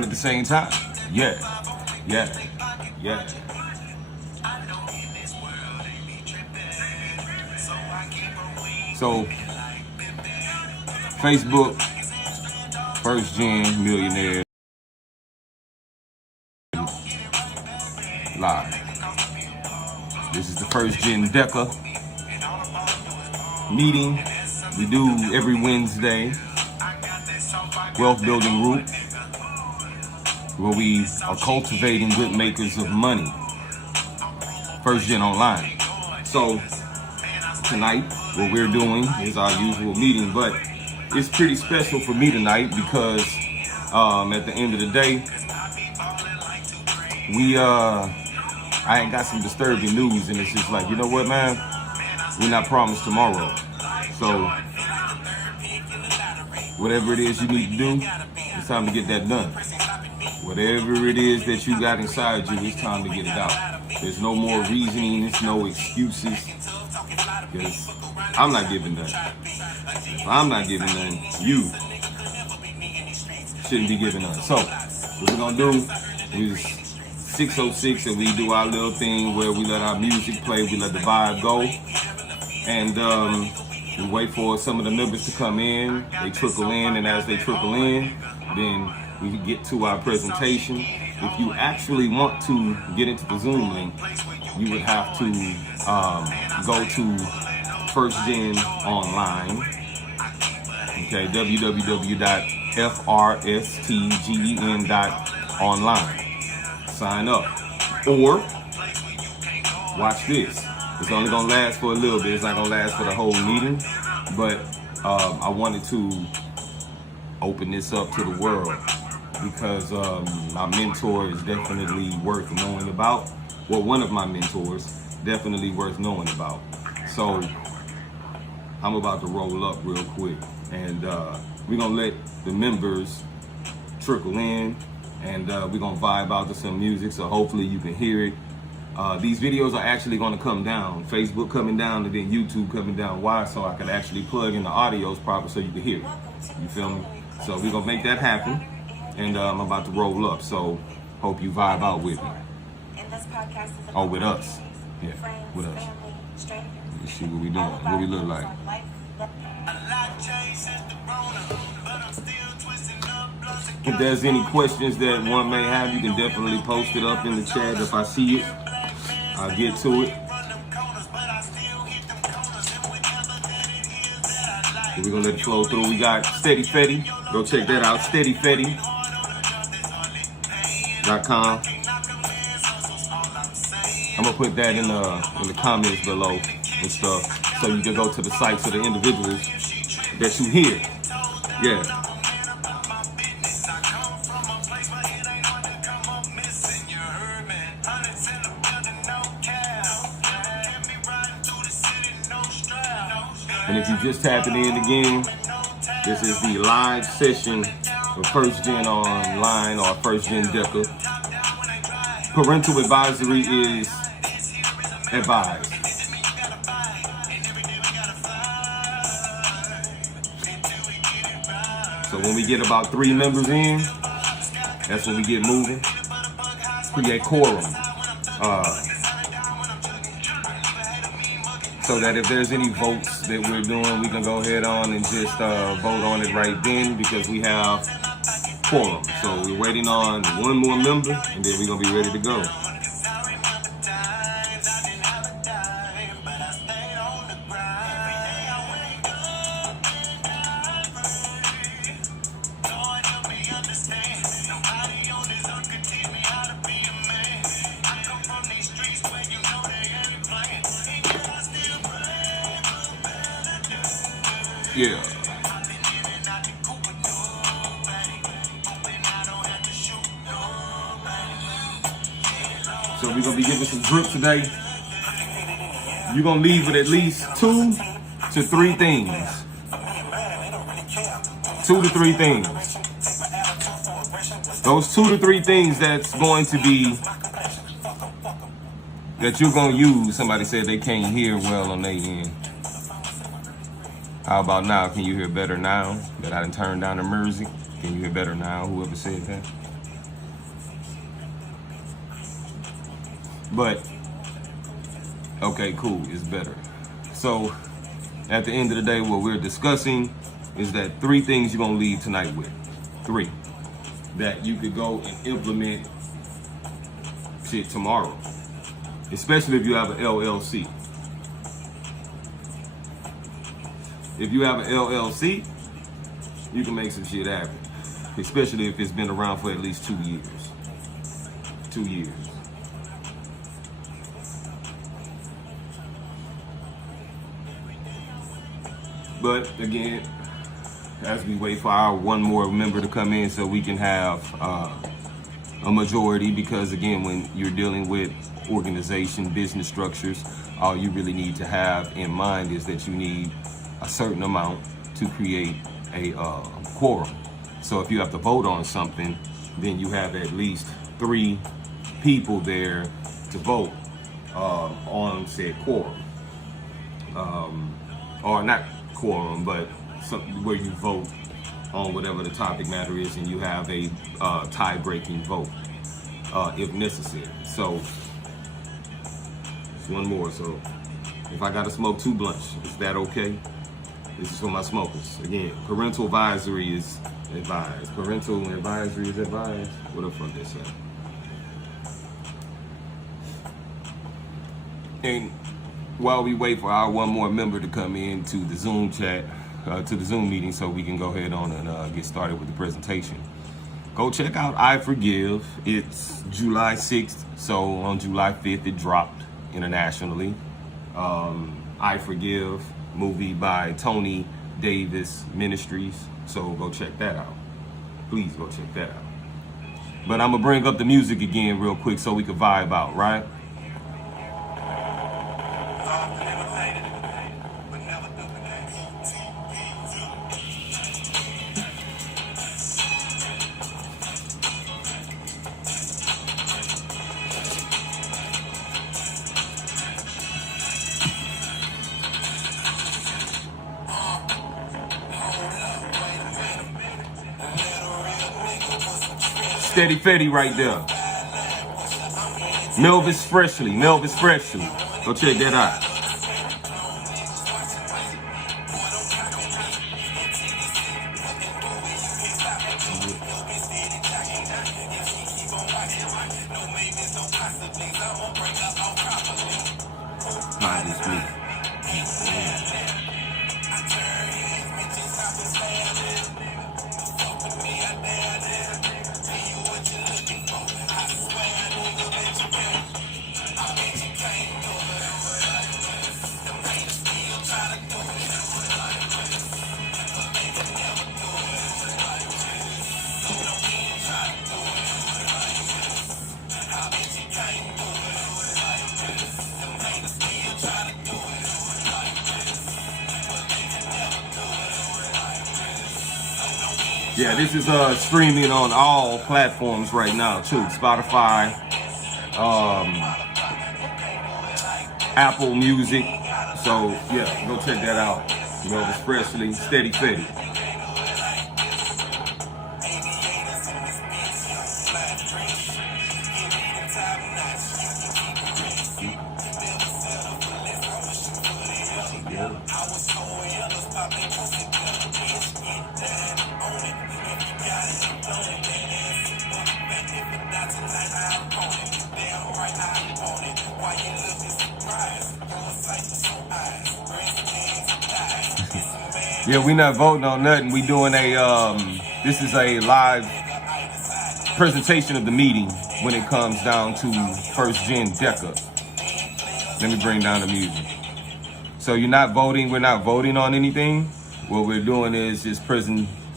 well at the same time. Yeah. So, Facebook, FRSTGEN Millionaire Live. This is the FRSTGEN Deca meeting we do every Wednesday. Wealth building group where we are cultivating good makers of money. FRSTGEN Online. So tonight, what we're doing is our usual meeting, but it's pretty special for me tonight because at the end of the day, I ain't got some disturbing news, and it's just like, you know what, man? We're not promised tomorrow. So whatever it is you need to do, it's time to get that done. Whatever it is that you got inside you, it's time to get it out. There's no more reasoning, there's no excuses. Because I'm not giving none. If I'm not giving none, you shouldn't be giving none. So what we're gonna do is 6:06, and we do our little thing where we let our music play, we let the vibe go, and we wait for some of the members to come in. They trickle in, and as they trickle in, then we get to our presentation. If you actually want to get into the Zoom link, you would have to go to FRSTGEN Online. Okay, www.FRSTGEN.online. Sign up. Or watch this. It's only gonna last for a little bit. It's not gonna last for the whole meeting. But I wanted to open this up to the world because my mentor is definitely worth knowing about. Well, one of my mentors definitely worth knowing about. So I'm about to roll up real quick, and we're gonna let the members trickle in, and we're gonna vibe out to some music, so hopefully you can hear it. These videos are actually gonna come down, Facebook coming down, and then YouTube coming down. Why? So I can actually plug in the audios proper so you can hear it. You feel me? So we're gonna make that happen, and I'm about to roll up, so hope you vibe out with me. Oh, with us. Yeah, with us. Let's see what we doing, what we look like. If there's any questions that one may have, you can definitely post it up in the chat. If I see it, I'll get to it. We're gonna let it flow through. We got Steady Fetty. Go check that out, steadyfetty.com. I'm gonna put that in the comments below and stuff, so you can go to the sites of the individuals that you hear. Yeah. And if you just tapping in again, this is the live session of FRSTGEN Online or FRSTGEN Deca. Parental advisory is advised. So when we get about 3 members in, that's when we get moving. Create quorum. So that if there's any votes that we're doing, we can go ahead on and just vote on it right then, because we have quorum. So we're waiting on one more member, and then we're gonna be ready to go. Yeah. So we're gonna be giving some drip today. You're gonna leave with at least 2 to 3 things. 2 to 3 things. Those 2 to 3 things that's going to be, that you're gonna use. Somebody said they can't hear well on their end. How about now? Can you hear better now that I done turned down the music? Can you hear better now? Whoever said that. But okay, cool, it's better. So at the end of the day, what we're discussing is that 3 things you're gonna leave tonight with. 3 that you could go and implement shit tomorrow, especially if you have an LLC. If you have an LLC, you can make some shit happen, especially if it's been around for at least 2 years. 2 years. But again, as we wait for our one more member to come in so we can have a majority, because again, when you're dealing with organization, business structures, all you really need to have in mind is that you need a certain amount to create a quorum. So if you have to vote on something, then you have at least 3 people there to vote on said quorum. Or not quorum, but where you vote on whatever the topic matter is, and you have a tie-breaking vote if necessary. So one more. So if I gotta smoke 2 blunts, is that okay? This is for my smokers. Again, parental advisory is advised. Parental advisory is advised. What the fuck they say? And while we wait for our one more member to come in to the Zoom chat, to the Zoom meeting, so we can go ahead on and get started with the presentation, go check out I Forgive. It's July 6th, so on July 5th it dropped internationally. I Forgive, movie by Tony Davis Ministries, so go check that out. Please go check that out. But I'm gonna bring up the music again real quick so we can vibe out, right? Steady Fetty right there. Melvis Freshly. Go check that out. Yeah, this is streaming on all platforms right now too. Spotify, Apple Music. So yeah, go check that out. Melvis Presley, Steady Fetty. Yeah, we not voting on nothing. We doing a, this is a live presentation of the meeting when it comes down to FRSTGEN Deca. Let me bring down the music. So you're not voting, we're not voting on anything. What we're doing is just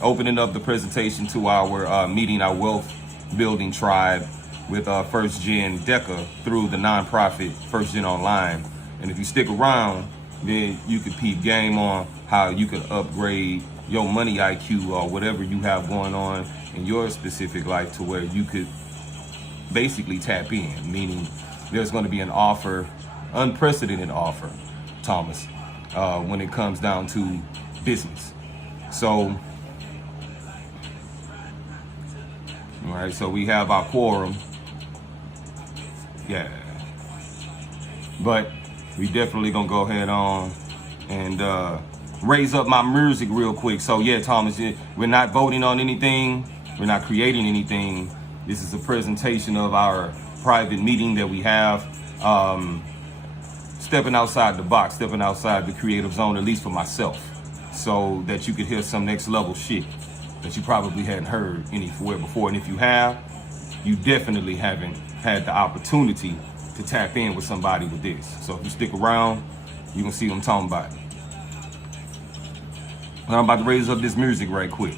opening up the presentation to our meeting, our wealth building tribe with FRSTGEN Deca through the nonprofit FRSTGEN Online. And if you stick around, then you could peep game on how you can upgrade your money IQ or whatever you have going on in your specific life to where you could basically tap in, meaning there's going to be an offer, unprecedented offer, Thomas, when it comes down to business. So, all right, so we have our quorum. Yeah, But we definitely gonna go ahead on and raise up my music real quick. So yeah, Thomas, we're not voting on anything. We're not creating anything. This is a presentation of our private meeting that we have. Stepping outside the box, stepping outside the creative zone, at least for myself, so that you could hear some next level shit that you probably hadn't heard anywhere before. And if you have, you definitely haven't had the opportunity to tap in with somebody with this. So if you stick around, you can see what I'm talking about. And I'm about to raise up this music right quick.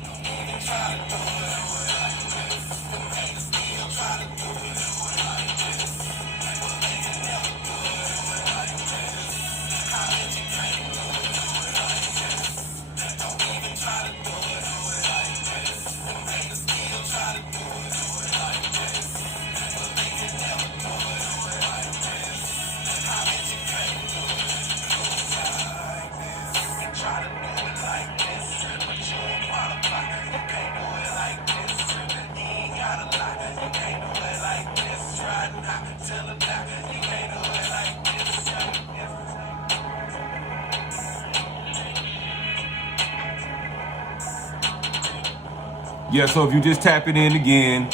Yeah, so if you just tap it in again,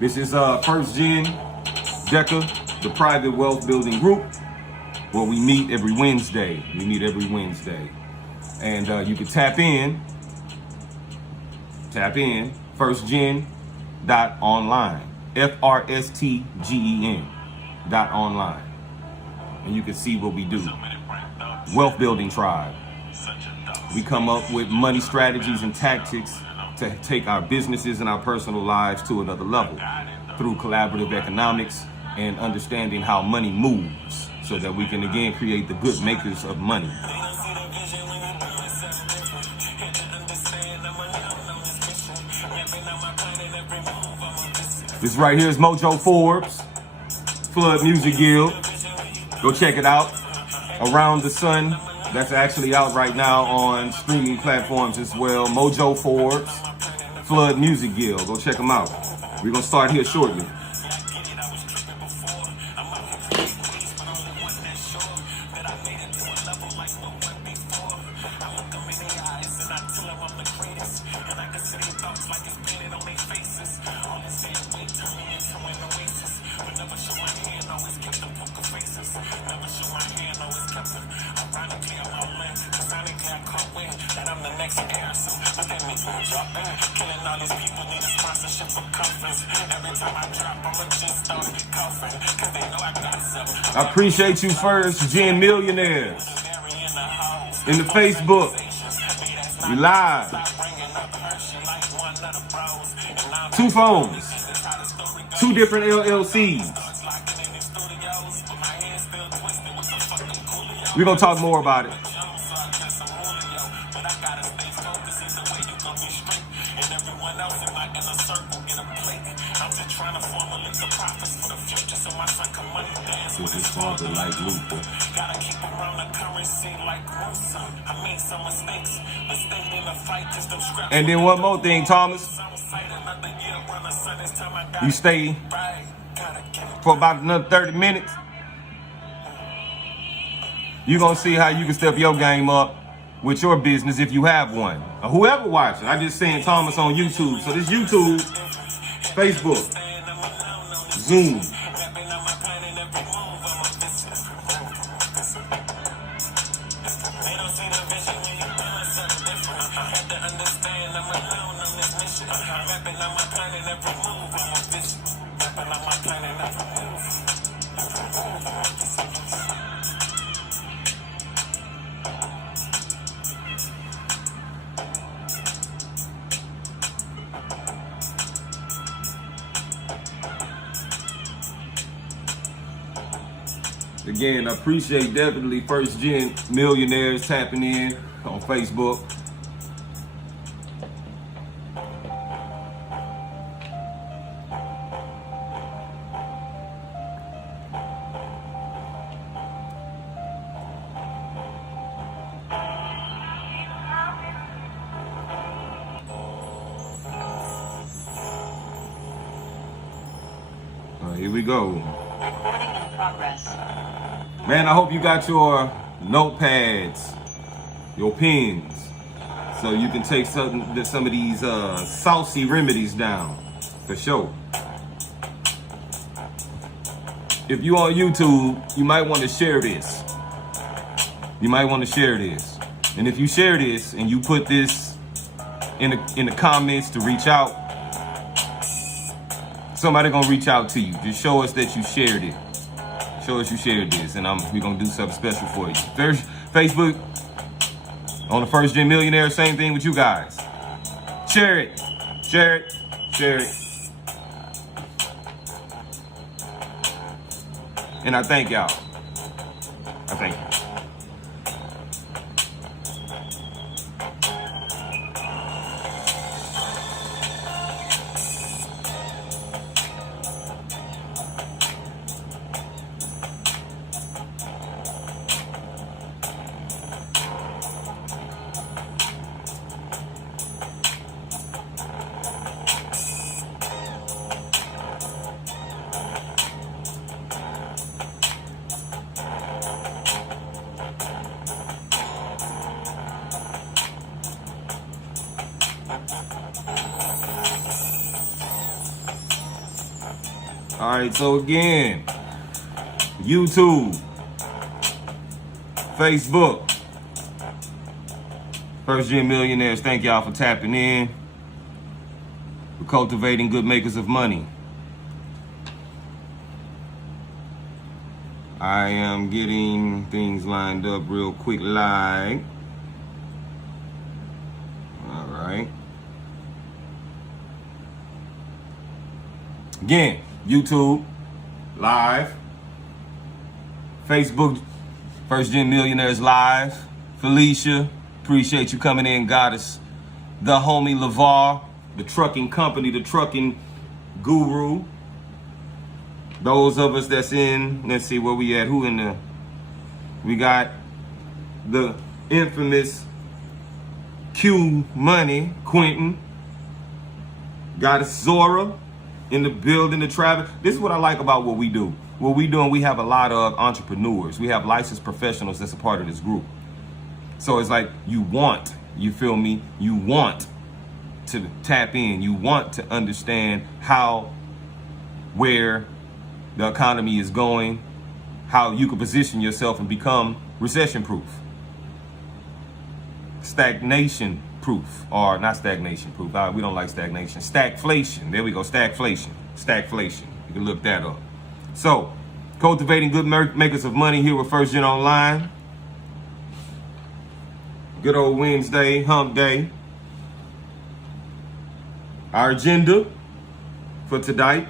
this is FRSTGEN, Deca, the private wealth building group, where we meet every Wednesday. We meet every Wednesday. And you can tap in, FRSTGEN.online, FRSTGEN.online. And you can see what we do. Wealth building tribe. We come up with money strategies and tactics to take our businesses and our personal lives to another level through collaborative economics and understanding how money moves, so that we can again create the good makers of money. This right here is Mojo Forbes, Flood Music Guild. Go check it out. Around the Sun, that's actually out right now on streaming platforms as well. Mojo Forbes, Flood Music Guild. Go check them out. We're going to start here shortly. I appreciate you, FRSTGEN millionaires. In the Facebook, we live. 2 phones, 2 different LLCs. We're gonna talk more about it. This is father like Luther. Gotta keep around the currency like Rosa. I made some mistakes, but stayed in the fight just them scraps. And then one more thing, Thomas. You stay for about another 30 minutes. You're gonna see how you can step your game up with your business if you have one. Or whoever watching. I just saying Thomas on YouTube. So this YouTube, Facebook, Zoom. Again, I appreciate definitely FRSTGEN millionaires tapping in on Facebook. Here we go. Recording in progress. Man, I hope you got your notepads, your pens, so you can take some of these saucy remedies down, for sure. If you on YouTube, you might want to share this. You might want to share this. And if you share this and you put this in the comments to reach out, somebody gonna reach out to you. Just show us that you shared it. Show us you shared this, and we're gonna do something special for you. Facebook, on the First Gen Millionaire, same thing with you guys. Share it, share it, share it. And I thank y'all. I thank you. All right, so again, YouTube, Facebook, First Gen Millionaires, thank y'all for tapping in. We're cultivating good makers of money. I am getting things lined up real quick live. All right. Again, YouTube, live. Facebook, First Gen Millionaires live. Felicia, appreciate you coming in, goddess. The homie LeVar, the trucking company, the trucking guru. Those of us that's in, let's see where we at. Who in the? We got the infamous Q Money, Quentin. Got Zora in the building, the Travis. This is what I like about what we do. What we doing, we have a lot of entrepreneurs. We have licensed professionals that's a part of this group. So it's like you feel me? You want to tap in. You want to understand how, where the economy is going, how you can position yourself and become recession proof, stagnation proof, or not stagnation proof. We don't like stagnation. Stagflation. There we go. Stagflation. Stagflation. You can look that up. So, cultivating good makers of money here with First Gen Online. Good old Wednesday, hump day. Our agenda for tonight: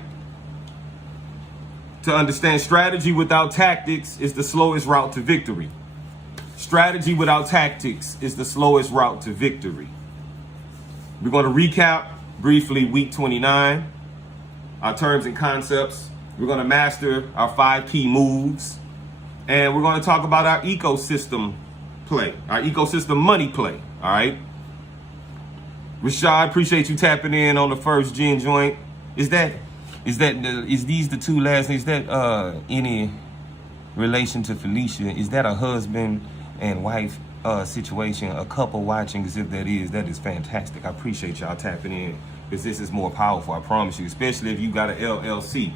to understand strategy without tactics is the slowest route to victory. Strategy without tactics is the slowest route to victory. We're going to recap briefly week 29, our terms and concepts. We're going to master our 5 key moves. And we're going to talk about our ecosystem play, our ecosystem money play. All right. Rashad, appreciate you tapping in on the First Gen joint. Is these the two last names? Is that any relation to Felicia? Is that a husband and wife situation, a couple watching? As if that is fantastic. I appreciate y'all tapping in, because this is more powerful, I promise you, especially if you got an LLC.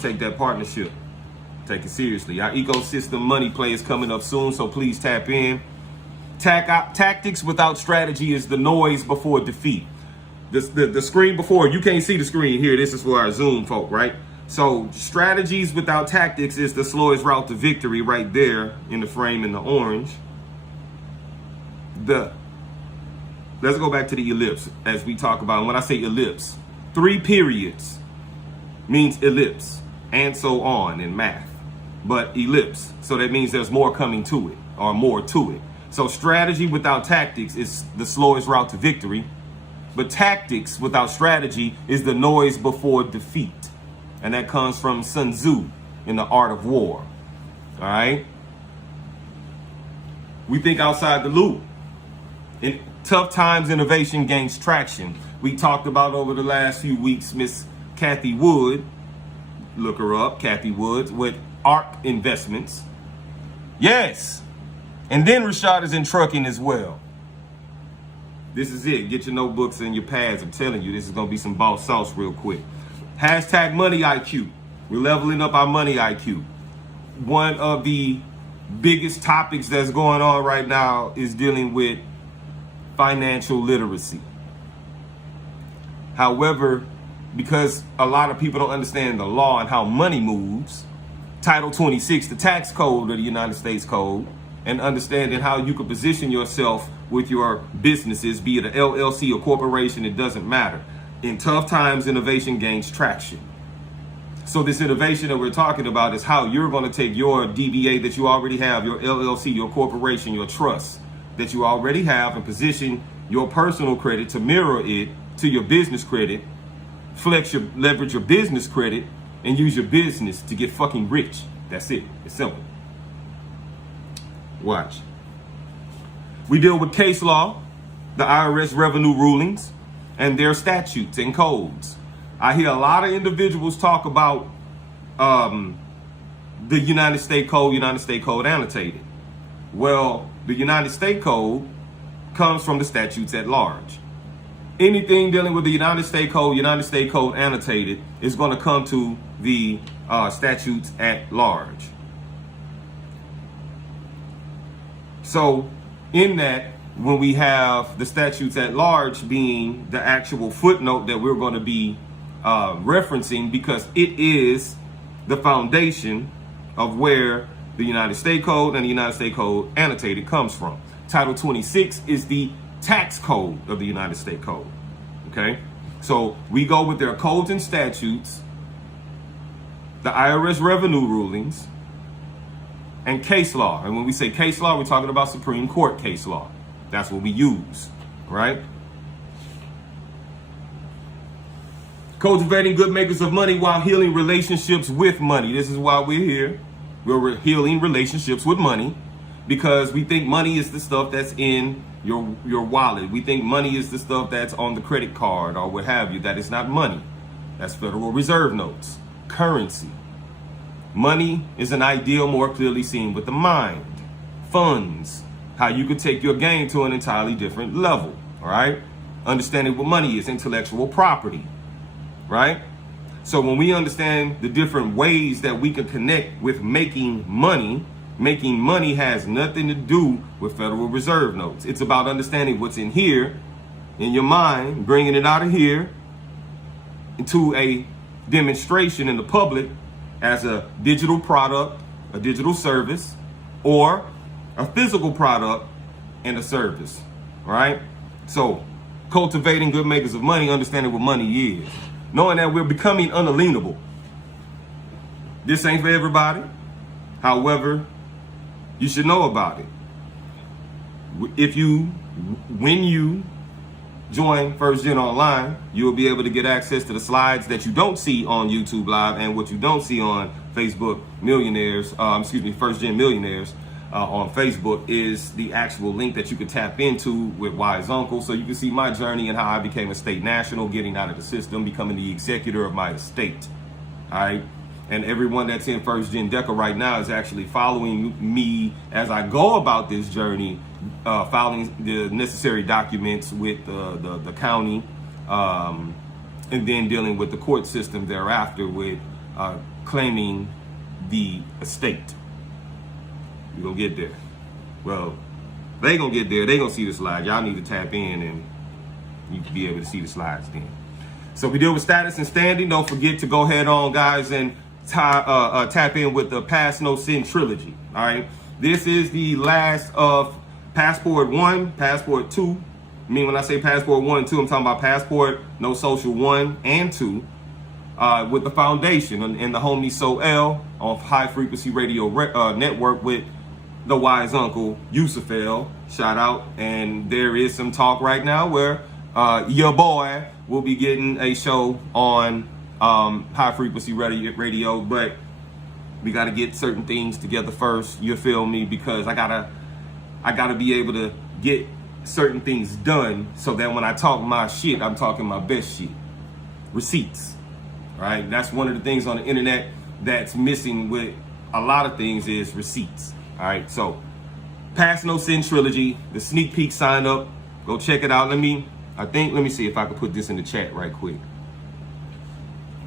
Take that partnership, take it seriously. Our ecosystem money play is coming up soon, so please tap in. Tactics without strategy is the noise before defeat. The screen before, you can't see the screen here. This is for our Zoom folk, right? So strategies without tactics is the slowest route to victory, right there in the frame in the orange. Let's go back to the ellipse as we talk about. And when I say ellipse, 3 periods means ellipse, and so on in math. But ellipse, so that means there's more coming to it, or more to it. So strategy without tactics is the slowest route to victory. But tactics without strategy is the noise before defeat. And that comes from Sun Tzu in The Art of War. All right? We think outside the loop. In tough times, innovation gains traction. We talked about over the last few weeks, Miss Kathy Wood, look her up, Kathy Woods, with ARC Investments. Yes. And then Rashad is in trucking as well. This is it. Get your notebooks and your pads. I'm telling you, this is going to be some boss sauce real quick. Hashtag money IQ. We're leveling up our money IQ. One of the biggest topics that's going on right now is dealing with financial literacy. However, because a lot of people don't understand the law and how money moves, Title 26, the tax code of the United States Code, and understanding how you can position yourself with your businesses, be it an LLC or corporation, it doesn't matter. In tough times, innovation gains traction. So this innovation that we're talking about is how you're going to take your DBA that you already have, your LLC, your corporation, your trust that you already have, and position your personal credit to mirror it to your business credit, leverage your business credit, and use your business to get fucking rich. That's it. It's simple. Watch. We deal with case law, the IRS revenue rulings, and their statutes and codes. I hear a lot of individuals talk about the United States Code annotated. Well, the United States Code comes from the statutes at large. Anything dealing with the United States Code annotated is going to come to the statutes at large. So in that, when we have the statutes at large being the actual footnote that we're going to be referencing, because it is the foundation of where the United States Code and the United States Code annotated comes from. Title 26 is the tax code of the United States Code. Okay, so we go with their codes and statutes, the IRS revenue rulings, and case law. And when we say case law, we're talking about Supreme Court case law. That's what we use, right? Cultivating good makers of money while healing relationships with money. This is why we're here. We're healing relationships with money, because we think money is the stuff that's in your wallet. We think money is the stuff that's on the credit card or what have you. That is not money. That's Federal Reserve notes, currency. Money is an ideal more clearly seen with the mind. Funds, how you could take your game to an entirely different level, all right? Understanding what money is, intellectual property, right? So when we understand the different ways that we can connect with making money has nothing to do with Federal Reserve notes. It's about understanding what's in here, in your mind, bringing it out of here into a demonstration in the public as a digital product, a digital service, or a physical product and a service, right? So cultivating good makers of money, understanding what money is, knowing that we're becoming unalienable. This ain't for everybody. However, you should know about it. When you join FRSTGEN Online, you'll be able to get access to the slides that you don't see on YouTube Live, and what you don't see on Facebook Millionaires, FRSTGEN Millionaires on Facebook is the actual link that you can tap into with Wise Uncle, so you can see my journey and how I became a state national, getting out of the system, becoming the executor of my estate. All right. And everyone that's in FRSTGEN Deca right now is actually following me as I go about this journey, filing the necessary documents with the county, and then dealing with the court system thereafter with claiming the estate. We're going to get there. Well, they going to get there. They going to see the slides. Y'all need to tap in and you can be able to see the slides then. So we deal with status and standing. Don't forget to go ahead on, guys, and tap in with the Pass No Sin trilogy. All right, this is the last of Passport 1, Passport 2. I mean, when I say Passport 1 and 2, I'm talking about Passport No Social 1 and 2 with the foundation and the homie So L on High Frequency Radio Network with the Wise Uncle Yusufel. Shout out. And there is some talk right now where your boy will be getting a show on High Frequency Radio, but we got to get certain things together first. You feel me? Because I gotta be able to get certain things done so that when I talk my shit, I'm talking my best shit. Receipts, right? That's one of the things on the internet that's missing with a lot of things is receipts. All right, so Pass No Sin Trilogy, the sneak peek sign up. Go check it out. Let me see if I can put this in the chat right quick.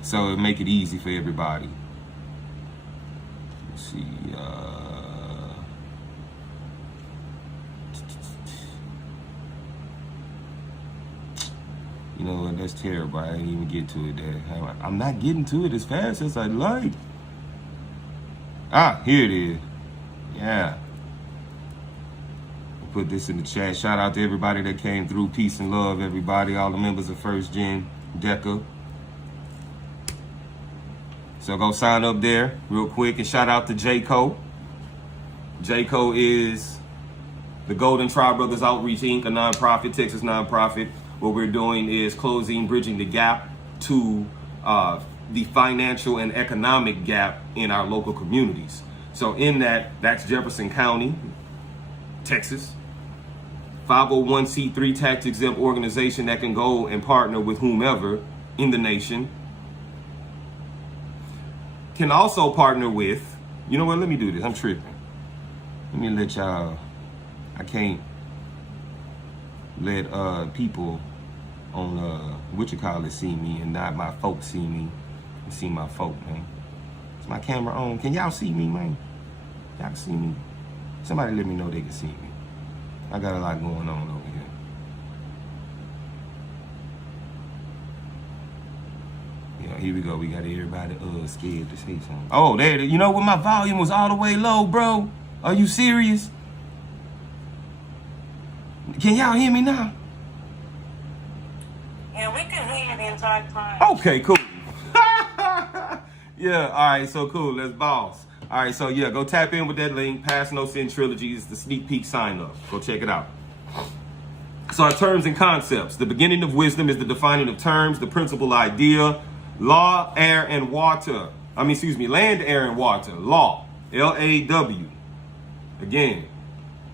So it'll make it easy for everybody. Let's see. You know what? That's terrible. I didn't even get to it there. I'm not getting to it as fast as I'd like. Ah, here it is. Yeah. I'll put this in the chat. Shout out to everybody that came through. Peace and love, everybody. All the members of FRSTGEN, Deca. So go sign up there real quick. And shout out to JCO. JCO is the Golden Tribe Brothers Outreach Inc., a nonprofit, Texas nonprofit. What we're doing is bridging the gap to the financial and economic gap in our local communities. So in that's Jefferson County, Texas. 501c3 tax exempt organization that can go and partner with whomever in the nation. Can also partner with, you know what, let me do this, I'm tripping. Let me let y'all, I can't let people on see me and not my folks see me and see my folk, man. Is my camera on? Can y'all see me, man? Y'all can see me? Somebody let me know they can see me. I got a lot going on over here. Yeah, here we go. We got everybody scared to say something. Oh, there it is. You know what? My volume was all the way low, bro. Are you serious? Can y'all hear me now? Yeah, we can hear you the entire time. Okay, cool. Yeah, all right, so cool. Let's boss. All right, so yeah, go tap in with that link. Pass No Sin Trilogy is the sneak peek sign up. Go check it out. So our terms and concepts. The beginning of wisdom is the defining of terms, the principal idea, law, air, and water. Land, air, and water. Law, L-A-W. Again,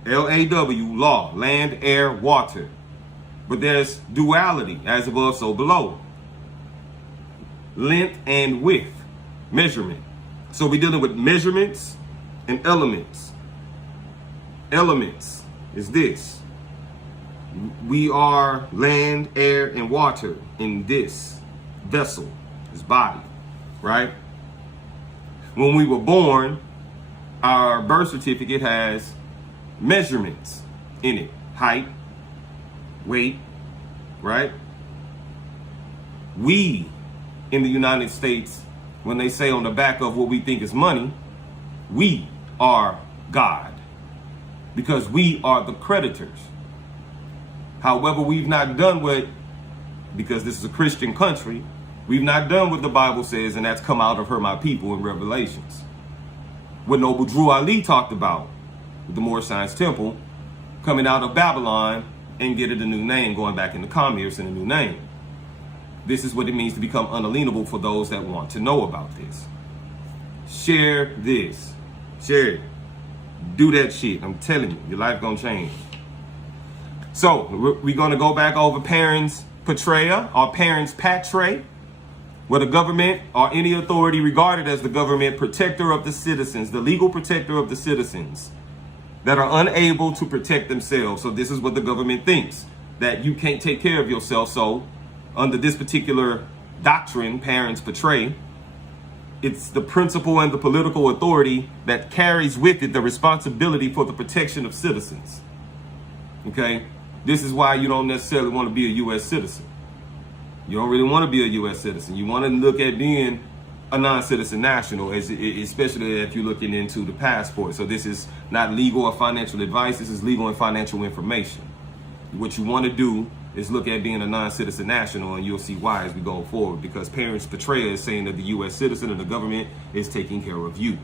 L-A-W, law, land, air, water. But there's duality, as above, so below. Length and width, measurement. So we're dealing with measurements and elements. Elements is this. We are land, air, and water in this vessel, this body, right? When we were born, our birth certificate has measurements in it. Height, weight, right? We in the United States, when they say on the back of what we think is money, we are God because we are the creditors. However, we've not done because this is a Christian country, we've not done what the Bible says, and that's come out of her, my people, in Revelations. What Noble Drew Ali talked about with the Moorish Science Temple, coming out of Babylon and getting a new name, going back into commerce and a new name. This is what it means to become unalienable for those that want to know about this. Share this. Share it. Do that shit. I'm telling you, your life gonna change. So we're gonna go back over parens patria or parens patre, where the government or any authority regarded as the government protector of the citizens, the legal protector of the citizens that are unable to protect themselves. So this is what the government thinks, that you can't take care of yourself. So under this particular doctrine, parens patre, it's the principle and the political authority that carries with it the responsibility for the protection of citizens. Okay? This is why you don't necessarily want to be a U.S. citizen. You don't really want to be a U.S. citizen. You want to look at being a non-citizen national, especially if you're looking into the passport. So this is not legal or financial advice. This is legal and financial information. What you want to do is look at being a non-citizen national, and you'll see why as we go forward, because parents portray is saying that the U.S. citizen and the government is taking care of you.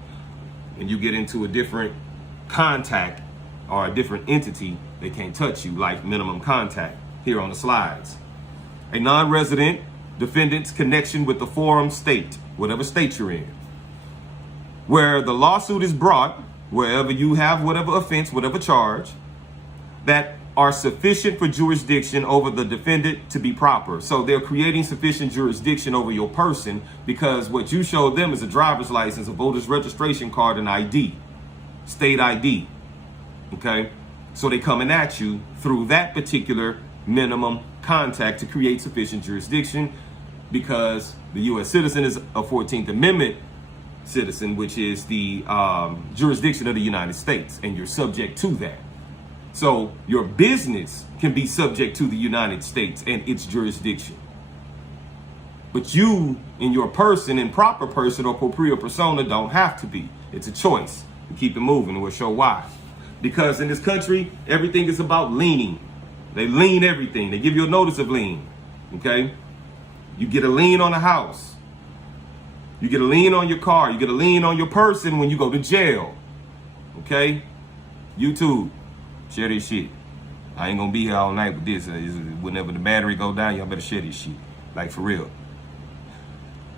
And you get into a different contact or a different entity, they can't touch you, like minimum contact here on the slides. A non-resident defendant's connection with the forum state, whatever state you're in, where the lawsuit is brought, wherever you have whatever offense, whatever charge, that are sufficient for jurisdiction over the defendant to be proper. So they're creating sufficient jurisdiction over your person because what you show them is a driver's license, a voter's registration card, and ID. state ID. Okay? So they coming at you through that particular minimum contact to create sufficient jurisdiction, because the U.S. citizen is a 14th Amendment citizen, which is the jurisdiction of the United States, and you're subject to that. So your business can be subject to the United States and its jurisdiction. But you, in your person, in proper person or propria persona, don't have to be. It's a choice. We keep it moving, and we'll show why. Because in this country, everything is about leaning. They lien everything. They give you a notice of lien. Okay? You get a lien on a house. You get a lien on your car. You get a lien on your person when you go to jail. Okay? YouTube, share this shit. I ain't gonna be here all night with this. Whenever the battery go down, y'all better share this shit. Like, for real.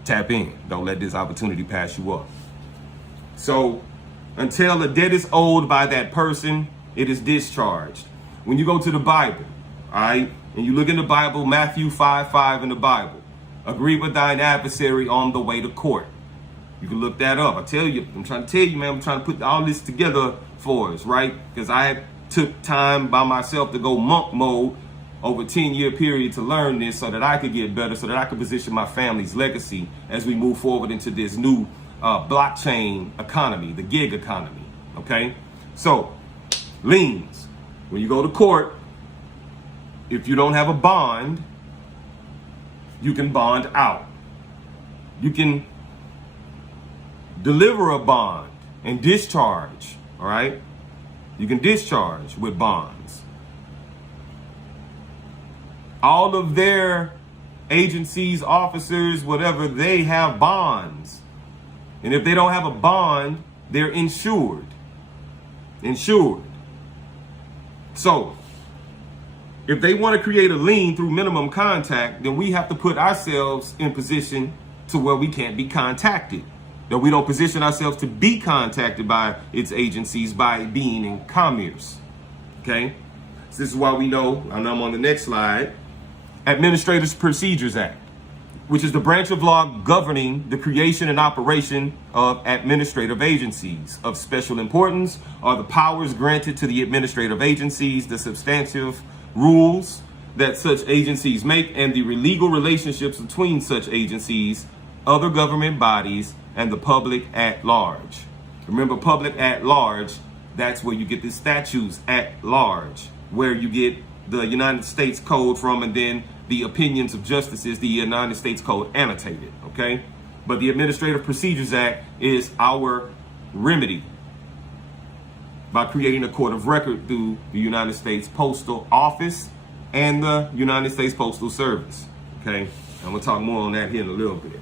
Tap in. Don't let this opportunity pass you up. So, until a debt is owed by that person, it is discharged. When you go to the Bible, all right, and you look in the Bible, Matthew 5:5 in the Bible, agree with thine adversary on the way to court. You can look that up. I'm trying to tell you, man, I'm trying to put all this together for us, right? Because I took time by myself to go monk mode over a 10-year period to learn this so that I could get better, so that I could position my family's legacy as we move forward into this new blockchain economy, the gig economy, okay? So, liens. When you go to court, if you don't have a bond, you can bond out. You can deliver a bond and discharge, all right? You can discharge with bonds. All of their agencies, officers, whatever, they have bonds. And if they don't have a bond, they're insured. Insured. So, if they want to create a lien through minimum contact, then we have to put ourselves in position to where we can't be contacted. That we don't position ourselves to be contacted by its agencies by being in commerce. Okay? So this is why we know, and I'm on the next slide, Administrative Procedures Act, which is the branch of law governing the creation and operation of administrative agencies of special importance, are the powers granted to the administrative agencies, the substantive rules that such agencies make, and the legal relationships between such agencies, other government bodies, and the public at large. Remember, public at large, that's where you get the statutes at large, where you get the United States Code from, and then the opinions of justices, the United States Code annotated, okay? But the Administrative Procedures Act is our remedy by creating a court of record through the United States Postal Office and the United States Postal Service, okay? I'm gonna talk more on that here in a little bit.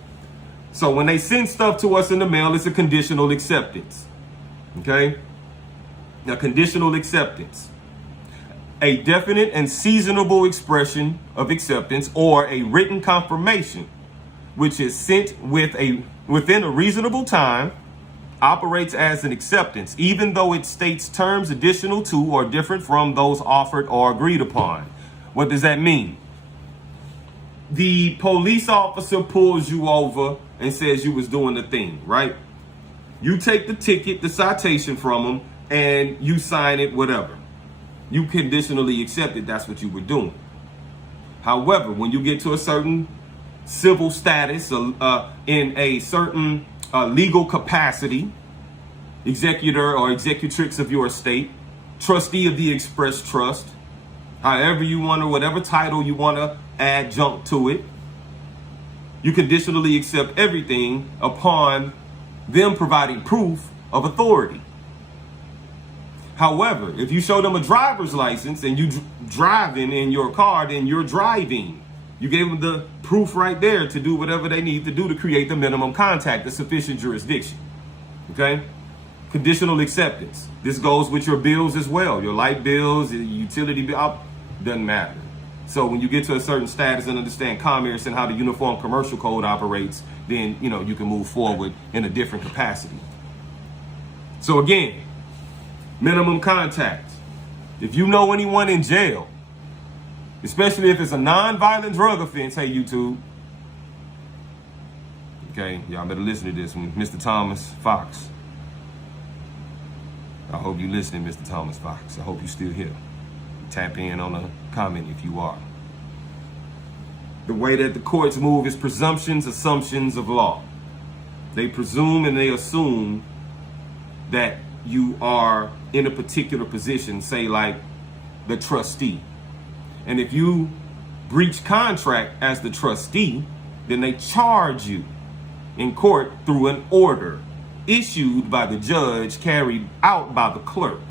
So when they send stuff to us in the mail, it's a conditional acceptance, okay? Now, conditional acceptance. A definite and seasonable expression of acceptance or a written confirmation, which is sent within a reasonable time, operates as an acceptance, even though it states terms additional to or different from those offered or agreed upon. What does that mean? The police officer pulls you over and says you was doing the thing, right? You take the ticket, the citation from them, and you sign it, whatever. You conditionally accepted that's what you were doing. However, when you get to a certain civil status, in a certain legal capacity, executor or executrix of your estate, trustee of the express trust, however you want to, whatever title you want to adjunct to it, you conditionally accept everything upon them providing proof of authority. However, if you show them a driver's license and you driving in your car, then you're driving. You gave them the proof right there to do whatever they need to do to create the minimum contact, the sufficient jurisdiction. Okay? Conditional acceptance. This goes with your bills as well. Your light bills, your utility bill, doesn't matter. So when you get to a certain status and understand commerce and how the Uniform Commercial Code operates, then, you can move forward in a different capacity. So again, minimum contact. If you know anyone in jail, especially if it's a non-violent drug offense, hey, YouTube. Okay, y'all better listen to this one. Mr. Thomas Fox. I hope you're listening, Mr. Thomas Fox. I hope you're still here. Tap in on a comment if you are. The way that the courts move is presumptions, assumptions of law. They presume and they assume that you are in a particular position, say like the trustee. And if you breach contract as the trustee, then they charge you in court through an order issued by the judge, carried out by the clerk.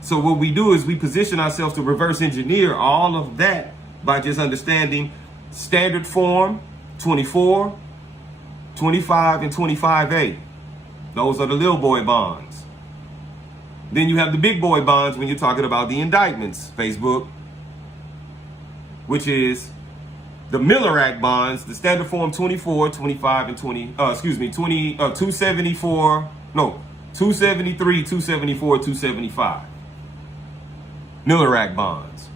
So what we do is we position ourselves to reverse engineer all of that by just understanding standard form 24, 25, and 25A. Those are the little boy bonds. Then you have the big boy bonds when you're talking about the indictments, Facebook, which is the Miller Act bonds, the standard form 24, 25, and 273, 274, 275. Miller Act bonds.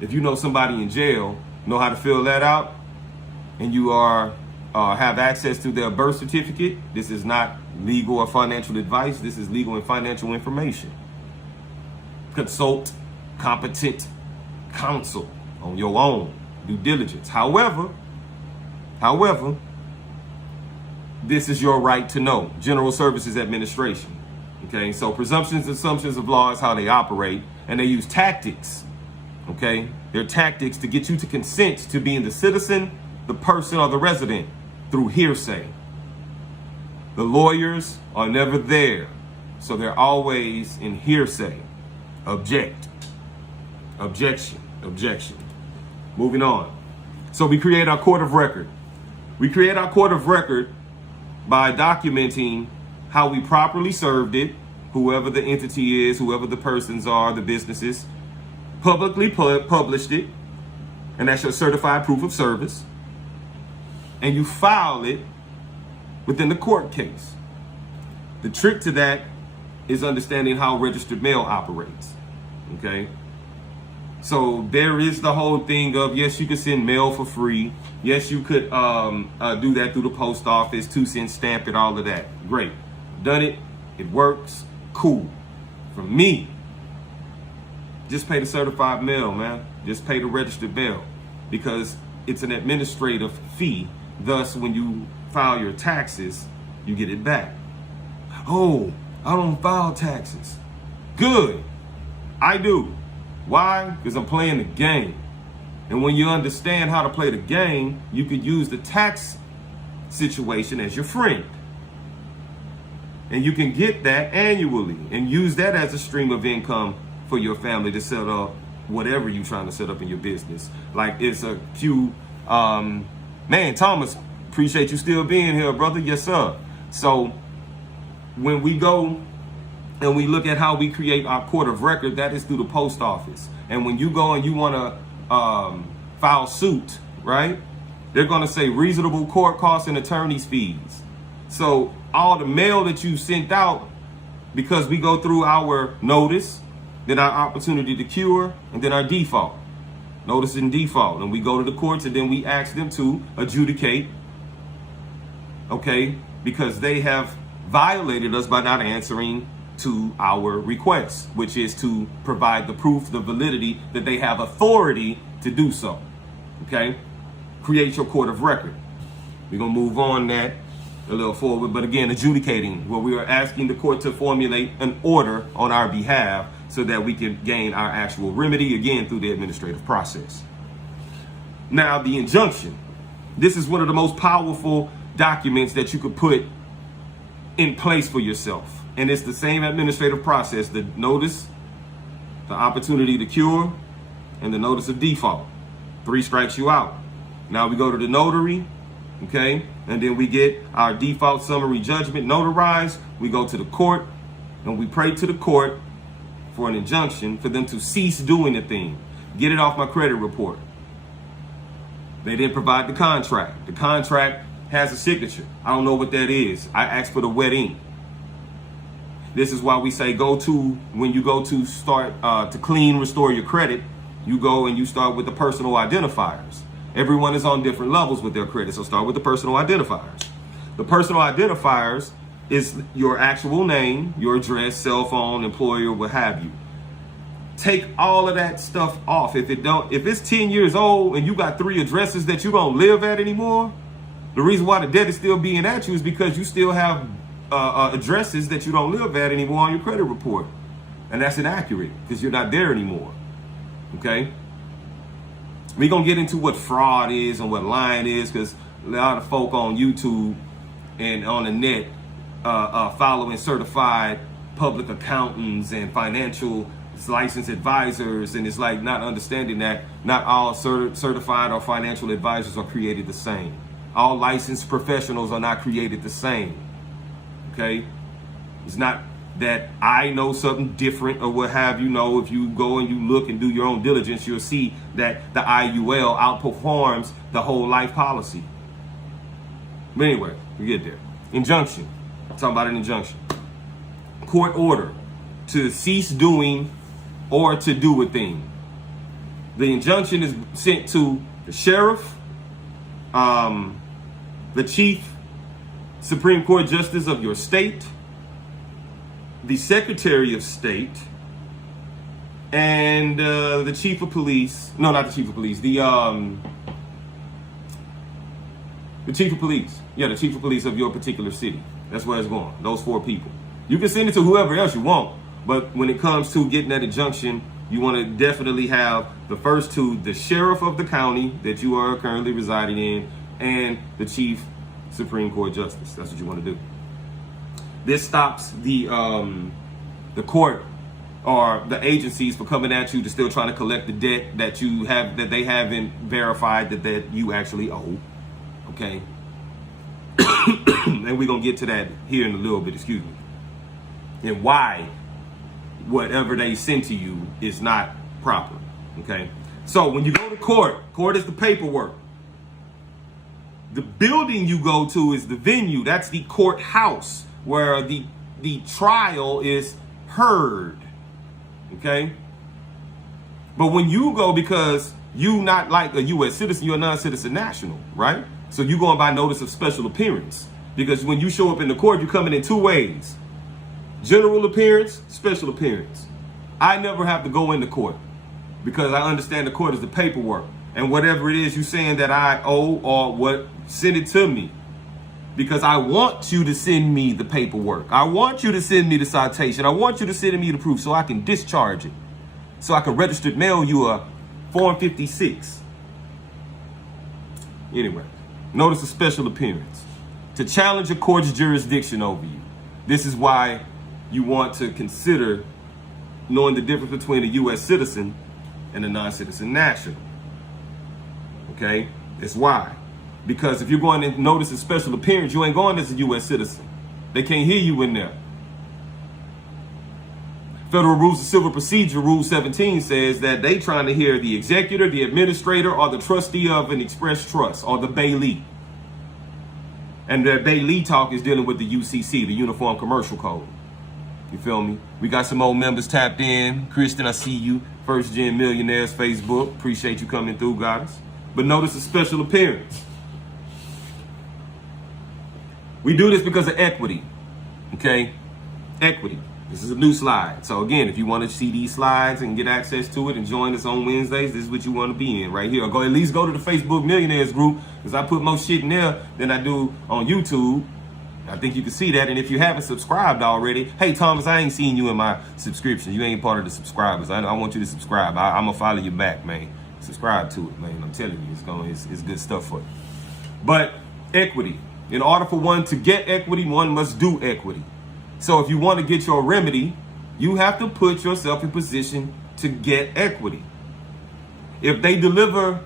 If you know somebody in jail, know how to fill that out, and you are have access to their birth certificate, this is not legal or financial advice. This is legal and financial information. Consult competent counsel on your own due diligence. However, this is your right to know. General Services Administration. Okay, so presumptions, assumptions of law is how they operate, and they use tactics. Okay, they're tactics to get you to consent to being the citizen, the person, or the resident through hearsay. The lawyers are never there, so they're always in hearsay. Objection. Moving on. So we create our court of record. We create our court of record by documenting how we properly served it, whoever the entity is, whoever the persons are, the businesses, publicly published it, and that's your certified proof of service, and you file it within the court case. The trick to that is understanding how registered mail operates. Okay, so there is the whole thing of, yes, you could send mail for free. Yes, you could do that through the post office, 2 cent stamp it, all of that. Great, done it. It works. Cool. For me, just pay the certified mail, man. Just pay the registered mail, because it's an administrative fee. Thus, when you file your taxes, you get it back. Oh, I don't file taxes. Good. I do. Why? Because I'm playing the game. And when you understand how to play the game, you could use the tax situation as your friend. And you can get that annually and use that as a stream of income for your family to set up whatever you're trying to set up in your business. Like it's a few, man, Thomas, appreciate you still being here, brother. Yes, sir. So when we go and we look at how we create our court of record, that is through the post office. And when you go and you want to file suit, right, they're going to say reasonable court costs and attorney's fees. So all the mail that you sent out, because we go through our notice, then our opportunity to cure, and then our default. Notice and default. And we go to the courts and then we ask them to adjudicate, okay, because they have violated us by not answering to our request, which is to provide the proof, the validity that they have authority to do so. Okay, create your court of record. We're gonna move on that a little forward, but again, adjudicating, where we are asking the court to formulate an order on our behalf so that we can gain our actual remedy, again, through the administrative process. Now, the injunction. This is one of the most powerful documents that you could put in place for yourself. And it's the same administrative process: the notice, the opportunity to cure, and the notice of default. 3 strikes you out. Now we go to the notary, okay? And then we get our default summary judgment notarized. We go to the court and we pray to the court for an injunction for them to cease doing the thing. Get it off my credit report. They didn't provide the contract. The contract has a signature. I don't know what that is. I asked for the wet ink. This is why we say when you go to start to clean, restore your credit, you go and you start with the personal identifiers. Everyone is on different levels with their credit, so start with the personal identifiers. The personal identifiers is your actual name, your address, cell phone, employer, what have you. Take all of that stuff off. If it's 10 years old and you got 3 addresses that you don't live at anymore, the reason why the debt is still being at you is because you still have addresses that you don't live at anymore on your credit report. And that's inaccurate because you're not there anymore. Okay? We're going to get into what fraud is and what lying is, because a lot of folk on YouTube and on the net following certified public accountants and financial licensed advisors, and it's like not understanding that not all certified or financial advisors are created the same. All licensed professionals are not created the same. Okay? It's not that I know something different or what have you. Know, if you go and you look and do your own diligence, you'll see that the IUL outperforms the whole life policy. But anyway, we get there. Injunction. Talking about an injunction. Court order to cease doing or to do a thing. The injunction is sent to the sheriff, the chief Supreme Court justice of your state, the Secretary of State, and the chief of police. No, not the chief of police. The chief of police. Yeah, the chief of police of your particular city. That's where it's going. Those 4 people. You can send it to whoever else you want, but when it comes to getting that injunction, you want to definitely have the first 2, the sheriff of the county that you are currently residing in, and the chief Supreme Court justice. That's what you want to do. This stops the court or the agencies from coming at you to still trying to collect the debt that you have, that they haven't verified that you actually owe. Okay. And we're going to get to that here in a little bit, excuse me. And why whatever they send to you is not proper. Okay. So when you go to court is the paperwork. The building you go to is the venue. That's the courthouse where the trial is heard. Okay. But when you go, because you not like a U.S. citizen, you're a non-citizen national, right? So you going by notice of special appearance. Because when you show up in the court, you're coming in 2 ways. General appearance, special appearance. I never have to go into court because I understand the court is the paperwork. And whatever it is you saying that I owe or what, send it to me. Because I want you to send me the paperwork. I want you to send me the citation. I want you to send me the proof so I can discharge it. So I can registered mail you a Form 56. Anyway, notice of special appearance. To challenge a court's jurisdiction over you. This is why you want to consider knowing the difference between a U.S. citizen and a non-citizen national. Okay? That's why. Because if you're going to notice a special appearance, you ain't going as a U.S. citizen. They can't hear you in there. Federal Rules of Civil Procedure, Rule 17, says that they trying to hear the executor, the administrator, or the trustee of an express trust, or the bailee. And the bailee talk is dealing with the UCC, the Uniform Commercial Code. You feel me? We got some old members tapped in. Kristen, I see you. FRSTGEN Millionaires Facebook. Appreciate you coming through, guys. But notice a special appearance. We do this because of equity. Okay? Equity. This is a new slide. So again, if you want to see these slides and get access to it and join us on Wednesdays, this is what you want to be in right here. Or go at least go to the Facebook Millionaires group, because I put more shit in there than I do on YouTube. I think you can see that. And if you haven't subscribed already, hey Thomas, I ain't seen you in my subscription. You ain't part of the subscribers. I want you to subscribe. I'm gonna follow you back, man. Subscribe to it, man. I'm telling you, it's good stuff for you. But equity. In order for one to get equity, one must do equity. So if you want to get your remedy, you have to put yourself in position to get equity. If they deliver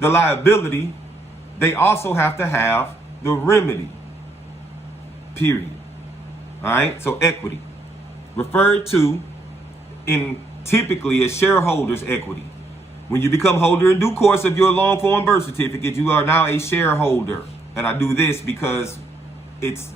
the liability, they also have to have the remedy. Period. All right. So equity, referred to in typically as shareholders' equity. When you become holder in due course of your long form birth certificate, you are now a shareholder. And I do this because it's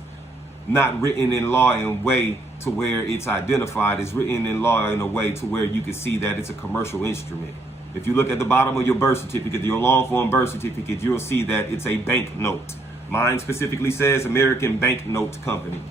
not written in law in a way to where it's identified. It's written in law in a way to where you can see that it's a commercial instrument. If you look at the bottom of your birth certificate, your long form birth certificate, you'll see that it's a bank note. Mine specifically says American Bank Note Company.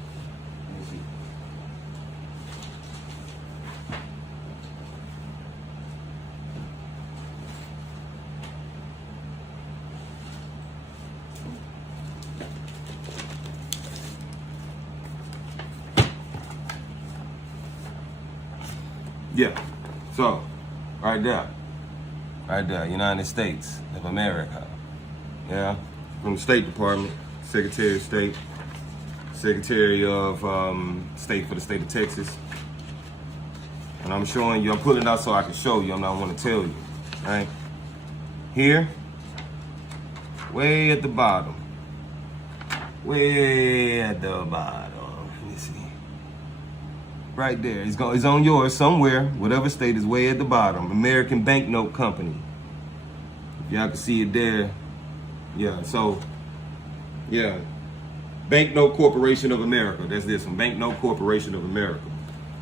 Yeah. So, right there, United States of America. Yeah, from the State Department, Secretary of State, Secretary of State for the state of Texas. And I'm showing you, I'm pulling it out so I can show you. I'm not want to tell you, right? Here, way at the bottom. Way at the bottom. Let me see. Right there. It's on yours somewhere. Whatever state is way at the bottom. American Banknote Company. If y'all can see it there. Yeah, so, yeah. Banknote Corporation of America. That's this one. Banknote Corporation of America.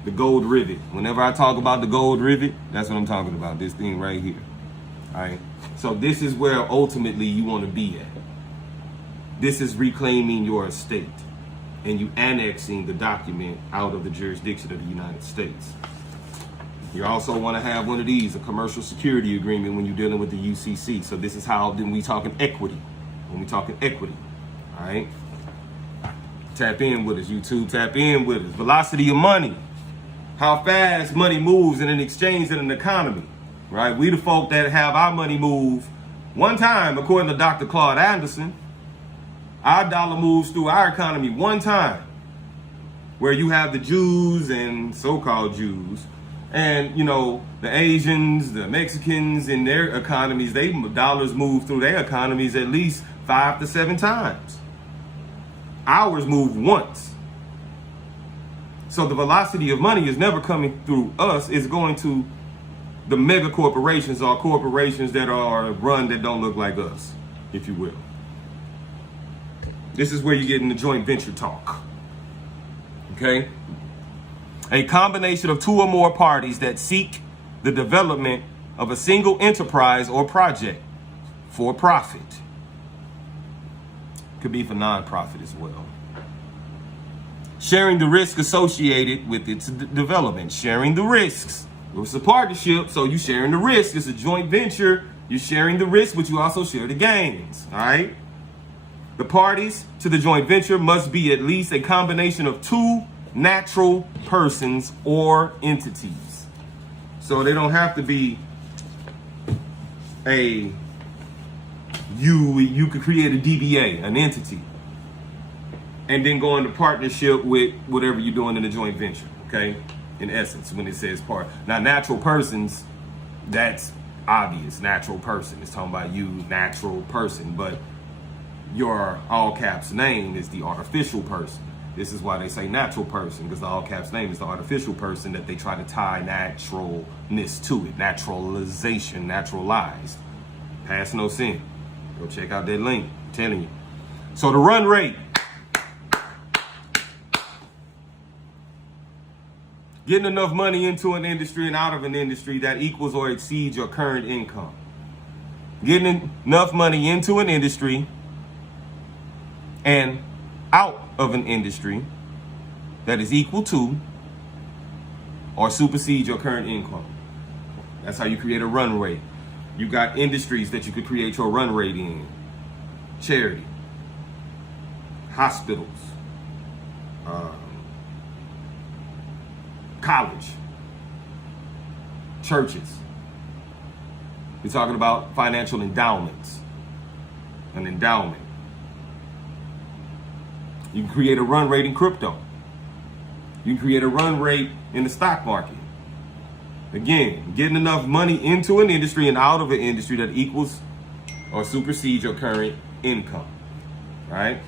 The gold rivet. Whenever I talk about the gold rivet, that's what I'm talking about. This thing right here. All right. So this is where ultimately you want to be at. This is reclaiming your estate and you annexing the document out of the jurisdiction of the United States. You also want to have one of these, a commercial security agreement, when you're dealing with the UCC. So this is how then we talking equity. When we talking equity, all right? Tap in with us, YouTube. Tap in with us. Velocity of money. How fast money moves in an exchange in an economy, right? We the folk that have our money move one time, according to Dr. Claude Anderson. Our dollar moves through our economy one time, where you have the Jews and so-called Jews and, you know, the Asians, the Mexicans in their economies, they dollars move through their economies at least 5 to 7 times. Ours move once. So the velocity of money is never coming through us. It's going to the mega corporations or corporations that are run that don't look like us, if you will. This is where you get in the joint venture talk. Okay? A combination of 2 or more parties that seek the development of a single enterprise or project for profit. Could be for non-profit as well. Sharing the risk associated with its development. Sharing the risks. It's a partnership, so you sharing the risk. It's a joint venture. You're sharing the risk, but you also share the gains. All right? The parties to the joint venture must be at least a combination of 2 natural persons or entities. So they don't have to be you could create a DBA, an entity, and then go into partnership with whatever you're doing in the joint venture, okay? In essence, when it says part. Now, natural persons, that's obvious. Natural person. It's talking about you, natural person. But your all caps name is the artificial person. This is why they say natural person, because the all caps name is the artificial person that they try to tie naturalness to it. Naturalization, naturalized. Pass no sin. Go check out that link. I'm telling you. So the run rate. Getting enough money into an industry and out of an industry that equals or exceeds your current income. Getting enough money into an industry and out of an industry that is equal to or supersedes your current income. That's how you create a run rate. You got industries that you could create your run rate in. Charity, hospitals, college, churches. We're talking about financial endowments, an endowment. You can create a run rate in crypto. You can create a run rate in the stock market. Again, getting enough money into an industry and out of an industry that equals or supersedes your current income. Right?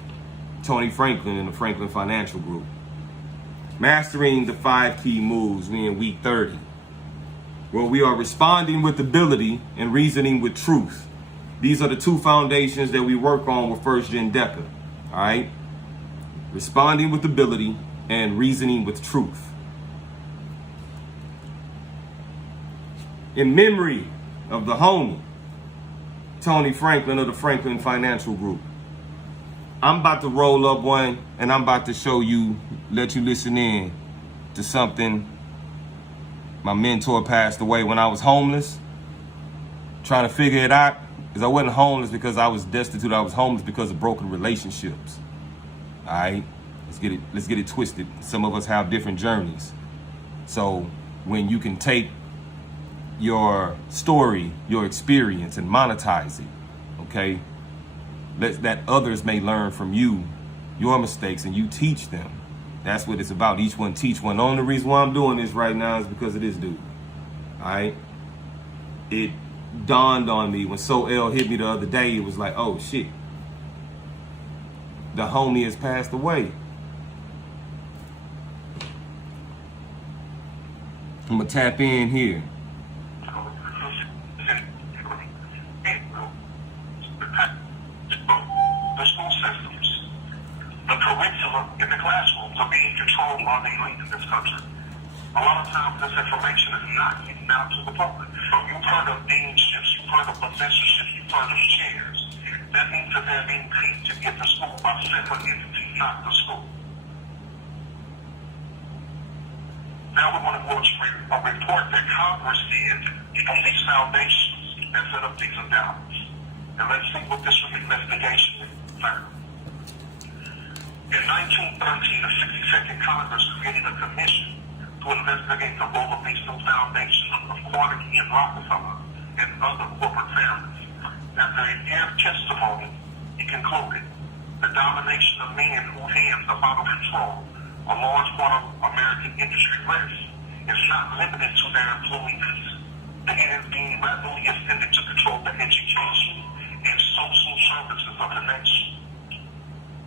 Tony Franklin and the Franklin Financial Group. Mastering the 5 key moves. We in week 30. Where we are responding with ability and reasoning with truth. These are the 2 foundations that we work on with FRSTGEN Deca. All right? Responding with ability and reasoning with truth. In memory of the homie, Tony Franklin of the Franklin Financial Group. I'm about to roll up one and I'm about to show you, let you listen in to something. My mentor passed away when I was homeless. Trying to figure it out. Because I wasn't homeless because I was destitute. I was homeless because of broken relationships. All right, let's get it twisted. Some of us have different journeys. So when you can take your story, your experience, and monetize it, okay? That others may learn from you, your mistakes, and you teach them. That's what it's about. Each one teach one. The only reason why I'm doing this right now is because of this dude. All right? It dawned on me when So L hit me the other day. It was like, oh shit, the homie has passed away. I'm gonna tap in here. The school systems, the curriculum in the classrooms are being controlled by the elite in this country. A lot of times this information is not getting out to the public. You've heard of deanships, you've heard of professorships, you've heard of chairs. That means that they're being paid to get to school by separate entities, not the school. Now we're going to go to a report that Congress did on these foundations and set up these endowments. And let's see what this investigation found. In 1913, the 62nd Congress created a commission to investigate the role of these new foundations of Carnegie and Rockefeller and other corporate families. After a year of testimony, he concluded the domination of men whose hands are out of control, a large part of American industry rests, is not limited to their employees. The hand is being rapidly extended to control the education and social services of the nation.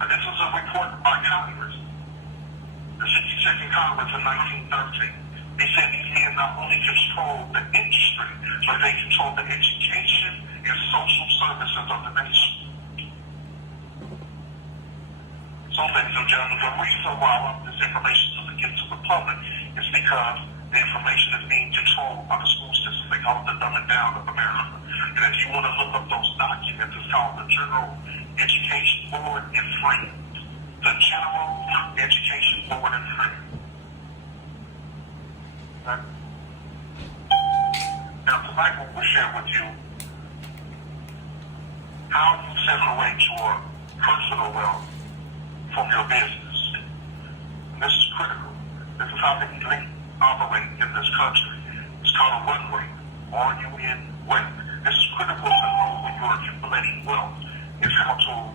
And this is a report by Congress. The 62nd Congress in 1913. They said these men not only control the industry, but they control the education and social services of the nation. So, ladies and gentlemen, the reason why I want this information to get to the public is because the information is being controlled by the school system. They call it the dumbing down of America. And if you want to look up those documents, it's called the General Education Board and Frame. The General Education Board and Frame. Okay. Now, tonight we will share with you how you separate your personal wealth from your business. And this is critical. This is how the elite operate in this country. It's called a run rate, RUN rate. This is critical to know when you're accumulating wealth, is how to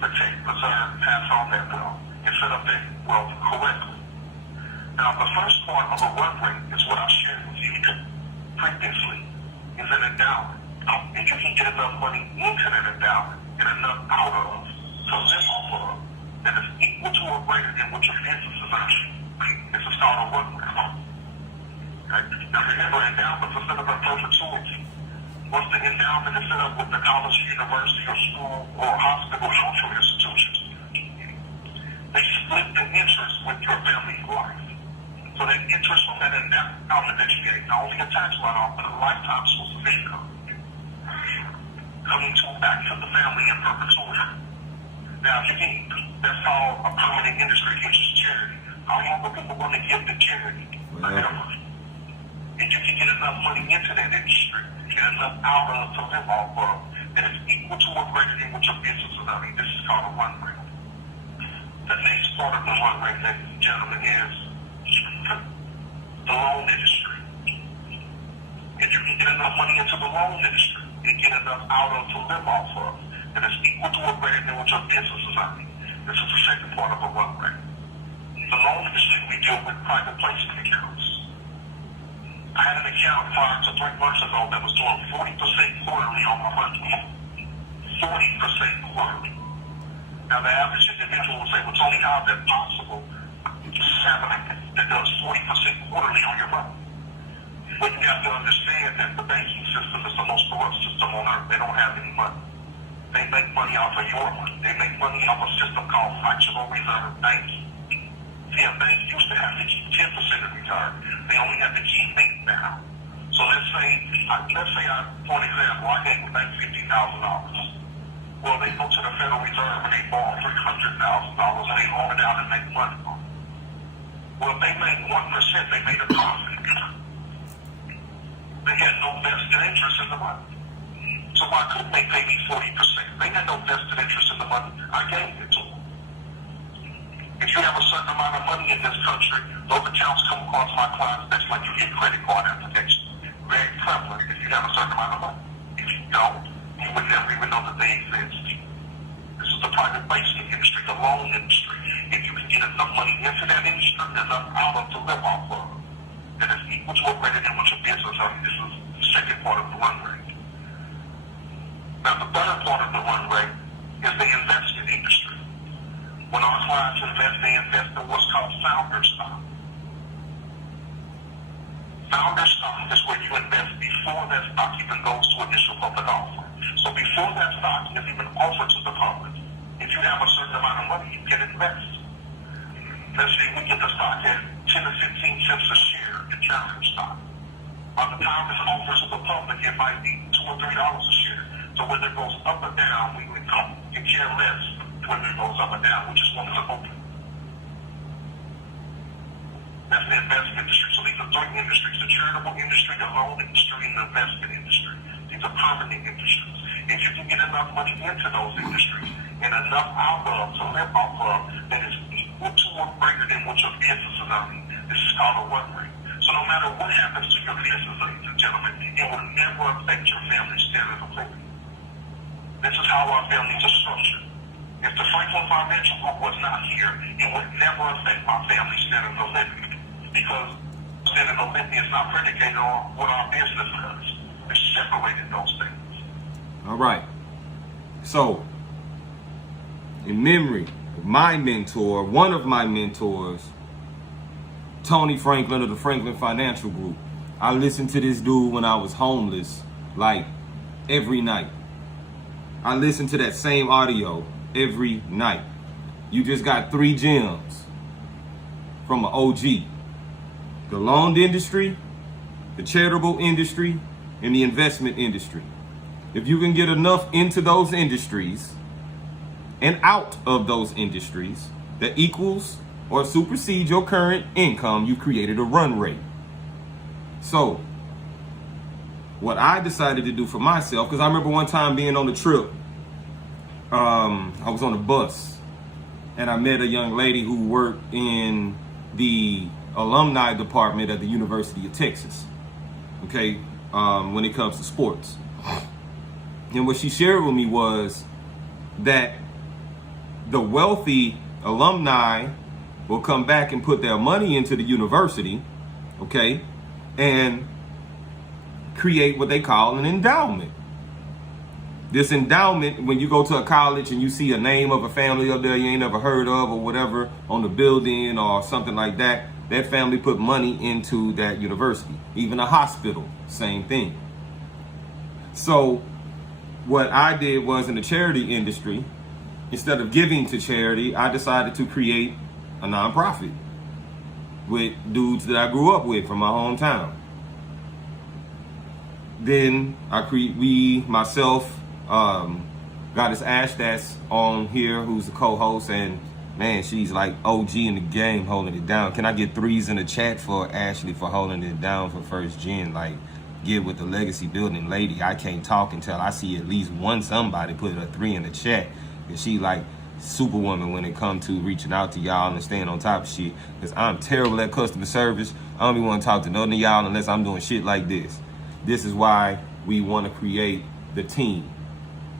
protect, preserve, pass on that wealth, and set up that wealth correctly. Now, the first part of a run rate is what I shared with you previously, is an endowment. And you can get enough money into that endowment and enough out of to live off of that is equal to or greater than what your business is actually. This is called a run rate. Okay? Now, remember, endowments are set up in perpetuity. Once the endowment is set up with the college, university, or school, or hospital, social institutions, they split the interest with your family's life. So the interest from that endowment that you get, not only a tax write-off, but a lifetime source of income, coming back to the family in perpetuity. Now, if you can, that's called a permanent industry, which is charity. How long do people want to give to charity? Forever. And you can get enough money into that industry and enough out of to live off of that is equal to or greater than what your business is. I mean, this is called a run rate. The next part of the run rate, ladies and gentlemen, is the loan industry. If you can get enough money into the loan industry and get enough out of to live off of that is equal to or greater than what your business is. I mean, this is the second part of a run rate. The loan industry, we deal with private placement accounts. I had an account prior to 3 months ago that was doing 40% quarterly on my money. 40% quarterly. Now, the average individual will say, well, Tony, how is that possible? Happening that does 40% quarterly on your money. But you have to understand that the banking system is the most corrupt system on earth. They don't have any money. They make money off of your money. They make money off a system called fractional reserve banking. See, a bank used to have to keep 10% in reserve. They only have to keep 8 now. So let's say, for example, I gave the bank $50,000. Well, they go to the Federal Reserve and they borrow $300,000 and they loan it out and make money. Well, if they made 1%, they made a profit. They had no vested interest in the money. So why couldn't they pay me 40%? They had no vested interest in the money. I gave it to them. If you you have a certain amount of money in this country, those accounts come across my clients that's like you get credit card applications. Very prevalent if you have a certain amount of money. If you don't, you would never even know that they exist. This is the private banking industry, the loan industry. If you can get enough money into that industry, enough out of to live off of, then it's equal to or greater than what your business are. This is the second part of the run rate. Now, the third part of the run rate is the investment industry. When our clients invest, they invest in what's called founder stock. Founder stock is where you invest before that stock even goes to initial public offering. So before that stock is even offered to the public, if you have a certain amount of money, you can invest. Let's say we get the stock at 10 to 15 cents a share in founder stock. By the time it's offered to the public, it might be $2 or $3 a share. So whether it goes up or down, we would care less whether it goes up or down. We just want it to open. That's the investment industry. So these are three industries: the charitable industry, the loan industry, and the investment industry. These are permanent industries. If you can get enough money into those industries and enough out of to live off of that is equal to or greater than what your business is earning, this is called a run rate. So no matter what happens to your business, ladies and gentlemen, it will never affect your family standard of living. This is how our families are structured. If the Franklin Financial Group was not here, it would never affect my family's standard of living, because standard of living is not predicated on what our business does. We separated those things. All right. So, in memory of my mentor, one of my mentors, Tony Franklin of the Franklin Financial Group. I listened to this dude when I was homeless, like every night. I listened to that same audio every night. You just got 3 gems from an OG. The loan industry, the charitable industry, and the investment industry. If you can get enough into those industries and out of those industries that equals or supersedes your current income, you created a run rate. So, what I decided to do for myself, because I remember one time being on the trip, I was on a bus and I met a young lady who worked in the alumni department at the University of Texas, okay, when it comes to sports. And what she shared with me was that the wealthy alumni will come back and put their money into the university, okay, and create what they call an endowment. This endowment, when you go to a college and you see a name of a family up there you ain't never heard of or whatever on the building or something like that, that family put money into that university. Even a hospital, same thing. So what I did was, in the charity industry, instead of giving to charity, I decided to create a nonprofit with dudes that I grew up with from my hometown. Then myself, Goddess Ash, that's on here, who's the co-host, and man, she's like OG in the game, holding it down. Can I get 3s in the chat for Ashley for holding it down for FRSTGEN? Like, get with the legacy building lady. I can't talk until I see at least one somebody put a 3 in the chat. And she like superwoman when it comes to reaching out to y'all and staying on top of shit. Because I'm terrible at customer service. I don't even want to talk to none of y'all unless I'm doing shit like this. This is why we want to create the team.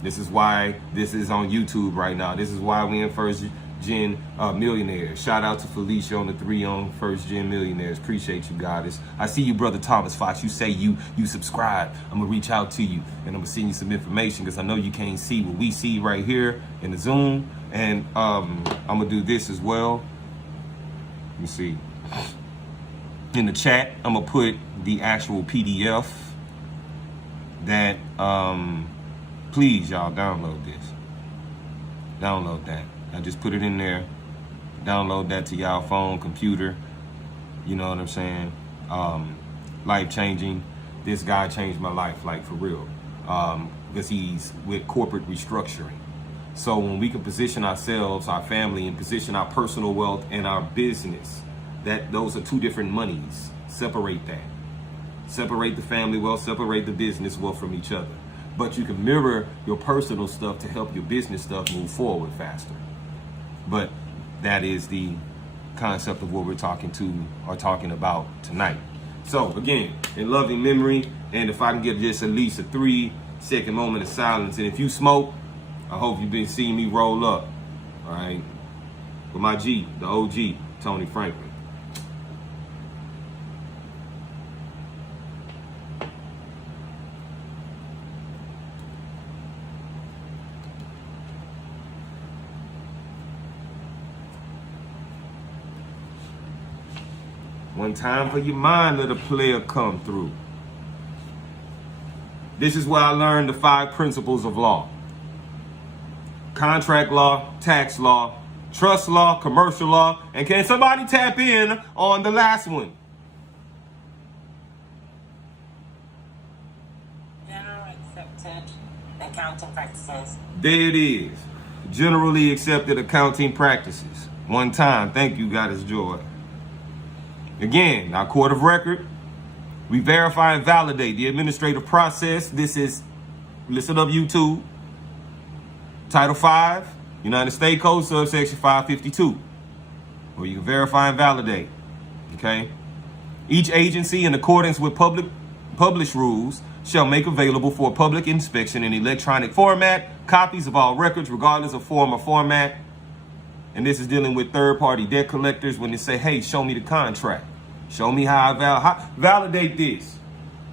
This is why this is on YouTube right now. This is why we in FRSTGEN Millionaires. Shout out to Felicia on the 3 on FRSTGEN Millionaires. Appreciate you, Goddess. I see you, Brother Thomas Fox. You say you subscribe. I'm going to reach out to you and I'm going to send you some information, because I know you can't see what we see right here in the Zoom. And I'm going to do this as well. Let me see. In the chat, I'm going to put the actual PDF that, please, y'all, download this. Download that. I just put it in there. Download that to y'all phone, computer. You know what I'm saying? Life changing. This guy changed my life, like, for real. Because he's with corporate restructuring. So when we can position ourselves, our family, and position our personal wealth and our business, those are 2 different monies. Separate that. Separate the family wealth, separate the business wealth from each other. But you can mirror your personal stuff to help your business stuff move forward faster. But that is the concept of what we're talking about tonight. So again, in loving memory, and if I can get just at least a 3-second moment of silence, and if you smoke, I hope you've been seeing me roll up, all right? With my G, the OG, Tony Franklin. One time for your mind, let a player come through. This is where I learned the 5 principles of law. Contract law, tax law, trust law, commercial law, and can somebody tap in on the last one? General accepted accounting practices. There it is. Generally accepted accounting practices. One time. Thank you, Goddess Joy. Again, our court of record. We verify and validate the administrative process. This is, listen up, YouTube. Title 5, United States Code, subsection 552. Where you can verify and validate. Okay? Each agency, in accordance with published rules, shall make available for public inspection in electronic format copies of all records, regardless of form or format. And this is dealing with third-party debt collectors when they say, hey, show me the contract. Show me how I validate this.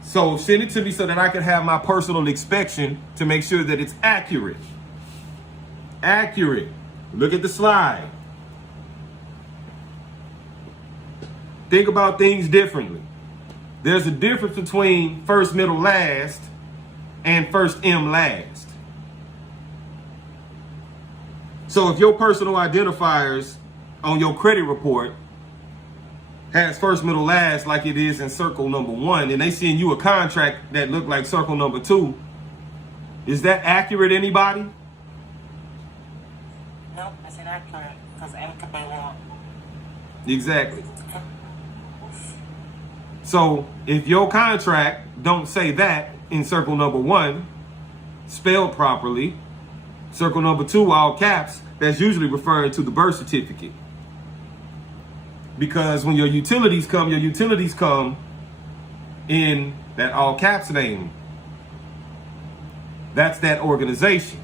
So send it to me so that I can have my personal inspection to make sure that it's accurate. Accurate. Look at the slide. Think about things differently. There's a difference between first, middle, last and first, M, last. So if your personal identifiers on your credit report has first, middle, last like it is in circle number 1, and they send you a contract that look like circle number 2, is that accurate, anybody? Nope, it's inaccurate because M could be wrong. Exactly. So if your contract don't say that in circle number 1, spelled properly, circle number 2, all caps, that's usually referring to the birth certificate. Because when your utilities come in that all caps name. That's that organization.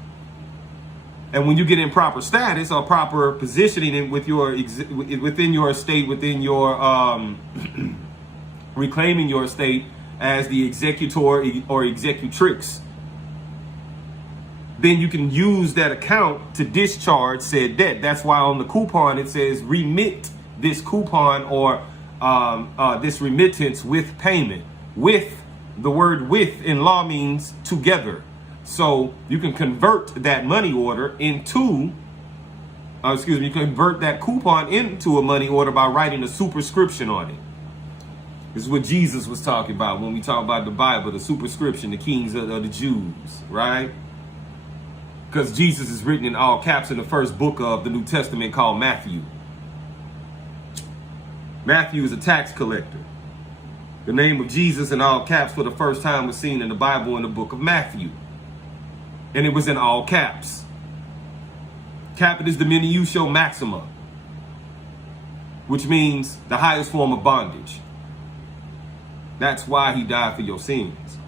And when you get in proper status or proper positioning with your within your estate, within your reclaiming your estate as the executor or executrix, then you can use that account to discharge said debt. That's why on the coupon it says remit this coupon or this remittance with payment. With, the word with in law means together. So you can convert that money order into, you convert that coupon into a money order by writing a superscription on it. This is what Jesus was talking about when we talk about the Bible, the superscription, the kings of the Jews, right? Because Jesus is written in all caps in the first book of the New Testament called Matthew. Matthew is a tax collector. The name of Jesus in all caps for the first time was seen in the Bible in the book of Matthew. And it was in all caps. Capitis diminutio maxima, which means the highest form of bondage. That's why he died for your sins.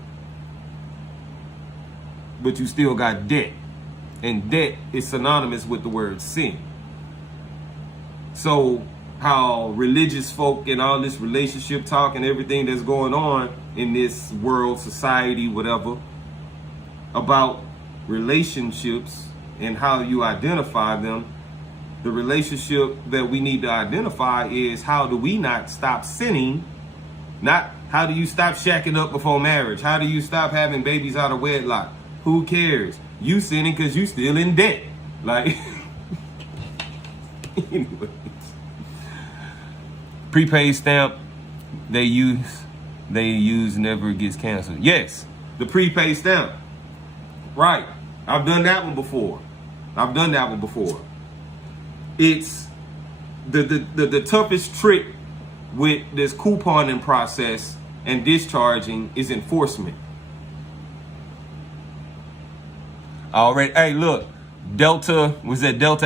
But you still got debt. And debt is synonymous with the word sin. So how religious folk and all this relationship talk and everything that's going on in this world, society, whatever, about relationships and how you identify them, the relationship that we need to identify is how do we not stop sinning, not how do you stop shacking up before marriage, how do you stop having babies out of wedlock, who cares, you sinning because you still in debt, like, anyways. Prepaid stamp they use never gets canceled. Yes, the prepaid stamp. Right. I've done that one before. It's the toughest trick with this couponing process and discharging is enforcement. Already, hey, look, Delta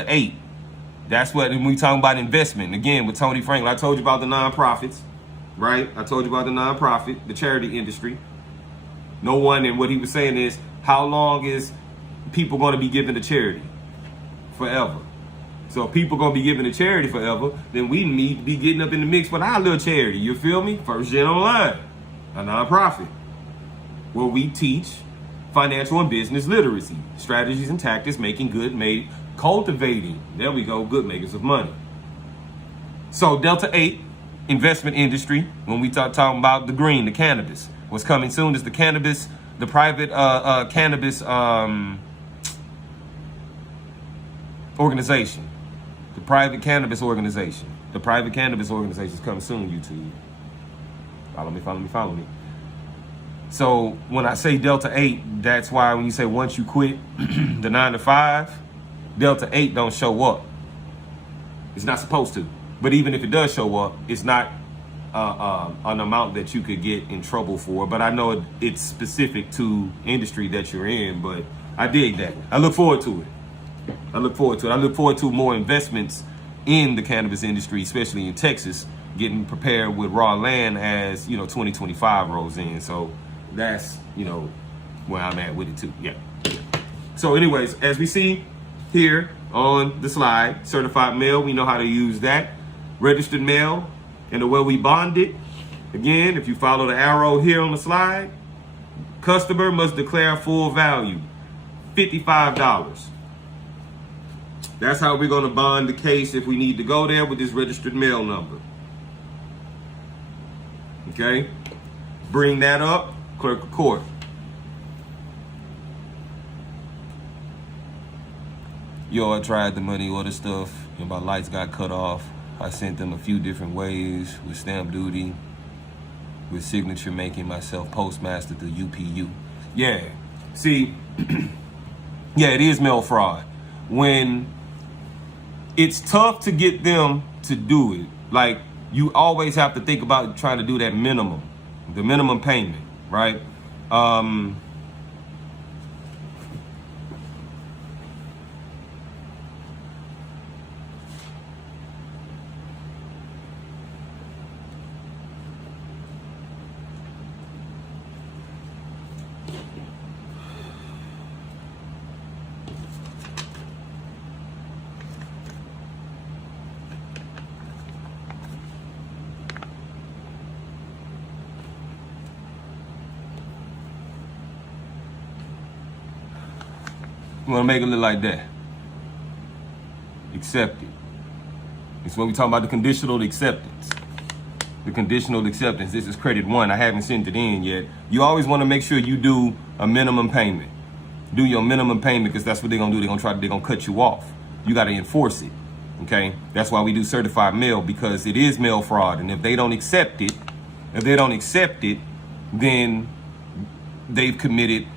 8. That's what, when we talking about investment. Again, with Tony Franklin, I told you about the nonprofits, right? I told you about the nonprofit, the charity industry. No one, and what he was saying is, how long is people going to be giving to charity? Forever. So if people going to be giving to charity forever, then we need to be getting up in the mix with our little charity. You feel me? FRSTGEN Online, a nonprofit, where we teach financial and business literacy, strategies and tactics, making good, cultivating, there we go, good makers of money. So Delta 8, investment industry, when we talking about the green, the cannabis, what's coming soon is the cannabis, the private cannabis organization. The private cannabis organization. The private cannabis organization is coming soon, YouTube. Follow me. So when I say Delta 8, that's why when you say once you quit the 9 to 5, Delta 8 don't show up. It's not supposed to. But even if it does show up, it's not an amount that you could get in trouble for. But I know it's specific to industry that you're in, but I dig that. I look forward to it. I look forward to more investments in the cannabis industry, especially in Texas, getting prepared with raw land as, 2025 rolls in. So that's, where I'm at with it too. Yeah. So anyways, as we see here on the slide, certified mail, we know how to use that. Registered mail, and the way we bond it. Again, if you follow the arrow here on the slide, customer must declare full value, $55. That's how we're going to bond the case if we need to go there with this registered mail number. Okay? Bring that up, clerk of court. Yo, I tried the money order stuff and my lights got cut off. I sent them a few different ways with stamp duty, with signature making myself postmaster to UPU. Yeah, see, yeah, it is mail fraud. When it's tough to get them to do it, like you always have to think about trying to do that minimum, the minimum payment, right? You want to make it look like that. Accept it. It's when we talk about the conditional acceptance. The conditional acceptance. This is credit 1. I haven't sent it in yet. You always want to make sure you do a minimum payment. Do your minimum payment because that's what they're going to do. They're going to cut you off. You got to enforce it. Okay? That's why we do certified mail, because it is mail fraud. And if they don't accept it, then they've committed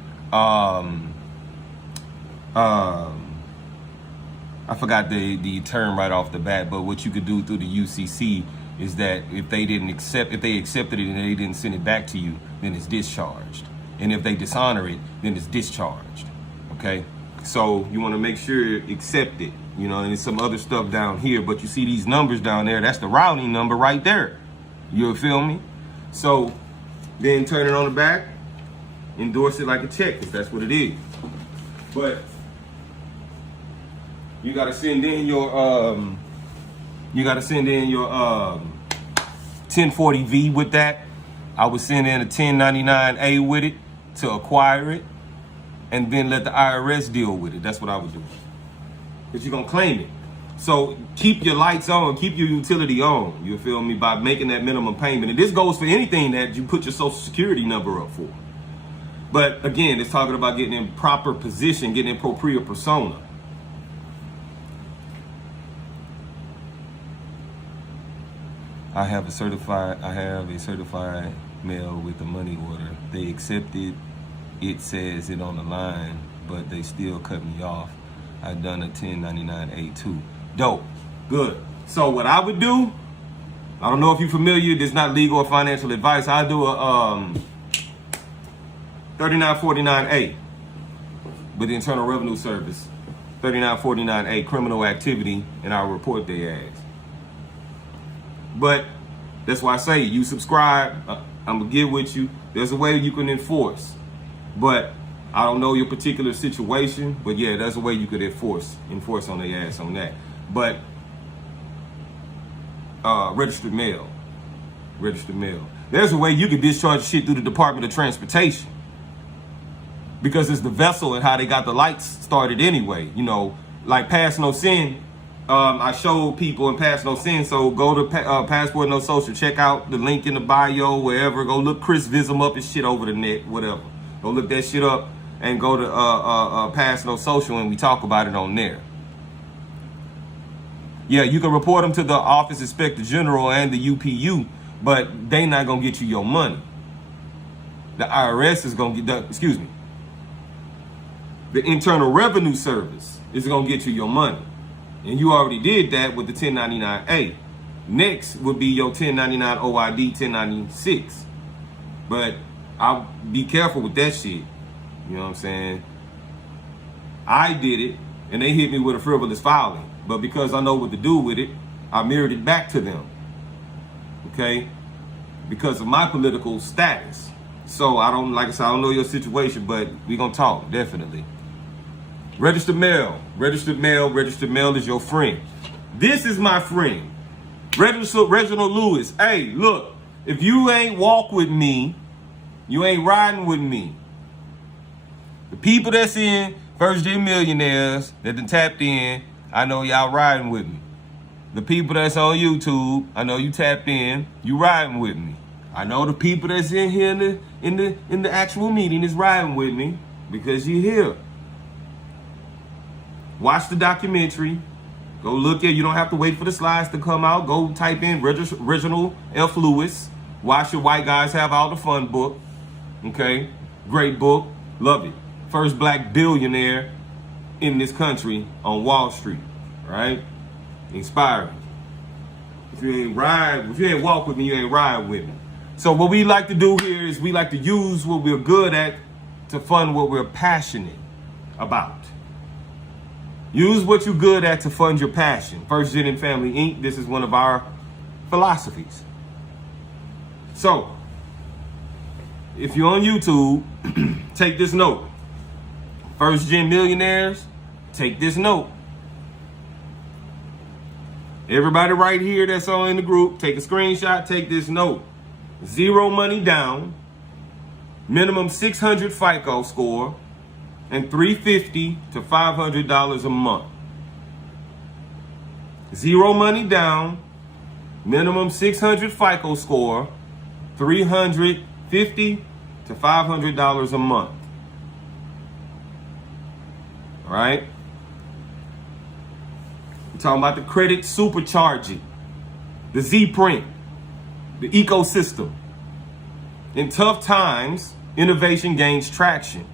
I forgot the term right off the bat, but what you could do through the UCC is that if they accepted it and they didn't send it back to you, then it's discharged. And if they dishonor it, then it's discharged. Okay? So you want to make sure accept it. And there's some other stuff down here, but you see these numbers down there, that's the routing number right there. You feel me? So then turn it on the back, endorse it like a check, because that's what it is. But you gotta send in your 1040V with that. I would send in a 1099A with it to acquire it, and then let the IRS deal with it. That's what I would do. Because you're gonna claim it. So keep your lights on, keep your utility on. You feel me? By making that minimum payment. And this goes for anything that you put your social security number up for. But again, it's talking about getting in proper position, getting in propria persona. I have a certified mail with the money order. They accepted. It says it on the line, but they still cut me off. I done a 1099A2. Dope. Good. So what I would do, I don't know if you're familiar, this is not legal or financial advice. I do a 3949A with the Internal Revenue Service. 3949A, criminal activity, and I'll report their ass. But that's why I say you subscribe. I'm gonna get with you. There's a way you can enforce, but I don't know your particular situation. But yeah, there's a way you could enforce on their ass on that. But registered mail. There's a way you could discharge shit through the Department of Transportation, because it's the vessel and how they got the lights started anyway. You know, like Pass No Sin. I showed people in Pass No Sin, so go to Passport No Social, check out the link in the bio, wherever. Go look Chris Vism up his shit over the net, whatever. Go look that shit up and go to Pass No Social, and we talk about it on there. Yeah, you can report them to the Office Inspector General and the UPU, but they not gonna get you your money. The IRS is gonna get, the Internal Revenue Service is gonna get you your money. And you already did that with the 1099A. Next would be your 1099 OID 1096. But I'll be careful with that shit. You know what I'm saying? I did it, and they hit me with a frivolous filing. But because I know what to do with it, I mirrored it back to them. Okay? Because of my political status. So I don't, like I said, I don't know your situation, but we gonna talk, definitely. Registered mail is your friend. This is my friend, Reginald Lewis. Hey, look, if you ain't walk with me, you ain't riding with me. The people that's in First Gen Millionaires that done tapped in, I know y'all riding with me. The people that's on YouTube, I know you tapped in, you riding with me. I know the people that's in here in the actual meeting is riding with me because you're here. Watch the documentary. Go look at. You don't have to wait for the slides to come out. Go type in Reginald F. Lewis. Watch Your White Guys Have All the Fun book. Okay, great book. Love it. First black billionaire in this country on Wall Street. Right? Inspiring. If you ain't walk with me, you ain't ride with me. So what we like to do here is we like to use what we're good at to fund what we're passionate about. Use what you're good at to fund your passion. First Gen and Family Inc. This is one of our philosophies. So, if you're on YouTube, take this note. First Gen Millionaires, take this note. Everybody right here that's on in the group, take a screenshot, take this note. 0 money down, minimum 600 FICO score, and $350 to $500 a month. 0 money down, minimum 600 FICO score, $350 to $500 a month. All right? We're talking about the credit supercharging, the Z print, the ecosystem. In tough times, innovation gains traction.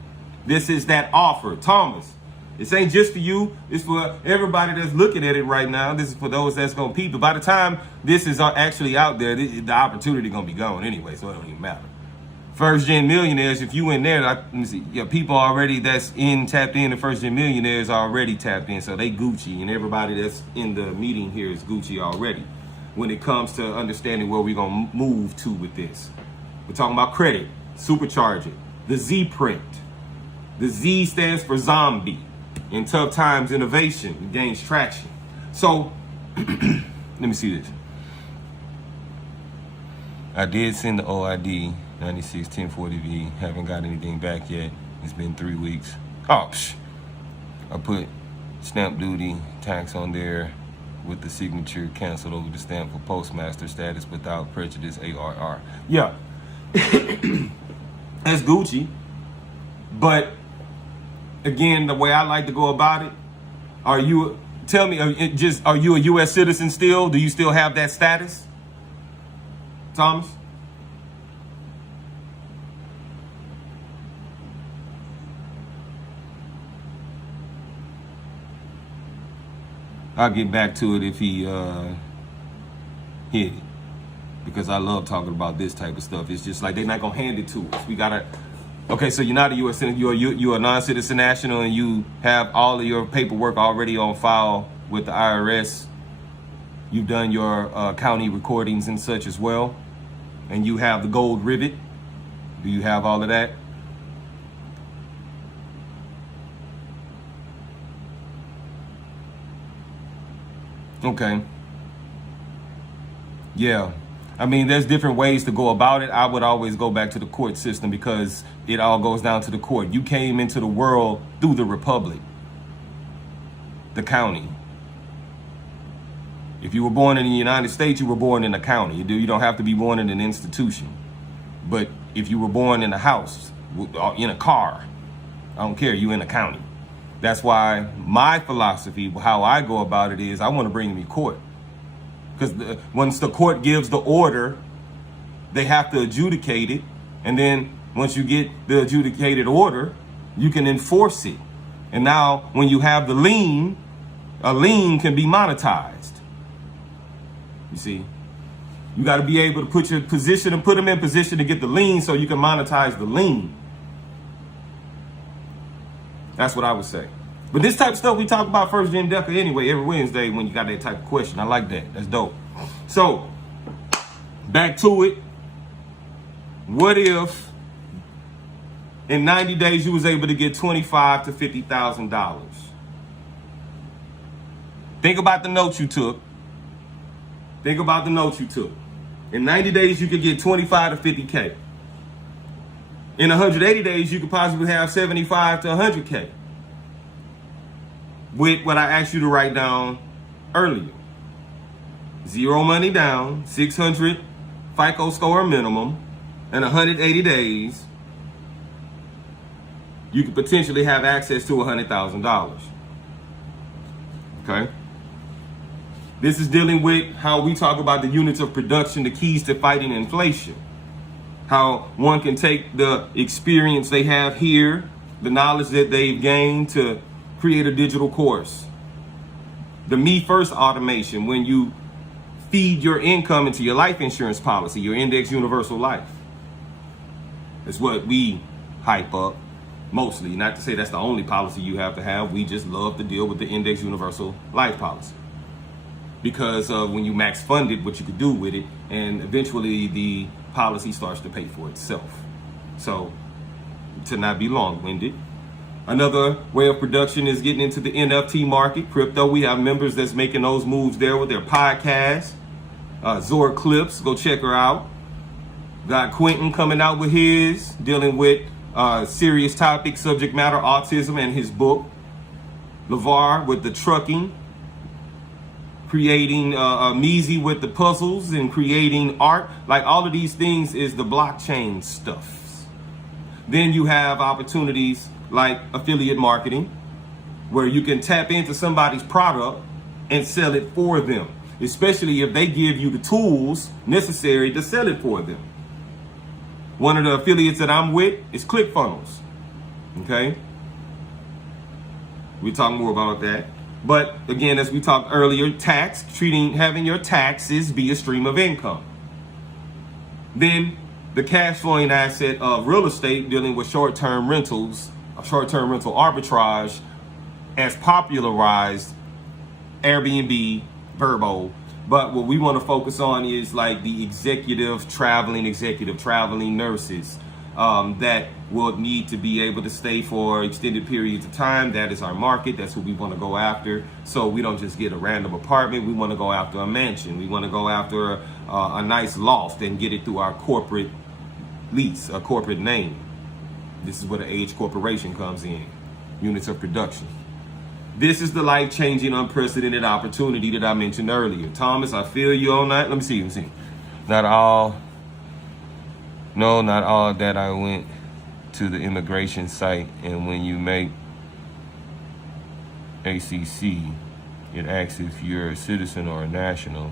This is that offer. Thomas, this ain't just for you. It's for everybody that's looking at it right now. This is for those that's going to peep. But by the time this is actually out there, the opportunity going to be gone anyway, so it don't even matter. First Gen Millionaires, if you in there, let me see, people already that's tapped in, the First Gen Millionaires already tapped in, so they Gucci, and everybody that's in the meeting here is Gucci already when it comes to understanding where we're going to move to with this. We're talking about credit, supercharging, the Z print. The Z stands for zombie. In tough times, innovation gains traction. So, let me see this. I did send the OID 961040V. Haven't got anything back yet. It's been 3 weeks. Oh, I put stamp duty tax on there with the signature canceled over the stamp for postmaster status without prejudice, ARR. Yeah. That's Gucci. But again, the way I like to go about it, are you a U.S. citizen still? Do you still have that status, Thomas? I'll get back to it if he hit it, because I love talking about this type of stuff. It's just like they're not gonna hand it to us. We gotta Okay, so you're not a U.S. citizen. You're a non-citizen national, and you have all of your paperwork already on file with the IRS. You've done your county recordings and such as well, and you have the gold rivet. Do you have all of that? Okay. Yeah. I mean, there's different ways to go about it. I would always go back to the court system because it all goes down to the court. You came into the world through the republic, the county. If you were born in the United States, you were born in a county. You don't have to be born in an institution. But if you were born in a house, in a car, I don't care, you in a county. That's why my philosophy, how I go about it is I want to bring them to court. Because once the court gives the order, they have to adjudicate it. And then once you get the adjudicated order, you can enforce it. And now when you have the lien, a lien can be monetized. You see, you got to be able to put your position and put them in position to get the lien so you can monetize the lien. That's what I would say. But this type of stuff we talk about FRSTGEN Deca anyway, every Wednesday when you got that type of question. I like that. That's dope. So, back to it. What if in 90 days you was able to get $25,000 to $50,000? Think about the notes you took. Think about the notes you took. In 90 days, you could get 25 to 50K. In 180 days, you could possibly have 75 to 100K. With what I asked you to write down earlier. Zero money down, 600 FICO score minimum, and 180 days, you could potentially have access to $100,000. Okay? This is dealing with how we talk about the units of production, the keys to fighting inflation. How one can take the experience they have here, the knowledge that they've gained to create a digital course. The Me First automation, when you feed your income into your life insurance policy, your index universal life. It's what we hype up mostly. Not to say that's the only policy you have to have. We just love to deal with the index universal life policy. Because of when you max fund it, what you could do with it, and eventually the policy starts to pay for itself. So, to not be long-winded, another way of production is getting into the NFT market, crypto. We have members that's making those moves there with their podcasts. Zora Clips, go check her out. Got Quentin coming out with his, dealing with serious topic, subject matter, autism, and his book. LeVar with the trucking. Creating Measy with the puzzles and creating art. Like all of these things is the blockchain stuff. Then you have opportunities like affiliate marketing, where you can tap into somebody's product and sell it for them, especially if they give you the tools necessary to sell it for them. One of the affiliates that I'm with is ClickFunnels. Okay? We'll talk more about that. But again, as we talked earlier, having your taxes be a stream of income. Then the cash flowing asset of real estate, dealing with short-term rentals, short-term rental arbitrage, as popularized Airbnb, Vrbo. But what we want to focus on is like the executive traveling nurses that will need to be able to stay for extended periods of time. That is our market. That's who we want to go after. So we don't just get a random apartment. We want to go after a mansion. We want to go after a nice loft and get it through our corporate lease, a corporate name. This is where the Aged Corporation comes in. Units of production. This is the life-changing, unprecedented opportunity that I mentioned earlier. Thomas, I feel you on that. Let me see. Not all that I went to the immigration site, and when you make ACC, it asks if you're a citizen or a national.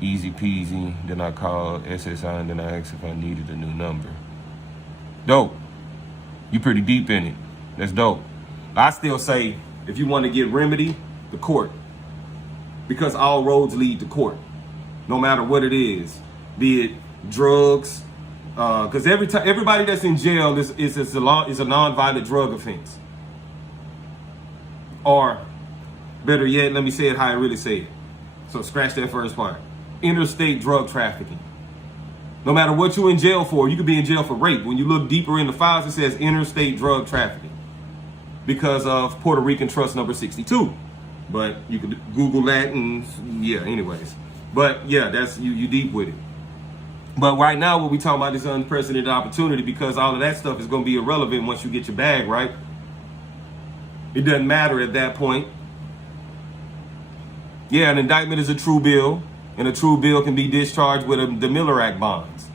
Easy peasy. Then I called SSI and then I asked if I needed a new number. Dope. You pretty deep in it. That's dope. I still say, if you want to get remedy, the court. Because all roads lead to court. No matter what it is. Be it drugs, Because everybody that's in jail is a non-violent drug offense. Or better yet, let me say it how I really say it. So scratch that first part. Interstate drug trafficking. No matter what you're in jail for, you could be in jail for rape. When you look deeper in the files, it says interstate drug trafficking because of Puerto Rican Trust number 62. But you could Google that and yeah, anyways. But yeah, that's you deep with it. But right now, what we talking about is unprecedented opportunity because all of that stuff is going to be irrelevant once you get your bag, right? It doesn't matter at that point. Yeah, an indictment is a true bill, and a true bill can be discharged with the Miller Act bonds.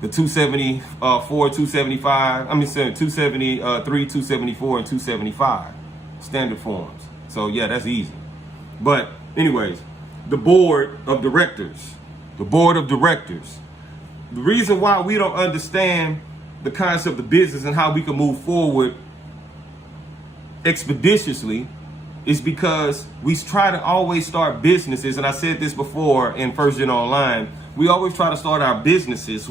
The 274, 275, 273, 274, and 275 standard forms. So yeah, that's easy. But anyways, the board of directors. The board of directors. The reason why we don't understand the concept of business and how we can move forward expeditiously is because we try to always start businesses, and I said this before in FRSTGEN Online, we always try to start our businesses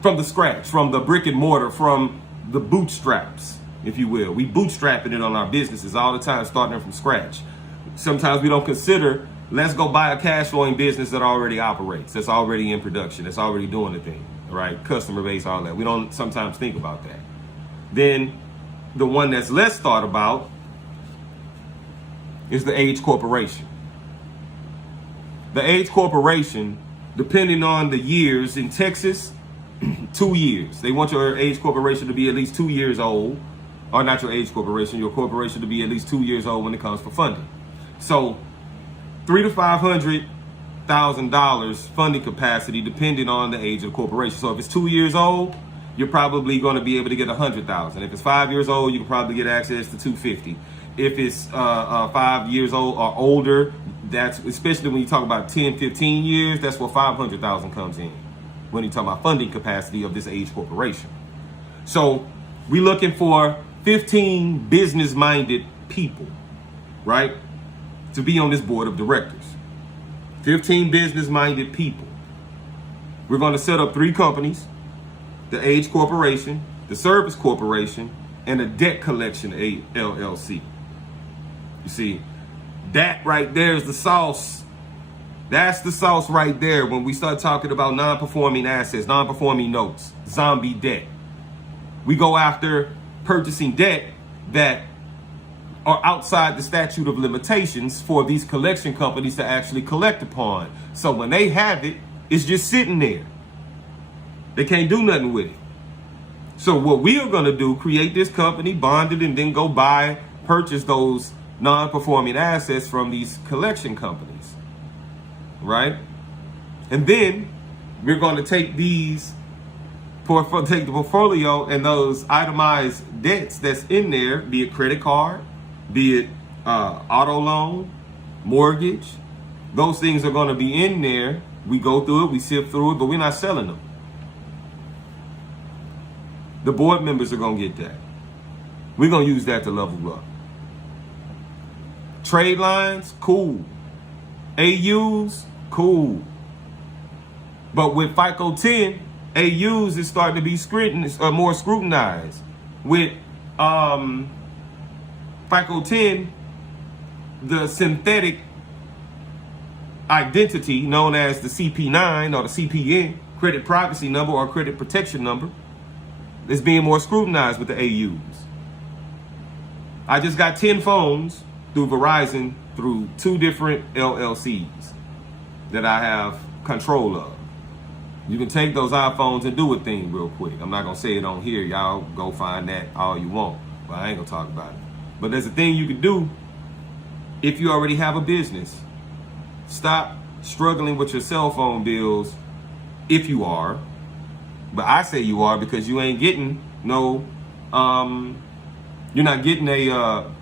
from the scratch, from the brick and mortar, from the bootstraps, if you will. We bootstrapping it on our businesses all the time, starting from scratch. Sometimes we don't consider, let's go buy a cash flowing business that already operates, that's already in production, that's already doing the thing, right? Customer base, all that. We don't sometimes think about that. Then the one that's less thought about is the Aged Corporation. The Aged Corporation, depending on the years, in Texas, 2 years. They want your Aged Corporation to be at least 2 years old, or not your Aged Corporation, your corporation to be at least 2 years old when it comes for funding. So $300,000 to $500,000 funding capacity depending on the age of the corporation. So if it's 2 years old, you're probably going to be able to get $100,000. If it's 5 years old, you can probably get access to $250,000. If it's 5 years old or older, that's especially when you talk about 10, 15 years, that's where $500,000 comes in. When you talk about funding capacity of this age corporation. So we're looking for 15 business-minded people, right, to be on this board of directors. 15 business-minded people. We're going to set up 3 companies: the Aged Corporation, the Service Corporation, and a Debt Collection LLC. You see, that right there is the sauce. That's the sauce right there when we start talking about non-performing assets, non-performing notes, zombie debt. We go after purchasing debt that are outside the statute of limitations for these collection companies to actually collect upon. So when they have it, it's just sitting there. They can't do nothing with it. So what we are going to do, create this company, bond it, and then go purchase those non-performing assets from these collection companies. Right? And then we're going to take the portfolio and those itemized debts that's in there, be it credit card, be it auto loan, mortgage. Those things are going to be in there. We go through it, we sift through it, but we're not selling them. The board members are going to get that. We're going to use that to level up. Trade lines, cool. AUs, cool. But with FICO 10, AUs is starting to be more scrutinized. With FICO 10, the synthetic identity known as the CP9 or the CPN, credit privacy number or credit protection number, is being more scrutinized with the AUs. I just got 10 phones through Verizon through 2 different LLCs that I have control of. You can take those iPhones and do a thing real quick. I'm not going to say it on here. Y'all go find that all you want. But I ain't going to talk about it. But there's a thing you can do if you already have a business. Stop struggling with your cell phone bills if you are. But I say you are because you ain't getting you're not getting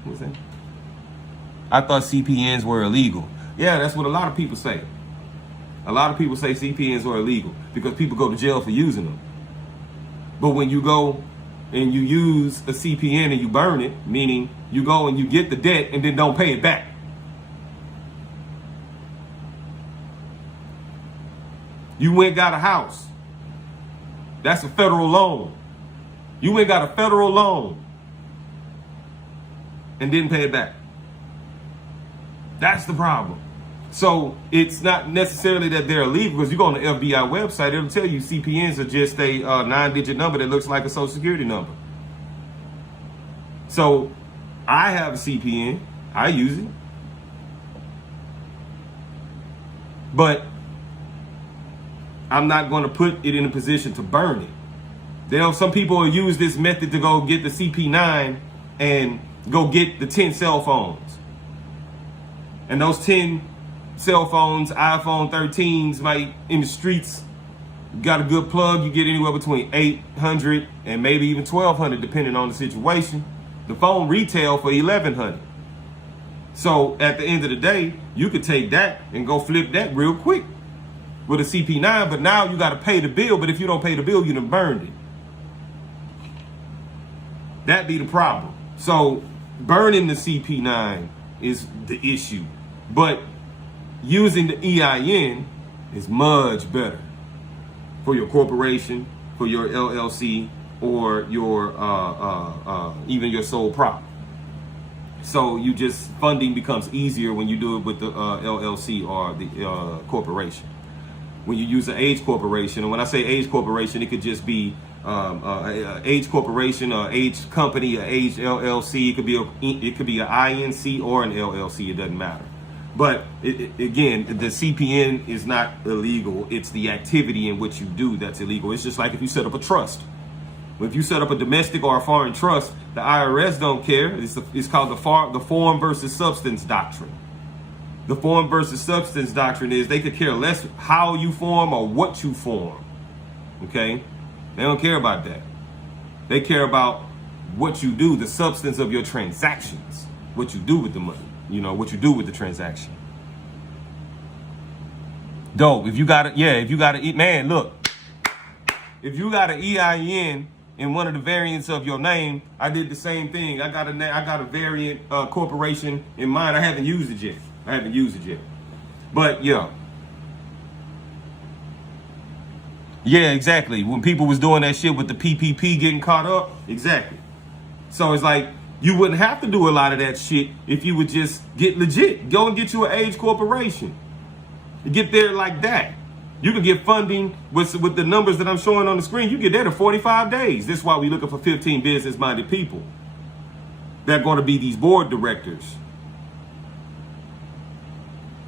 what's that? I thought CPNs were illegal. Yeah, that's what a lot of people say. A lot of people say CPNs are illegal because people go to jail for using them. But when you go and you use a CPN and you burn it, meaning you go and you get the debt and then don't pay it back. You went got a house. That's a federal loan. You went got a federal loan and didn't pay it back. That's the problem. So it's not necessarily that they're illegal, because you go on the FBI website, it'll tell you CPNs are just a 9-digit number that looks like a social security number. So I have a CPN. I use it. But I'm not going to put it in a position to burn it. Some people will use this method to go get the CP9 and go get the 10 cell phones. And those 10 cell phones, iPhone 13s, might in the streets, got a good plug, you get anywhere between $800 and maybe even $1,200 depending on the situation. The phone retail for $1,100. So at the end of the day, you could take that and go flip that real quick with a CP9, but now you got to pay the bill. But if you don't pay the bill, you done burned it. That be the problem. So burning the CP9 is the issue, but using the EIN is much better for your corporation, for your LLC, or your even your sole prop. So you just, funding becomes easier when you do it with the LLC or the corporation. When you use an Aged corporation, and when I say Aged corporation, it could just be a Aged corporation, or Aged company, a Aged LLC. It could be an INC or an LLC. It doesn't matter. But again, the CPN is not illegal. It's the activity in which you do that's illegal. It's just like if you set up a trust. If you set up a domestic or a foreign trust, the IRS don't care. It's called the form versus substance doctrine. The form versus substance doctrine is they could care less how you form or what you form. Okay? They don't care about that. They care about what you do, the substance of your transactions, what you do with the money, what you do with the transaction. Dope. If you got man, look, if you got an EIN in one of the variants of your name, I did the same thing. I got a variant corporation in mine. I haven't used it yet. But yeah, exactly. When people was doing that shit with the PPP getting caught up, exactly. So it's like you wouldn't have to do a lot of that shit if you would just get legit. Go and get you an Aged corporation. Get there like that. You can get funding with the numbers that I'm showing on the screen. You get that in 45 days. This is why we're looking for 15 business-minded people. They're going to be these board directors.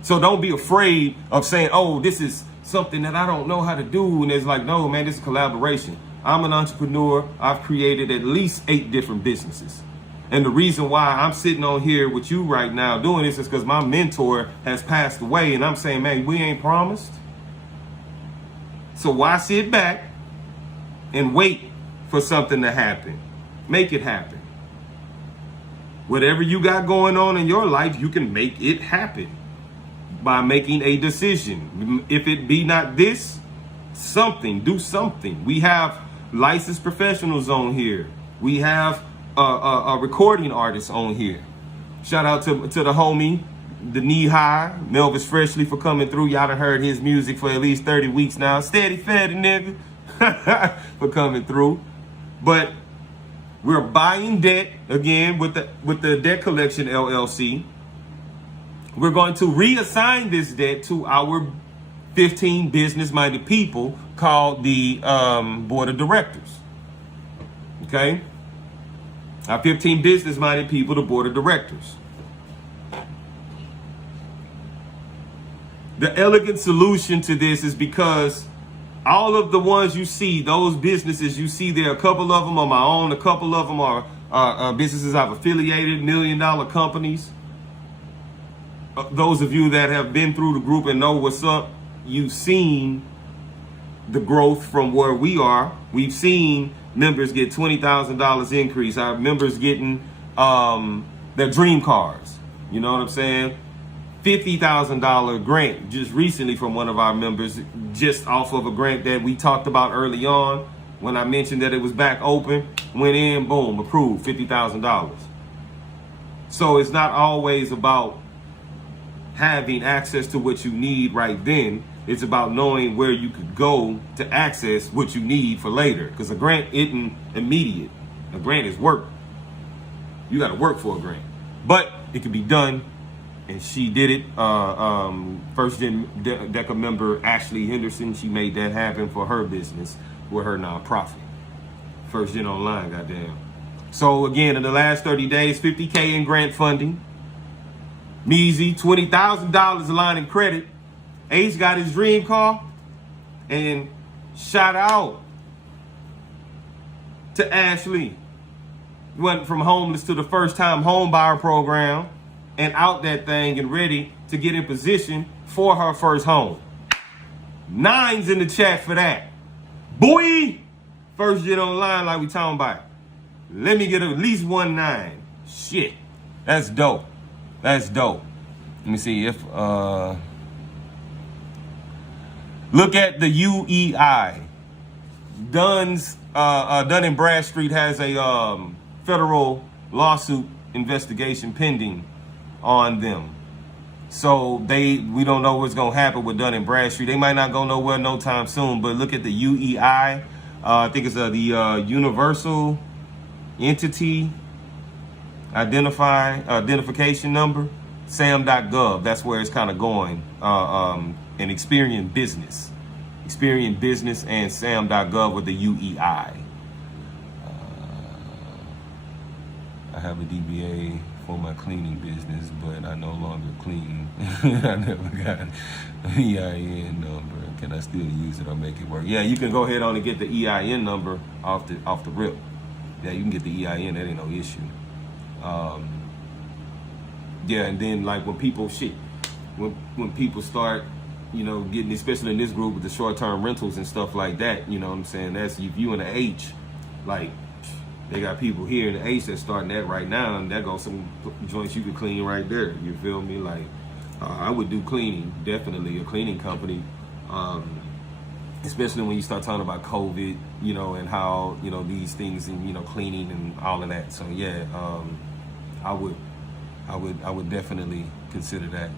So don't be afraid of saying, oh, this is something that I don't know how to do. And it's like, no, man, this is collaboration. I'm an entrepreneur. I've created at least 8 different businesses. And the reason why I'm sitting on here with you right now doing this is because my mentor has passed away. And I'm saying, man, we ain't promised. So why sit back and wait for something to happen? Make it happen. Whatever you got going on in your life, you can make it happen by making a decision. If it be not this, something, do something. We have licensed professionals on here. We have a recording artist on here. Shout out to the homie, the Knee High, Melvis Freshly, for coming through. Y'all done heard his music for at least 30 weeks now. Steady fatty nigga for coming through. But we're buying debt again with the Debt Collection LLC. We're going to reassign this debt to our 15 business-minded people called the board of directors. Okay? Our 15 business-minded people, the board of directors. The elegant solution to this is because all of the ones you see, those businesses you see there, a couple of them are my own, a couple of them are businesses I've affiliated, $1 million companies. Those of you that have been through the group and know what's up, you've seen the growth from where we are. We've seen members get $20,000 increase. Our members getting their dream cars. You know what I'm saying? $50,000 grant just recently from one of our members, just off of a grant that we talked about early on. When I mentioned that it was back open, went in, boom, approved, $50,000. So it's not always about having access to what you need right then. It's about knowing where you could go to access what you need for later. Because a grant isn't immediate. A grant is work. You got to work for a grant. But it can be done. And she did it. FRSTGEN Deca member Ashley Henderson, she made that happen for her business with her nonprofit. FRSTGEN Online, goddamn. So again, in the last 30 days, $50K in grant funding. Measy, $20,000 line of credit. Ace got his dream car. And shout out to Ashley. Went from homeless to the first time home buyer program. And out that thing and ready to get in position for her first home. 9's in the chat for that. Boy! FRSTGEN Online like we talking about. Let me get at least 1 9. Shit. That's dope. That's dope. Let me see if look at the UEI. Dun and Bradstreet has a federal lawsuit investigation pending on them. So we don't know what's gonna happen with Dun and Bradstreet. They might not go nowhere no time soon, but look at the UEI. I think it's the Universal Entity Identification Number, sam.gov. That's where it's kind of going. And Experian Business and sam.gov with the UEI. I have a DBA for my cleaning business, but I no longer clean. I never got an EIN number. Can I still use it or make it work? Yeah, you can go ahead on and get the EIN number off the rip. Yeah, you can get the EIN. That ain't no issue. Yeah, and then like when people when people start, you know, getting, especially in this group with the short-term rentals and stuff like that, you know what I'm saying? That's if you in the H, like. They got people here in the H that's starting that right now, and that goes some joints you could clean right there. You feel me? Like, I would do cleaning, definitely a cleaning company, especially when you start talking about COVID, you know, and how, you know, these things and, you know, cleaning and all of that. So yeah, I would definitely consider that.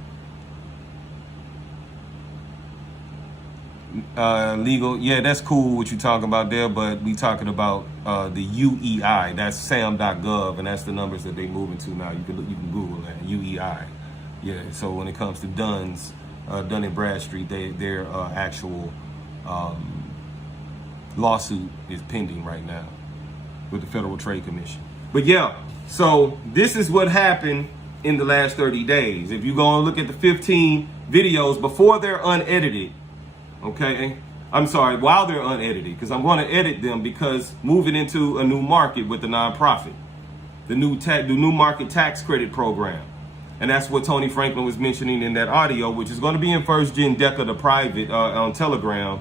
Legal, yeah, that's cool what you're talking about there, but we talking about the UEI. That's sam.gov, and that's the numbers that they moving to now. You can Google that UEI. Yeah. So when it comes to Dun and Bradstreet, their actual lawsuit is pending right now with the Federal Trade Commission. But yeah, so this is what happened in the last 30 days. If you go and look at the 15 videos before they're unedited. Okay, I'm sorry, while they're unedited, because I'm going to edit them because moving into a new market with the nonprofit, the new market tax credit program. And that's what Tony Franklin was mentioning in that audio, which is going to be in FRSTGEN Deca, the private on Telegram.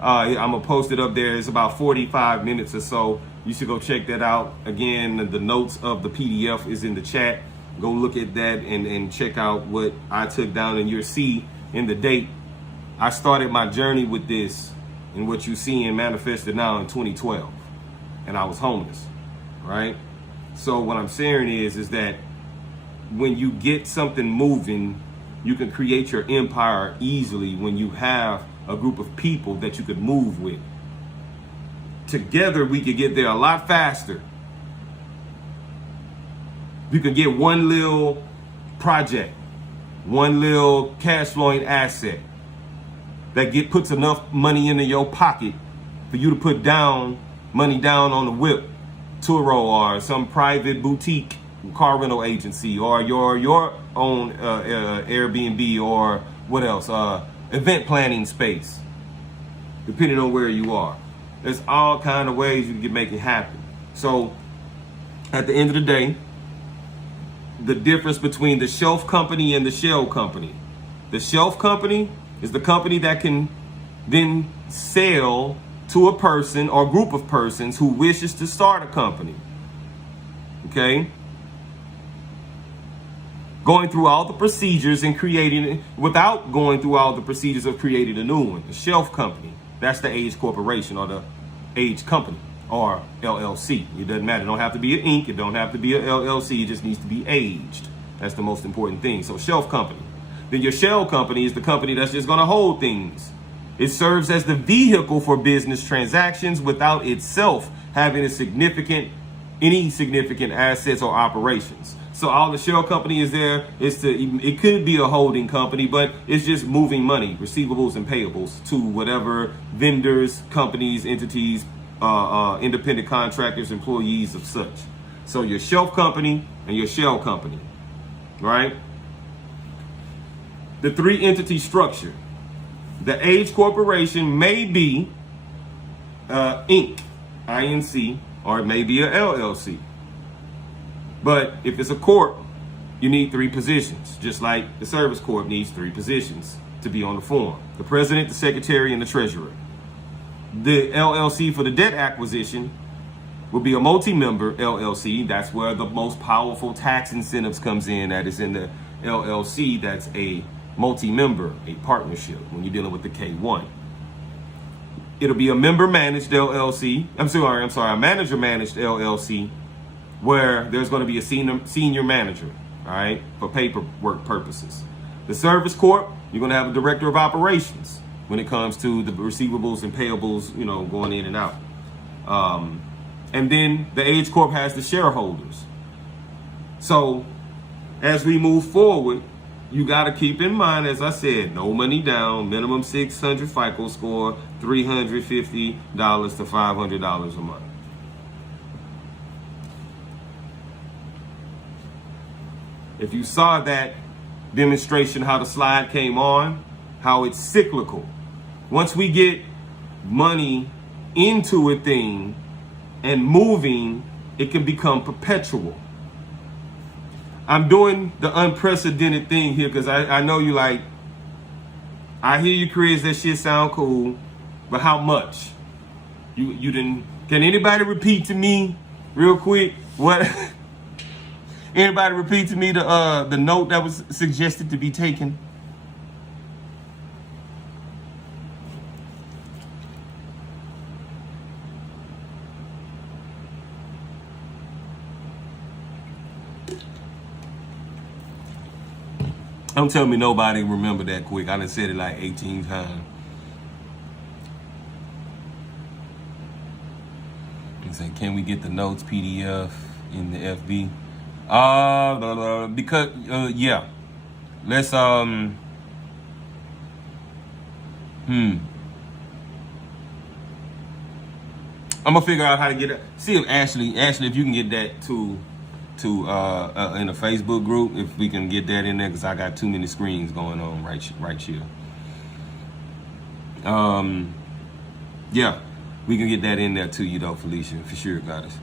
I'm going to post it up there. It's about 45 minutes or so. You should go check that out. Again, the notes of the PDF is in the chat. Go look at that and check out what I took down, and you'll see in the date. I started my journey with this and what you see and manifested now in 2012. And I was homeless, right? So what I'm saying is that when you get something moving, you can create your empire easily when you have a group of people that you could move with. Together, we could get there a lot faster. You can get one little project, one little cash flowing asset that puts enough money into your pocket for you to put money down on the whip, Turo, or some private boutique car rental agency, or your own Airbnb, or what else, event planning space, depending on where you are. There's all kind of ways you can make it happen. So at the end of the day, the difference between the shelf company and the shell company. The shelf company is the company that can then sell to a person or group of persons who wishes to start a company. Okay? Going through all the procedures and creating it without going through all the procedures of creating a new one. The shelf company, that's the Aged Corporation or the Aged Company or LLC. It doesn't matter. It don't have to be an Inc. It don't have to be a LLC. It just needs to be aged. That's the most important thing. So shelf company. Then your shell company is the company that's just going to hold things. It serves as the vehicle for business transactions without itself having any significant assets or operations. So all the shell company is there is it could be a holding company, but it's just moving money, receivables and payables to whatever vendors, companies, entities, independent contractors, employees of such. So your shelf company and your shell company, right? The three entity structure. The Aged Corporation may be Inc., INC, or it may be a LLC. But if it's a corp, you need 3 positions, just like the service corp needs 3 positions to be on the form: the president, the secretary, and the treasurer. The LLC for the debt acquisition will be a multi-member LLC. That's where the most powerful tax incentives comes in. That is in the LLC. That's a multi-member, a partnership when you're dealing with the K1. It'll be a member-managed LLC. A manager-managed LLC, where there's going to be a senior manager, all right, for paperwork purposes. The service corp, you're going to have a director of operations when it comes to the receivables and payables, going in and out. And then the Aged Corp has the shareholders. So as we move forward, you got to keep in mind, as I said, no money down, minimum 600 FICO score, $350 to $500 a month. If you saw that demonstration, how the slide came on, how it's cyclical. Once we get money into a thing and moving, it can become perpetual. I'm doing the unprecedented thing here because I know you like, I hear you, Chris, that shit sound cool, but how much? You didn't, can anybody repeat to me real quick what? Anybody repeat to me the note that was suggested to be taken? Don't tell me nobody remember that quick. I done said it like 18 times. He said, can we get the notes PDF in the FB? Because yeah. Let's I'm gonna figure out how to get it. See if Ashley, if you can get that to in a Facebook group, if we can get that in there, because I got too many screens going on right here. Yeah, we can get that in there to you though, Felicia, for sure, goddess.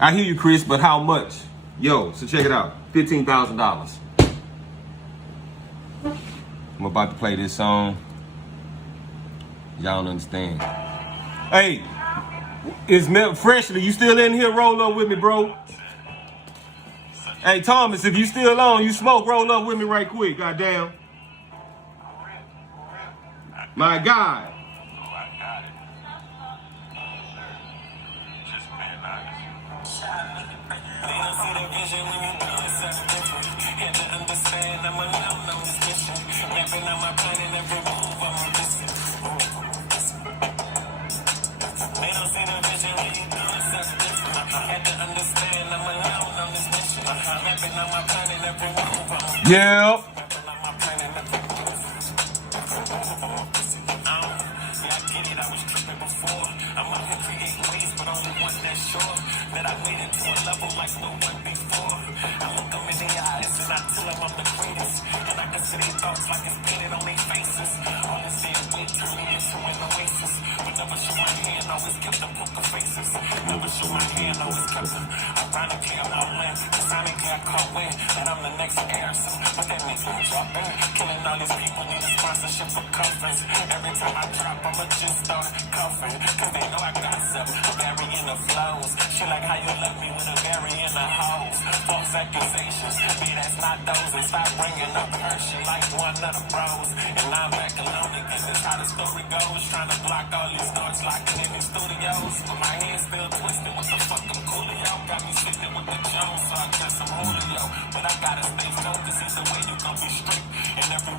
I hear you, Chris, but how much? Yo, so check it out, $15,000. I'm about to play this song. Y'all don't understand. Hey, is Freshly, you still in here? Roll up with me, bro. Hey, Thomas, if you still on, you smoke, roll up with me right quick, goddamn. My God. Yeah.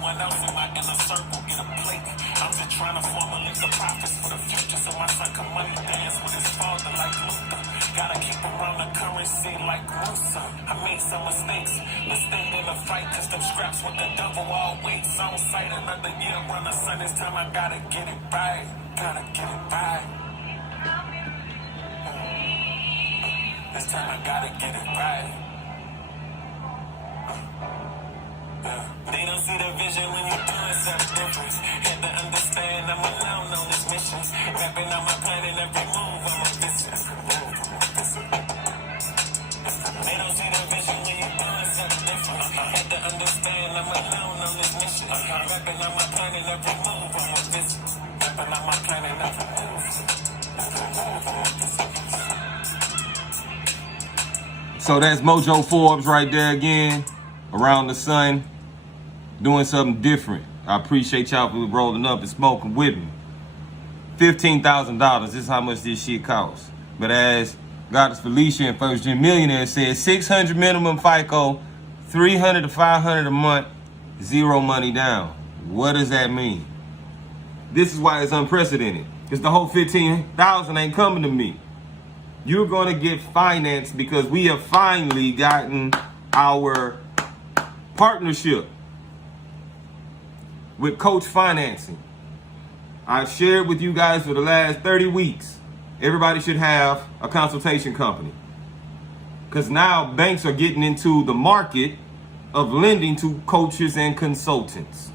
everyone else in my inner circle get a plate. I'm just trying to formulate the profits for the future so my son can money dance with his father like Luther. Gotta keep around the currency like Rusa. I made some mistakes, but stayed in the fight cause them scraps with the devil all waits on sight. Another year run the sun, this time I gotta get it right. Gotta get it right. This time I gotta get it right. They don't see the vision when you're doing something different. Had to understand I'm alone on this mission. Rapping on my plan and every move I'm a business. They don't see the vision when you're doing something different. Had to understand I'm alone on this mission. Rapping on my plan and every move I'm a business. Rapping on my plan and every move. So that's Mojo Forbes right there again, around the sun, doing something different. I appreciate y'all for rolling up and smoking with me. $15,000, this is how much this shit costs. But as Goddess Felicia and FRSTGEN Millionaire said, 600 minimum FICO, 300 to 500 a month, zero money down. What does that mean? This is why it's unprecedented. Because the whole 15,000 ain't coming to me. You're going to get financed because we have finally gotten our partnership with Coach Financing. I've shared with you guys for the last 30 weeks. Everybody should have a consultation company. Because now banks are getting into the market of lending to coaches and consultants.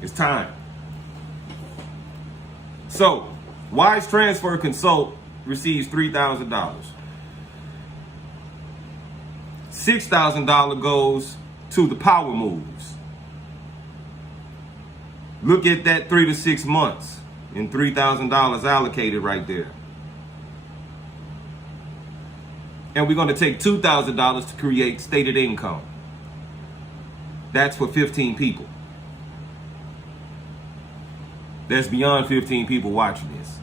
It's time. So, Wise Transfer Consult receives $3,000. $6,000 goes to the Power Moves. Look at that 3 to 6 months and $3,000 allocated right there. And we're going to take $2,000 to create stated income. That's for 15 people. There's beyond 15 people watching this.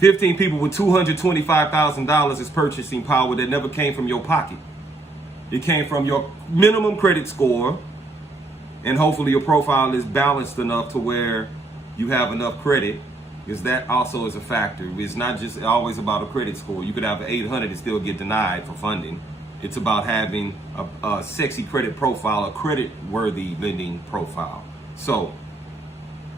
15 people with $225,000 is purchasing power that never came from your pocket. It came from your minimum credit score, and hopefully your profile is balanced enough to where you have enough credit, because that also is a factor. It's not just always about a credit score. You could have an 800 and still get denied for funding. It's about having a sexy credit profile, a credit-worthy lending profile. So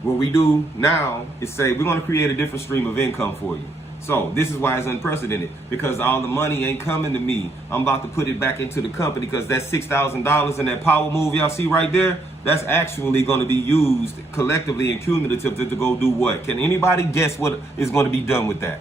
what we do now is say we're going to create a different stream of income for you. So this is why it's unprecedented, because all the money ain't coming to me. I'm about to put it back into the company, because that $6,000 in that Power Move y'all see right there, that's actually going to be used collectively and cumulatively to go do what? Can anybody guess what is going to be done with that?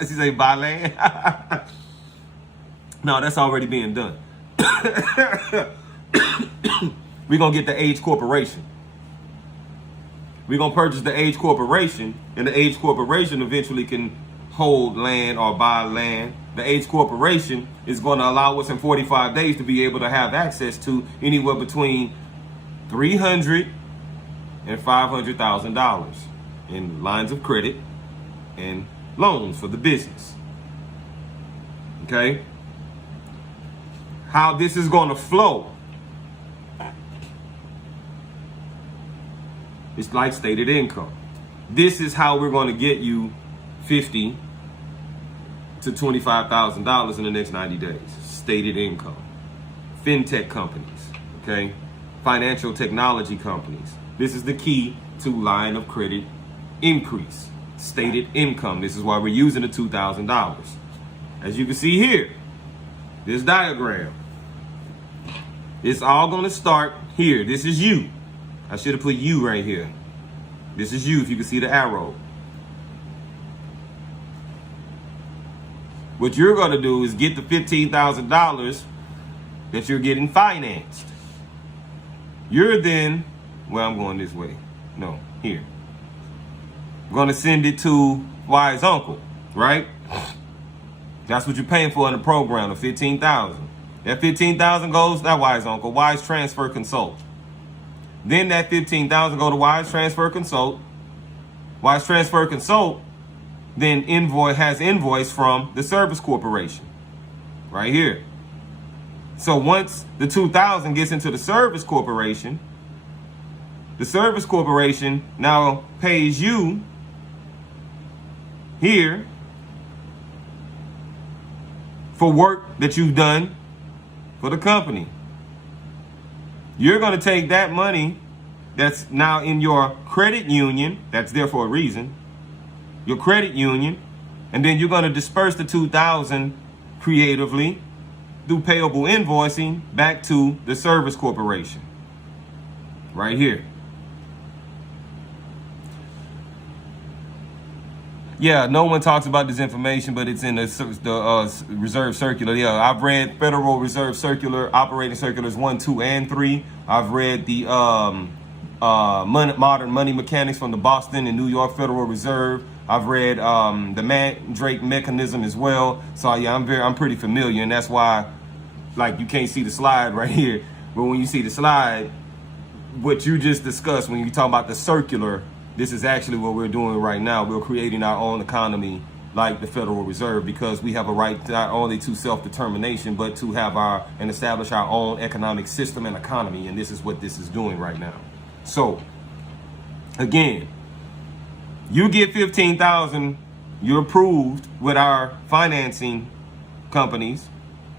She say buy land. No, that's already being done. We're gonna get the Aged Corporation. We're gonna purchase the Aged Corporation, and the Aged Corporation eventually can hold land or buy land. The Aged Corporation is going to allow us in 45 days to be able to have access to anywhere between $300,000 and $500,000 in lines of credit and loans for the business. Okay? How this is going to flow. It's like stated income. This is how we're going to get you $50,000 to $25,000 in the next 90 days. Stated income. Fintech companies, okay? Financial technology companies. This is the key to line of credit increase. Stated income. This is why we're using the $2,000. As you can see here, this diagram, it's all going to start here. This is you. I should have put you right here. This is you, if you can see the arrow. What you're going to do is get the $15,000 that you're getting financed. You're then, well, I'm going this way. No, here. I'm going to send it to Wise Uncle, right? That's what you're paying for in the program, the $15,000. That $15,000 goes that Wise Uncle, Wise Transfer Consult. Then that $15,000 go to Wise Transfer Consult. Wise Transfer Consult then has invoice from the Service Corporation, right here. So once the $2,000 gets into the Service Corporation now pays you here for work that you've done for the company. You're going to take that money that's now in your credit union, that's there for a reason, your credit union, and then you're going to disperse the $2,000 creatively through payable invoicing back to the Service Corporation. Right here. Yeah, no one talks about this information, but it's in the Reserve Circular. Yeah, I've read Federal Reserve Circular, Operating Circulars 1, 2, and 3. I've read the Modern Money Mechanics from the Boston and New York Federal Reserve. I've read the Mandrake Mechanism as well. So yeah, I'm pretty familiar, and that's why, like, you can't see the slide right here, but when you see the slide, what you just discussed when you talk about the circular, this is actually what we're doing right now. We're creating our own economy like the Federal Reserve, because we have a right not only to self-determination, but to have and establish our own economic system and economy. And this is what this is doing right now. So again, you get $15,000, you're approved with our financing companies.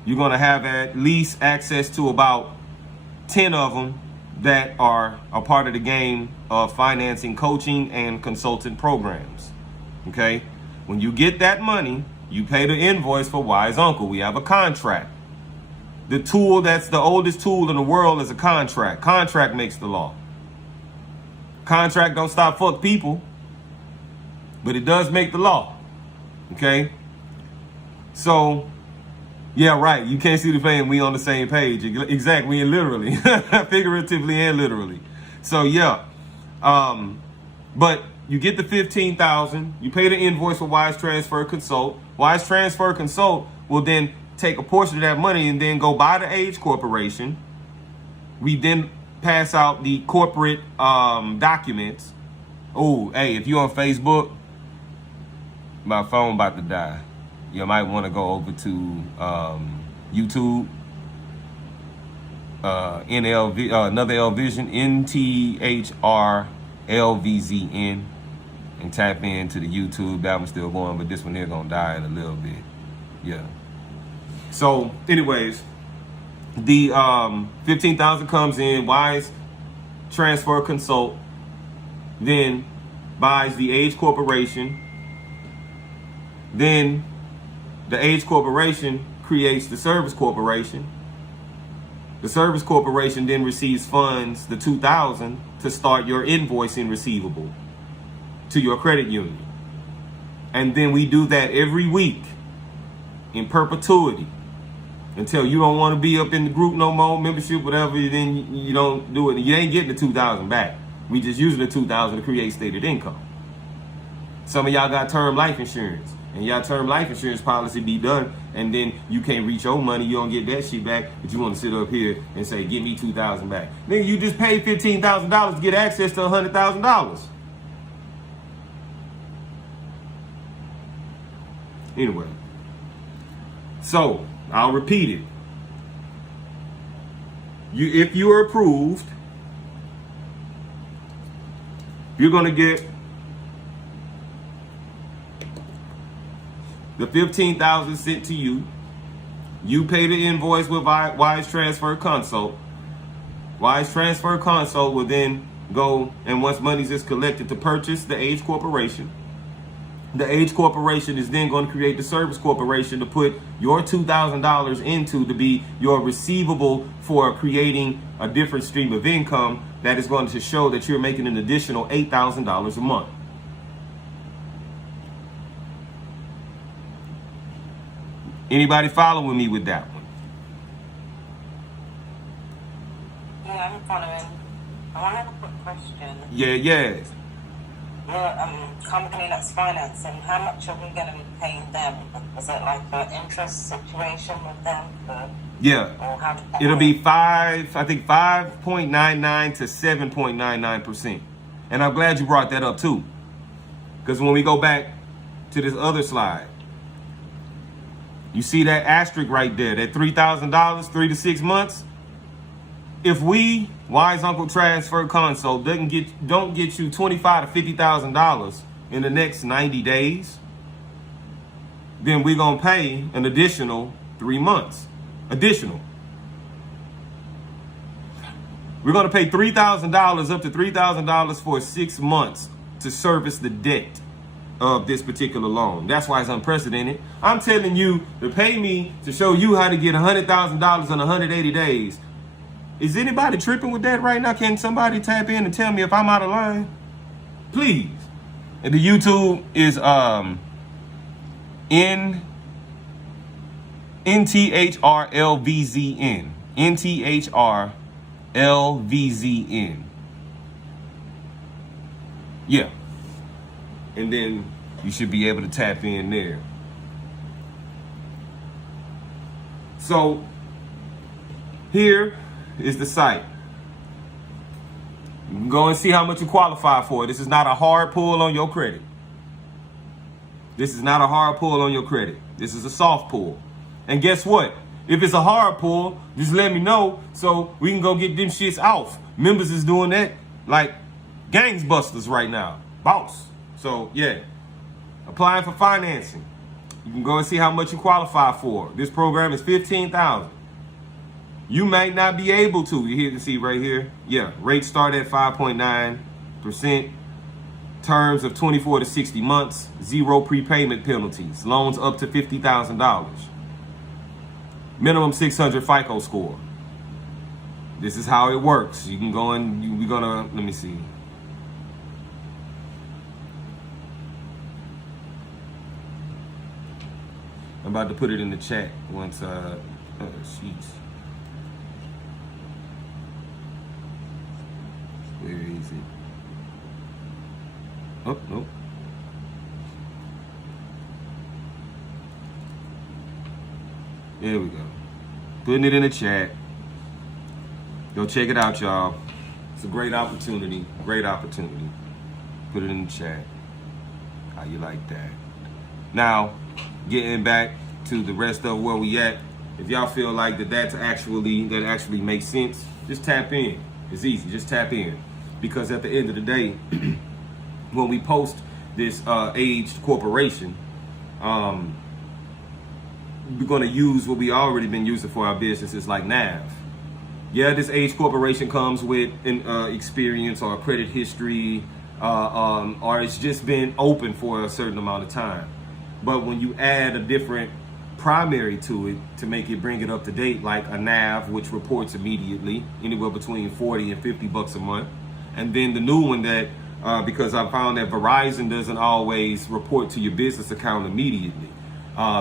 You're going to have at least access to about 10 of them that are a part of the game of financing, coaching, and consultant programs. Okay? When you get that money, you pay the invoice for Wise Uncle. We have a contract. The tool that's the oldest tool in the world is a contract. Contract makes the law. Contract don't stop fuck people, but it does make the law. Okay? So, yeah, right. You can't see the thing. We on the same page. Exactly. And literally, figuratively and literally. So yeah. But you get the $15,000. You pay the invoice for Wise Transfer Consult. Wise Transfer Consult will then take a portion of that money and then go buy the Aged Corporation. We then pass out the corporate documents. Oh, hey, if you're on Facebook, my phone about to die. You might want to go over to YouTube, another L Vision, NTHRLVZN, and tap into the YouTube. That one's still going, but this one here gonna die in a little bit. Yeah. So, anyways, the $15,000 comes in. Wise Transfer Consult then buys the Aged Corporation. Then the Aged Corporation creates the Service Corporation. The Service Corporation then receives funds, the $2,000, to start your invoicing receivable to your credit union. And then we do that every week in perpetuity until you don't want to be up in the group no more, membership, whatever. Then you don't do it. You ain't getting the $2,000 back. We just using the $2,000 to create stated income. Some of y'all got term life insurance, and y'all term life insurance policy be done, and then you can't reach your money, you don't get that shit back, but you want to sit up here and say, give me $2,000 back. Then you just paid $15,000 to get access to $100,000. Anyway, so I'll repeat it. If you are approved, you're going to get the $15,000 sent to you. You pay the invoice with Wise Transfer Consult. Wise Transfer Consult will then go, and once monies is collected, to purchase the Aged Corporation. The Aged Corporation is then going to create the Service Corporation to put your $2,000 into, to be your receivable for creating a different stream of income that is going to show that you're making an additional $8,000 a month. Anybody following me with that one? Yeah, I'm following. I want to have a quick question. Yeah, yes. company that's financing, how much are we going to be paying them? Is it like an interest situation with them? Yeah. Or how It'll be 5.99 to 7.99%. And I'm glad you brought that up too. Because when we go back to this other slide, you see that asterisk right there, that $3,000, 3 to 6 months. If we, Wise Uncle Transfer Consult, don't get you $25,000 to $50,000 in the next 90 days, then we're gonna pay an additional 3 months. Additional. We're gonna pay $3,000 up to $3,000 for 6 months to service the debt of this particular loan. That's why it's unprecedented. I'm telling you to pay me to show you how to get $100,000 in 180 days. Is anybody tripping with that right now? Can somebody tap in and tell me if I'm out of line? Please. And the YouTube is NTHRLVZN. NTHRLVZN. Yeah. And then you should be able to tap in there. So here is the site. You can go and see how much you qualify for. This is not a hard pull on your credit. This is not a hard pull on your credit. This is a soft pull. And guess what? If it's a hard pull, just let me know so we can go get them shits off. Members is doing that like gangbusters right now. Boss. So yeah, applying for financing. You can go and see how much you qualify for. This program is $15,000. You might not be able to. You can see right here. Yeah, rates start at 5.9%. Terms of 24 to 60 months. 0 prepayment penalties. Loans up to $50,000. Minimum 600 FICO score. This is how it works. You can go and we're gonna, let me see. I'm about to put it in the chat once, sheets. Where is it? Oh, no. There we go. Putting it in the chat. Go check it out, y'all. It's a great opportunity. Great opportunity. Put it in the chat. How you like that? Now, getting back to the rest of where we at. If y'all feel like that actually makes sense, just tap in. It's easy. Just tap in. Because at the end of the day, when we post this aged corporation, we're going to use what we already been using for our businesses like NAV. Yeah, this aged corporation comes with an experience or a credit history, or it's just been open for a certain amount of time. But when you add a different primary to it to make it bring it up to date, like a NAV, which reports immediately, anywhere between $40 and $50 a month. And then the new one that, because I found that Verizon doesn't always report to your business account immediately.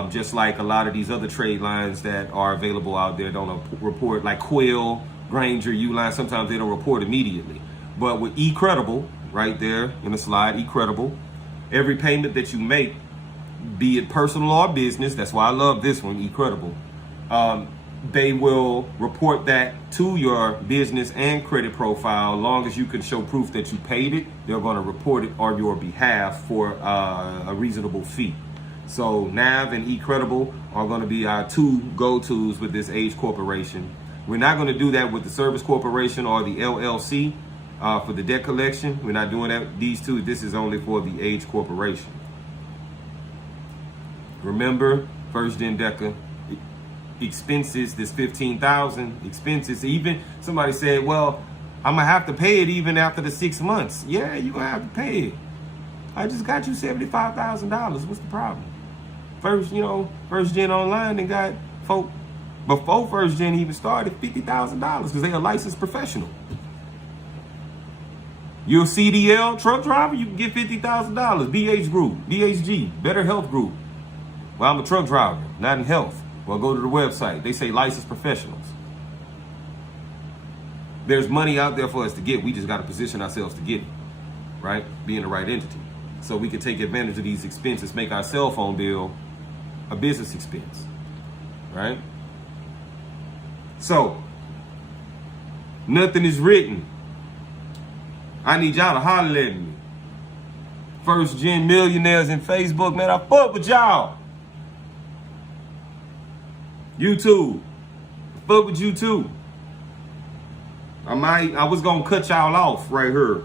Just like a lot of these other trade lines that are available out there don't report, like Quill, Granger, Uline, sometimes they don't report immediately. But with eCredible, right there in the slide, eCredible, every payment that you make, be it personal or business, that's why I love this one, eCredible, they will report that to your business and credit profile. As long as you can show proof that you paid it, they're going to report it on your behalf for a reasonable fee. So NAV and eCredible are going to be our two go-tos with this Age Corporation. We're not going to do that with the Service Corporation or the LLC for the debt collection. We're not doing that. These two, this is only for the Age Corporation. Remember, FRSTGEN Deca expenses, this $15,000 expenses. Even somebody said, well, I'm going to have to pay it even after the 6 months. Yeah, you're going to have to pay it. I just got you $75,000. What's the problem? FRSTGEN Online and got folk before FRSTGEN even started $50,000 because they are licensed professional. You're a CDL truck driver, you can get $50,000. BH Group, BHG, Better Health Group. Well, I'm a truck driver, not in health. Well, go to the website. They say licensed professionals. There's money out there for us to get. We just got to position ourselves to get it. right? Being the right entity. So we can take advantage of these expenses, make our cell phone bill a business expense, right? So, nothing is written. I need y'all to holler at me. First Gen Millionaires in Facebook, man, I fuck with y'all. YouTube, I fuck with you too. I was gonna cut y'all off right here,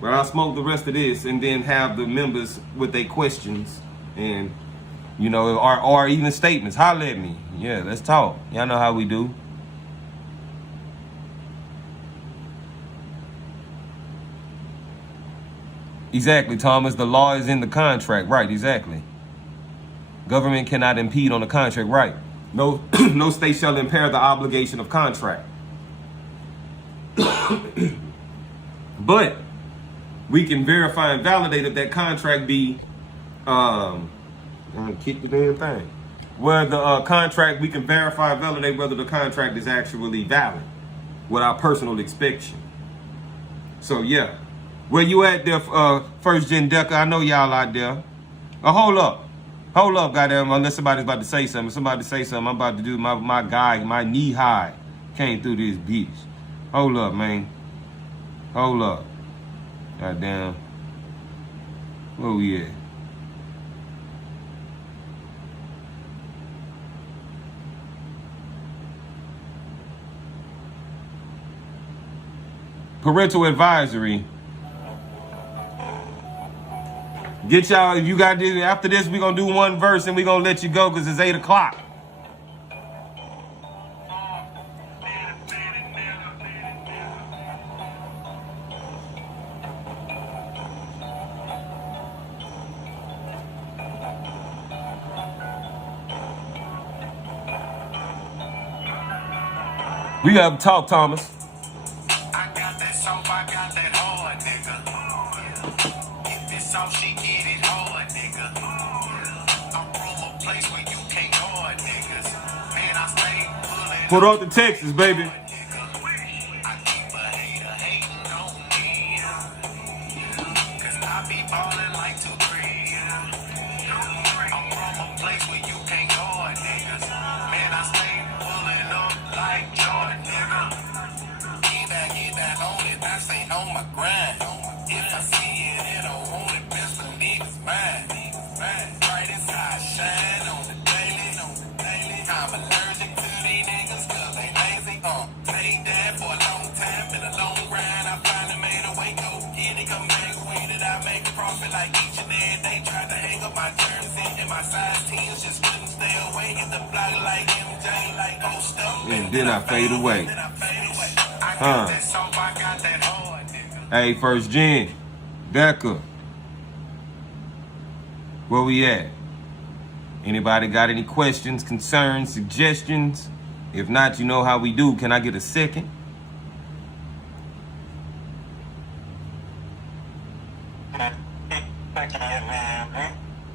but I'll smoke the rest of this and then have the members with their questions and, you know, or even statements. Holler at me. Yeah, let's talk. Y'all know how we do. Exactly, Thomas. The law is in the contract. Right, exactly. Government cannot impede on the contract. Right. No, no state shall impair the obligation of contract. But we can verify and validate if that contract be, I'm gonna kick the damn thing. Where the contract, we can verify and validate whether the contract is actually valid with our personal inspection. So yeah, where you at there, First Gen Deca? I know y'all out there. Hold up, goddamn! Unless somebody's about to say something. Somebody say something. I'm about to do my guy, my knee high came through this bitch. Hold up, man. Hold up. Goddamn. Where we at? Parental advisory. Get y'all, if you got this, after this, we're going to do one verse and we're going to let you go because it's 8 o'clock. We got to talk, Thomas. I got that soap, I got that hard, nigga. If this soap, she get it hard, nigga. I'm from a place where you can't guard niggas. Man, I stay pulling. Put out the Texas, baby. I keep a hater hating on me. Cause I be ballin' like 2-3. I'm from a place where you can't guard niggas. Man, I stay pulling up like Jordan, nigga. Get that on it, I stay on my grind. If I see it and I want it, best believe it's mine. Bright inside, shine on the daily. I'm allergic to these niggas cause they lazy. Paid that for a long time, been a long grind. I finally made a way, go get it, come back with it. I make a profit like each and every day. Tried to hang up my jersey and my size 10s just couldn't stay away. Get the block like MJ, like post up. And then I fade away. I got that soap, I got that hard, nigga. Hey, First Gen, Deca, where we at? Anybody got any questions, concerns, suggestions? If not, you know how we do. Can I get a second? Man,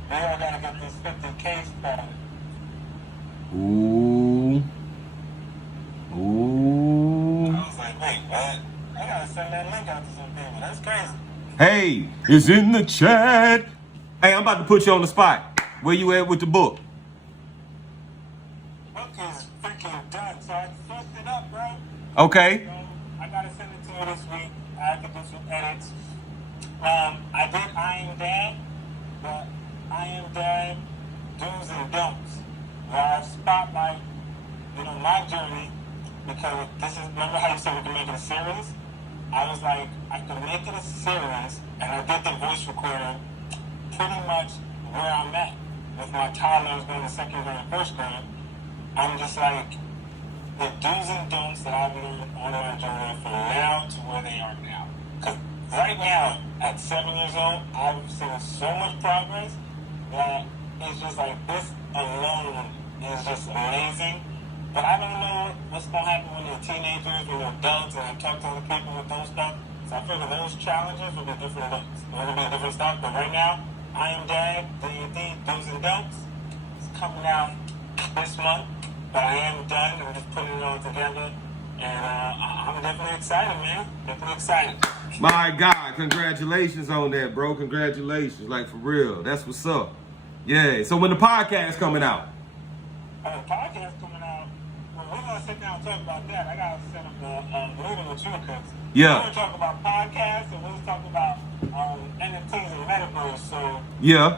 we all gotta get this 50K started. Ooh. I was like, wait, what? I gotta send that link out to some people. That's crazy. Hey, it's in the chat. Hey, I'm about to put you on the spot. Where you at with the book? Book is freaking done, so I fucked it up, bro. Okay. So I gotta send it to you this week. I have to do some edits. I did I Am Dad, but I Am Dad do's and don'ts. Where I spotlight, my journey, because this is, remember how you said we can make it a series? I was like, I can make it a series, and I did the voice recorder pretty much where I'm at with my toddlers going to second grade and first grade. I'm just like, the do's and don'ts that I've learned on my journey from now to where they are now. Because right now, at 7 years old, I've seen so much progress that it's just like, this alone is just amazing. But I don't know what's going to happen when they're teenagers, when they're adults, and I talk to other people with those stuff. So I figure those challenges will be different looks. It'll be different stuff. But right now, I Am Dad, DAD, do's and don'ts. It's coming out this month. But I am done. I'm just putting it all together. And I'm definitely excited, man. Definitely excited. My God. Congratulations on that, bro. Congratulations. Like, for real. That's what's up. Yeah. So when the podcast coming out? The podcast coming out, well, we're going to sit down and talk about that. I got to set up the meeting with you, because Yeah. we're going to talk about podcasts, and we're going to talk about NFTs and metaverse. So Yeah.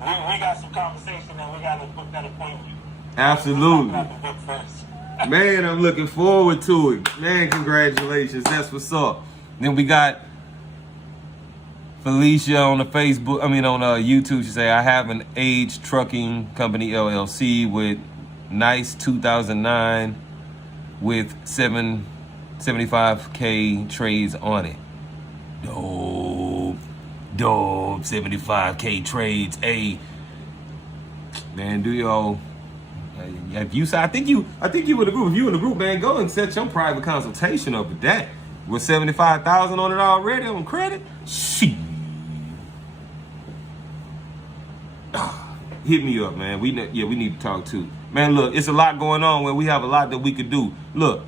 we got some conversation, and we got to book that appointment. Absolutely. Let's talk about the book first. Man, I'm looking forward to it. Man, congratulations. That's what's up. Then we got Felicia on the Facebook, on YouTube. She say, I have an Aged Trucking Company LLC with nice 2009 with 75K trades on it. Dope. 75K trades. Hey, man, do y'all? If you say, I think you in the group. If you in the group, man, go and set your private consultation up with that. With 75,000 on it already on credit, shit. Hit me up, man. We need to talk too, man. Look, it's a lot going on where we have a lot that we could do. Look,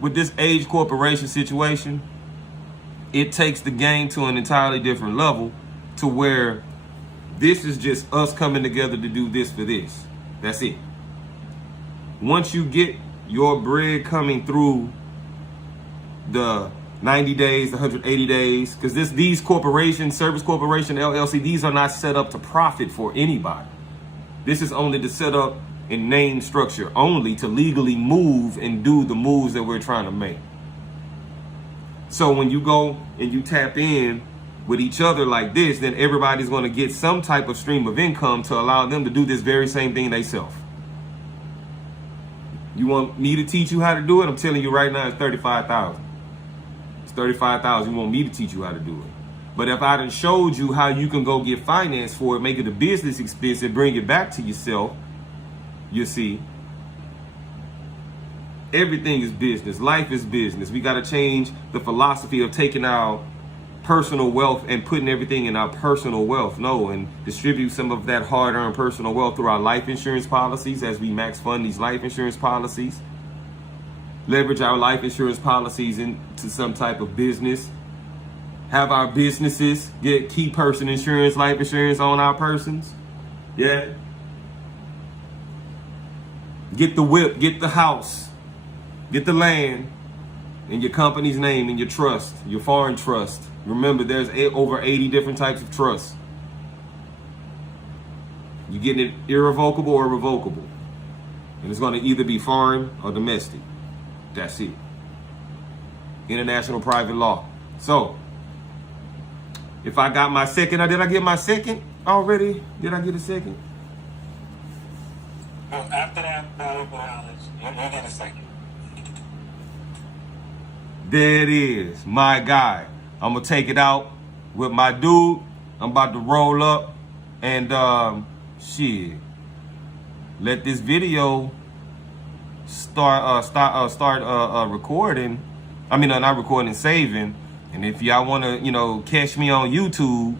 with this Age Corporation situation, it takes the game to an entirely different level, to where this is just us coming together to do this for this. That's it. Once you get your bread coming through the 90 days, the 180 days, because these corporations, Service Corporation, LLC, these are not set up to profit for anybody. This is only to set up in name structure, only to legally move and do the moves that we're trying to make. So when you go and you tap in with each other like this, then everybody's going to get some type of stream of income to allow them to do this very same thing themselves. You want me to teach you how to do it? I'm telling you right now, it's $35,000. It's $35,000. You want me to teach you how to do it? But if I done showed you how you can go get finance for it, make it a business expense, and bring it back to yourself, you see, everything is business. Life is business. We got to change the philosophy of taking our personal wealth and putting everything in our personal wealth. No, and distribute some of that hard-earned personal wealth through our life insurance policies as we max fund these life insurance policies. Leverage our life insurance policies into some type of business. Have our businesses get key person insurance, life insurance on our persons. Yeah. Get the whip, get the house, get the land in your company's name, in your trust, your foreign trust. Remember, there's over 80 different types of trusts. You getting it irrevocable or revocable. And it's going to either be foreign or domestic. That's it. International private law. So, if I got my second, did I get my second already? Did I get a second? Well, after that valuable knowledge, you get a second. There it is, my guy. I'm gonna take it out with my dude. I'm about to roll up and shit. Let this video start recording. I mean, not recording, saving. And if y'all wanna, catch me on YouTube,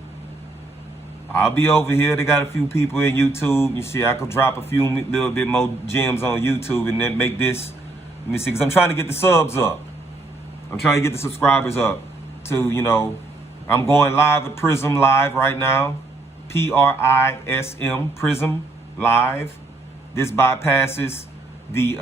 I'll be over here. They got a few people in YouTube. You see, I could drop a few little bit more gems on YouTube and then make this. Let me see, because I'm trying to get the subs up. I'm trying to get the subscribers up to, I'm going live with Prism Live right now. PRISM, Prism Live. This bypasses the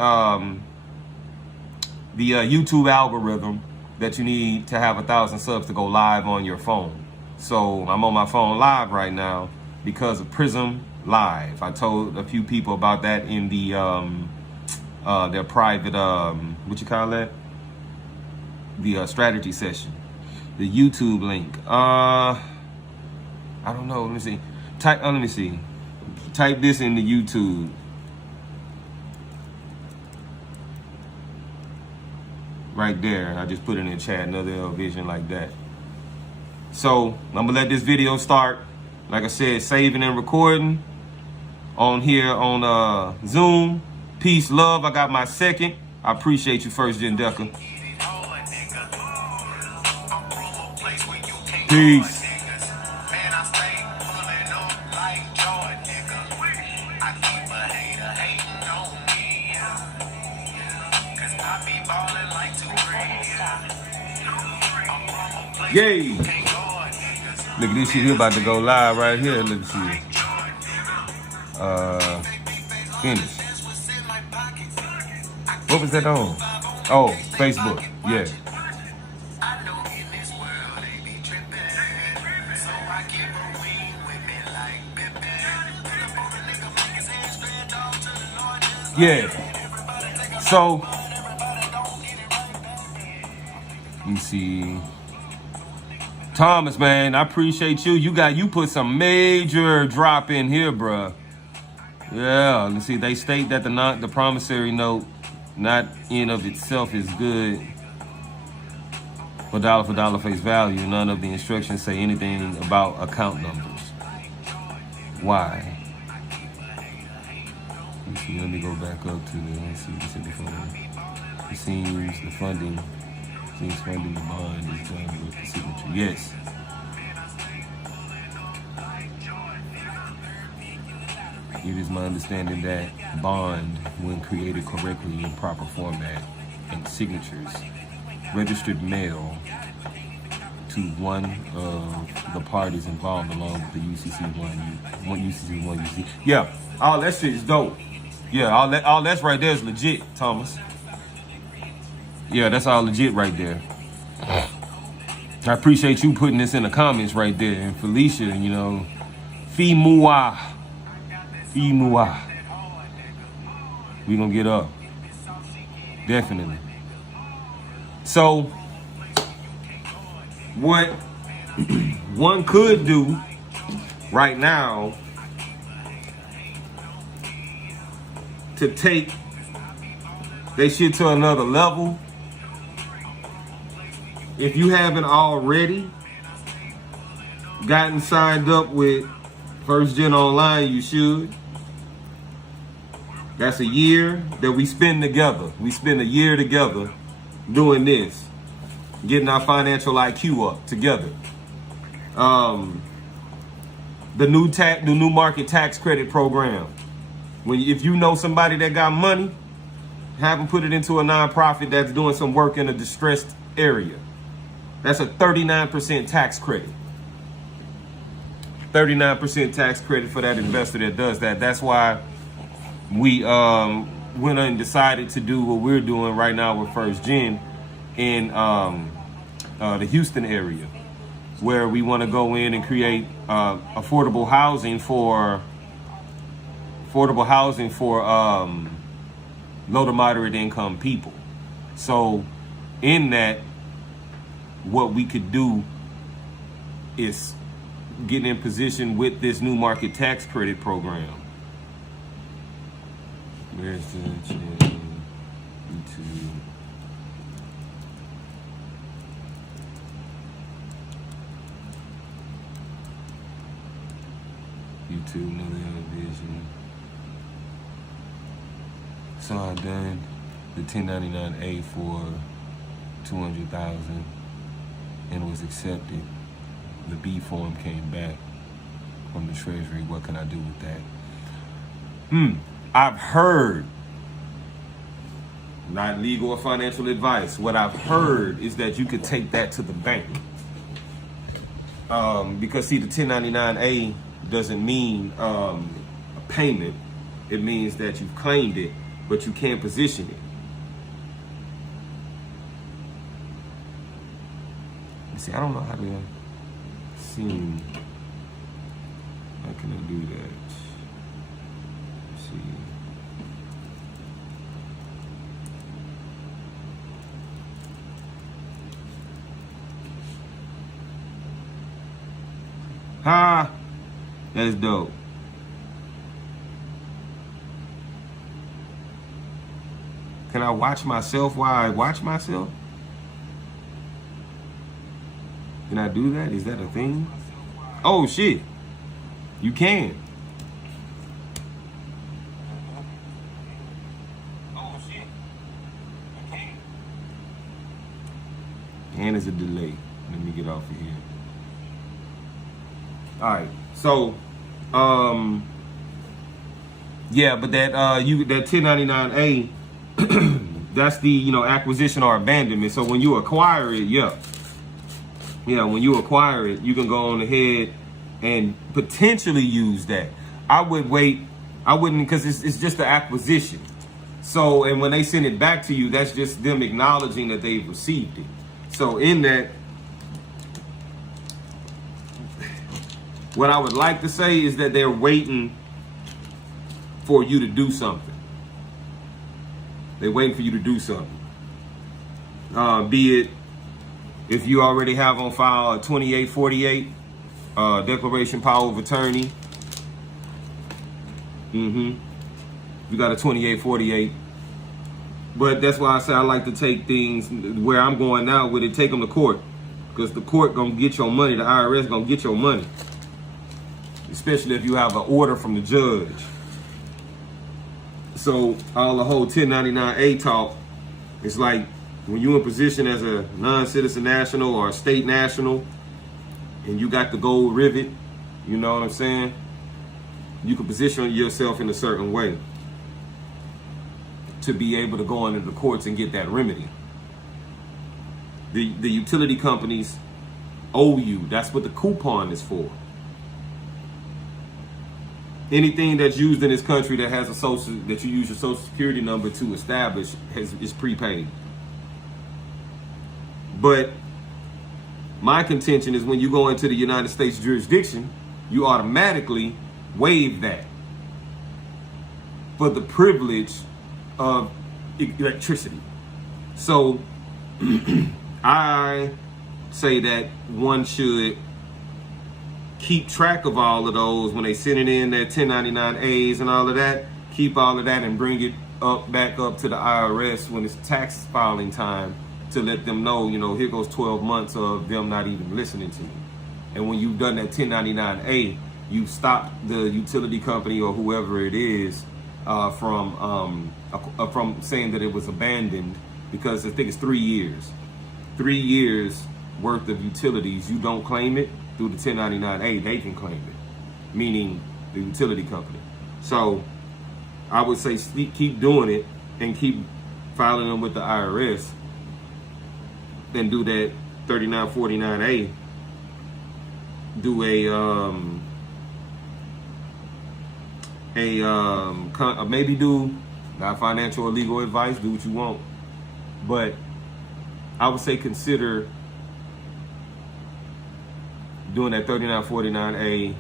YouTube algorithm that you need to have 1,000 subs to go live on your phone. So I'm on my phone live right now because of Prism Live. I told a few people about that in the their private what you call that? The strategy session. The YouTube link. I don't know. Let me see. Let me see. Type this into YouTube. Right there. I just put it in the chat. Another vision like that. So I'm gonna let this video start. Like I said, saving and recording on here on Zoom. Peace, love. I got my second. I appreciate you, FRSTGEN Deca. Peace. Yay! Look at this shit here about to go live right here. Look at this. Finish. What was that on? Oh, Facebook. Yeah. Yeah. So, you see, Thomas, man, I appreciate you. You put some major drop in here, bruh. Yeah. Let's see. They state that the promissory note, not in of itself, is good for dollar face value. None of the instructions say anything about account numbers. Why? Let's see, let me go back up to the, let's see what it said before. It seems the funding the bond is done with the signature. Yes. It is my understanding that bond, when created correctly in proper format and signatures, registered mail to one of the parties involved along with the UCC1. Yeah, all that shit is dope. Yeah, all that's right there is legit, Thomas. Yeah, that's all legit right there. I appreciate you putting this in the comments right there. And Felicia, you know, Fee Mua. We gonna get up. Definitely. So, what one could do right now to take they shit to another level, if you haven't already gotten signed up with FRSTGEN Online, you should. That's a year that we spend together. We spend a year together doing this, getting our financial IQ up together. The new market tax credit program. If you know somebody that got money, have them put it into a nonprofit that's doing some work in a distressed area. That's a 39% tax credit. 39% tax credit for that investor that does that. That's why we went and decided to do what we're doing right now with FRSTGEN in the Houston area, where we want to go in and create affordable housing for low to moderate income people. So in that, what we could do is get in position with this new market tax credit program. Where's the YouTube? Another vision. So I done the 1099A for $200,000 and was accepted. The B form came back from the Treasury. What can I do with that? I've heard, not legal or financial advice, what I've heard is that you could take that to the bank. Because see, the 1099A doesn't mean a payment. It means that you've claimed it, but you can't position it. See, I don't know how to see. How can I do that? Let's see. Ha! That's dope. Can I watch myself while I watch myself? Can I do that? Is that a thing? Oh shit. You can. Oh shit. You can. And there's a delay. Let me get off of here. Alright, so yeah, but that that 1099A, that's the acquisition or abandonment. So when you acquire it, yeah. when you acquire it, you can go on ahead and potentially use that. I would wait. I wouldn't, because it's just the acquisition. So, and when they send it back to you, that's just them acknowledging that they've received it. So in that, what I would like to say is that they're waiting for you to do something. They're waiting for you to do something. Be it if you already have on file a 2848 declaration power of attorney. You got a 2848. But that's why I say I like to take things where I'm going now with it, take them to court. Because the court gonna get your money, the IRS gonna get your money. Especially if you have an order from the judge. So all the whole 1099A talk, it's like when you're in position as a non-citizen national or a state national, and you got the gold rivet, you know what I'm saying? You can position yourself in a certain way to be able to go into the courts and get that remedy. The utility companies owe you. That's what the coupon is for. Anything that's used in this country that has that you use your social security number to establish is prepaid. But my contention is when you go into the United States jurisdiction, you automatically waive that for the privilege of electricity. So I say that one should keep track of all of those when they send it in their 1099As and all of that. Keep all of that and bring it back up to the IRS when it's tax filing time to let them know, here goes 12 months of them not even listening to you. And when you've done that 1099A, you stop the utility company or whoever it is from saying that it was abandoned, because I think it's 3 years. 3 years worth of utilities, you don't claim it through the 1099A, they can claim it, meaning the utility company. So I would say keep doing it and keep filing them with the IRS and do that 3949A. Do maybe do not financial or legal advice, do what you want, but I would say consider doing that 3949A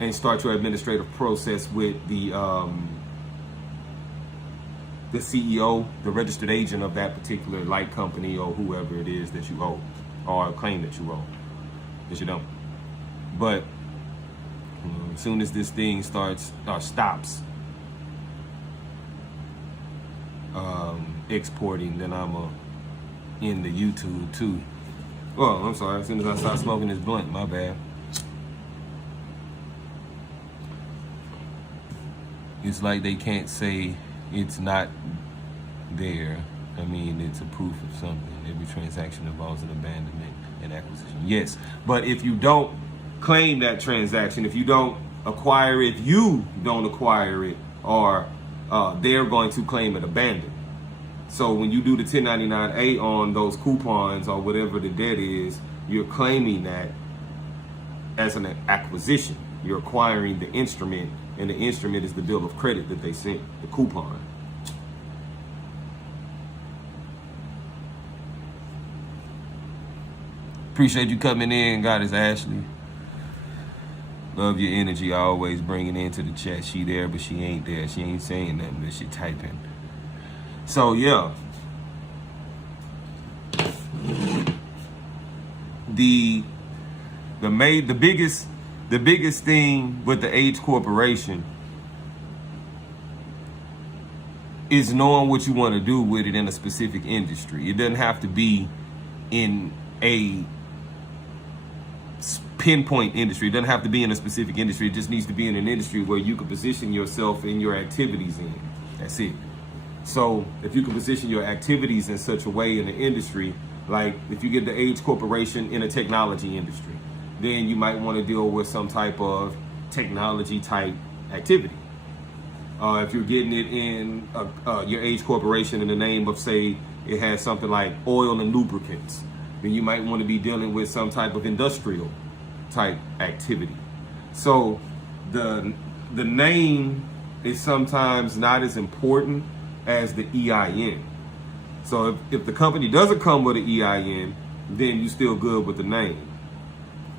and start your administrative process with the CEO, the registered agent of that particular light company or whoever it is that you owe or claim that you owe, because you don't. But as soon as this thing stops exporting, then I'm in the YouTube too. Well, I'm sorry, as soon as I start smoking this blunt, my bad. It's like they can't say it's not there. I mean, it's a proof of something. Every transaction involves an abandonment and acquisition. Yes, but if you don't claim that transaction, if you don't acquire it, or they're going to claim it abandoned. So when you do the 1099A on those coupons or whatever the debt is, you're claiming that as an acquisition. You're acquiring the instrument, and the instrument is the bill of credit that they sent, the coupon. Appreciate you coming in, Goddess Ashley. Love your energy, always bringing into the chat. She there, but she ain't there. She ain't saying nothing, but she typing. So yeah, the biggest thing with the Aged Corporation is knowing what you want to do with it in a specific industry. It doesn't have to be in a pinpoint industry. It doesn't have to be in a specific industry. It just needs to be in an industry where you can position yourself in your activities in. That's it. So if you can position your activities in such a way in the industry, like if you get the Aged Corporation in a technology industry, then you might want to deal with some type of technology type activity. If you're getting it in your age corporation in the name of, say, it has something like oil and lubricants, then you might want to be dealing with some type of industrial type activity. So the name is sometimes not as important as the EIN. So if the company doesn't come with an EIN, then you're still good with the name.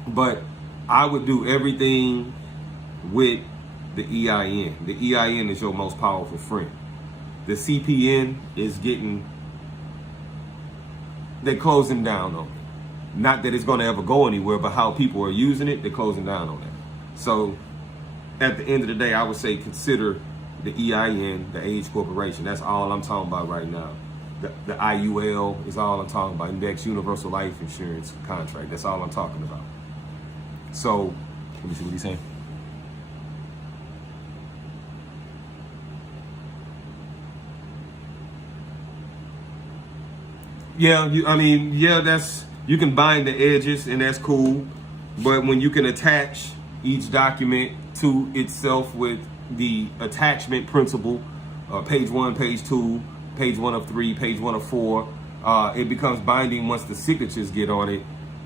But I would do everything with the EIN. The EIN is your most powerful friend. The CPN is they're closing down on it. Not that it's going to ever go anywhere, but how people are using it, they're closing down on it. So at the end of the day, I would say consider the EIN, the age corporation. That's all I'm talking about right now. The IUL is all I'm talking about. Index Universal Life Insurance Contract. That's all I'm talking about. So, let me see what he's saying. Yeah, you can bind the edges and that's cool. But when you can attach each document to itself with the attachment principle, page 1, page 2, page 1 of 3, page 1 of 4, it becomes binding once the signatures get on it,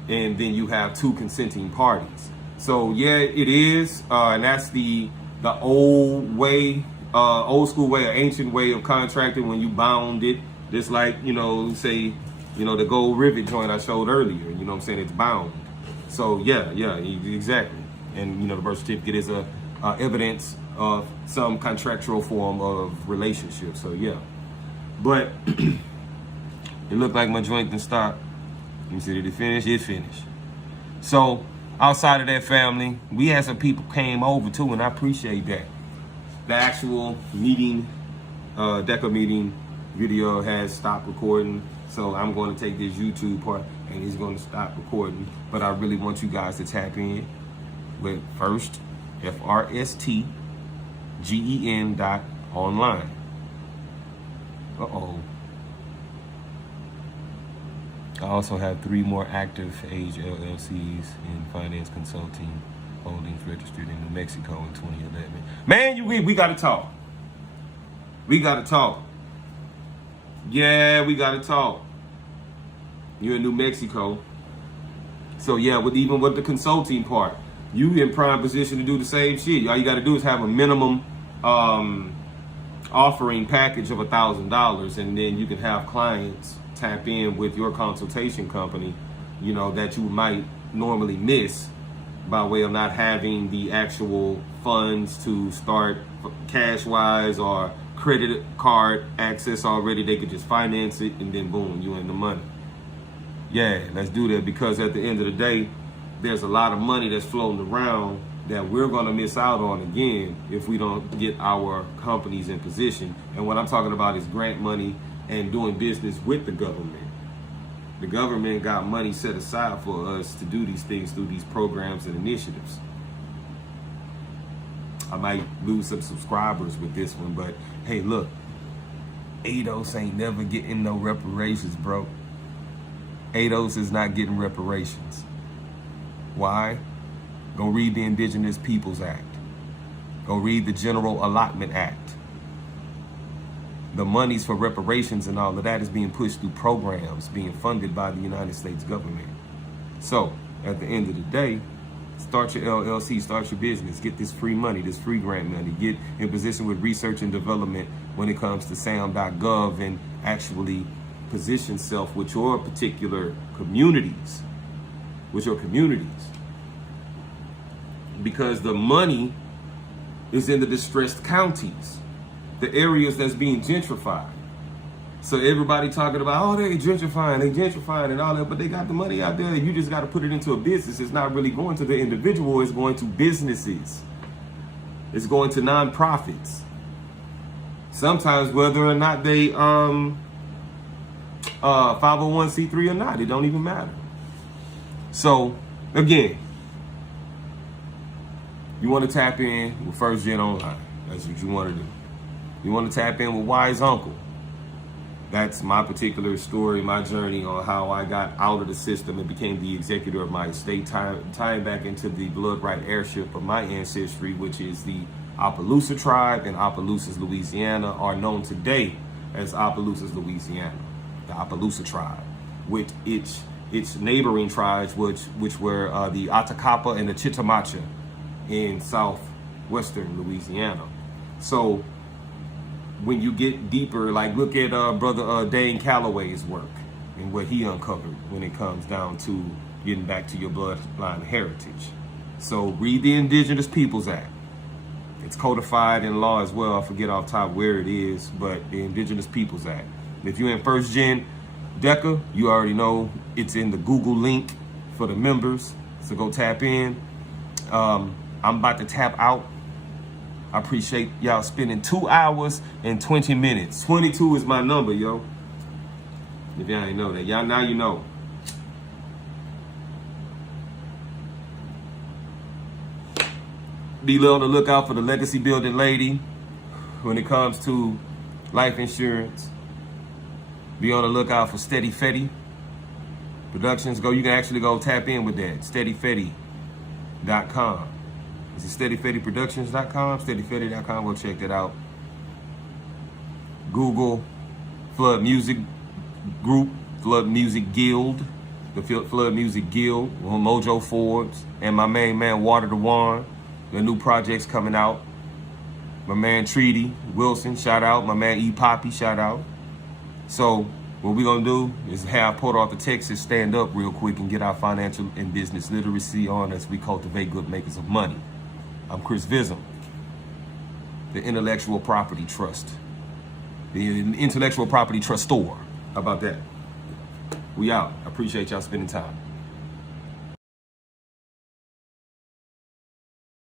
and then you have 2 consenting parties. So yeah, it is, and that's the old way, old school way, or ancient way of contracting when you bound it, just like, say, the gold rivet joint I showed earlier, what I'm saying, it's bound. So yeah, exactly. And the birth certificate is a evidence of some contractual form of relationship. So yeah. But it looked like my joint didn't stop. Let me see, did it finish? It finished. So outside of that, family, we had some people came over too, and I appreciate that. The actual meeting, Deca meeting video has stopped recording. So I'm going to take this YouTube part and it's going to stop recording. But I really want you guys to tap in with first FRSTGEN.online. I also have 3 more active age LLCs in finance consulting holdings registered in New Mexico in 2011. Man, we gotta talk. We gotta talk. Yeah, we gotta talk. You're in New Mexico. So yeah, even with the consulting part, you in prime position to do the same shit. All you gotta do is have a minimum offering package of $1,000, and then you can have clients tap in with your consultation company, that you might normally miss by way of not having the actual funds to start cash wise or credit card access already. They could just finance it and then boom, you in the money. Yeah, let's do that, because at the end of the day, there's a lot of money that's floating around that we're going to miss out on again if we don't get our companies in position. And what I'm talking about is grant money and doing business with the government. The government got money set aside for us to do these things through these programs and initiatives. I might lose some subscribers with this one, but hey, look, ADOS ain't never getting no reparations, bro. ADOS is not getting reparations. Why? Go read the Indigenous Peoples Act. Go read the General Allotment Act. The monies for reparations and all of that is being pushed through programs being funded by the United States government. So at the end of the day, start your LLC, start your business, get this free money, this free grant money, get in position with research and development when it comes to SAM.gov, and actually position self with your particular communities, because the money is in the distressed counties, the areas that's being gentrified. So everybody talking about, oh, they gentrifying and all that, but they got the money out there. You just got to put it into a business. It's not really going to the individual. It's going to businesses. It's going to nonprofits. Sometimes whether or not they 501c3 or not, it don't even matter. So again, you want to tap in with FRSTGEN Online. That's what you want to do. You want to tap in with Wise Uncle. That's my particular story, my journey on how I got out of the system and became the executor of my estate, tying back into the blood right heirship of my ancestry, which is the Opelousas tribe and Opelousas, Louisiana, are known today as Opelousas, Louisiana, the Opelousas tribe, with its neighboring tribes, which were the Atacapa and the Chitimacha in southwestern Louisiana. So when you get deeper, like look at brother Dane Calloway's work and what he uncovered when it comes down to getting back to your bloodline heritage. So read the Indigenous Peoples Act. It's codified in law as well. I forget off top where it is, but the Indigenous Peoples Act. If you're in first gen Deca, you already know it's in the Google link for the members. So go tap in. I'm about to tap out. I appreciate y'all spending 2 hours and 20 minutes. 22 is my number, yo. If y'all ain't know that, y'all now you know. Be on the lookout for the legacy building lady when it comes to life insurance. Be on the lookout for Steady Fetty Productions. You can actually go tap in with that. SteadyFetty.com. Is it SteadyFettyProductions.com? SteadyFetty.com. Go check that out. Google Flood Music Group, Flood Music Guild, the Flood Music Guild, Mojo Forbes, and my main man Water the Wand. The new projects coming out. My man Treaty Wilson, shout out. My man E Poppy, shout out. So what we're gonna do is have Port Arthur, Texas stand up real quick and get our financial and business literacy on as we cultivate good makers of money. I'm Chris Vism, the Intellectual Property Trust, the Intellectual Property Trustor. How about that? We out. I appreciate y'all spending time.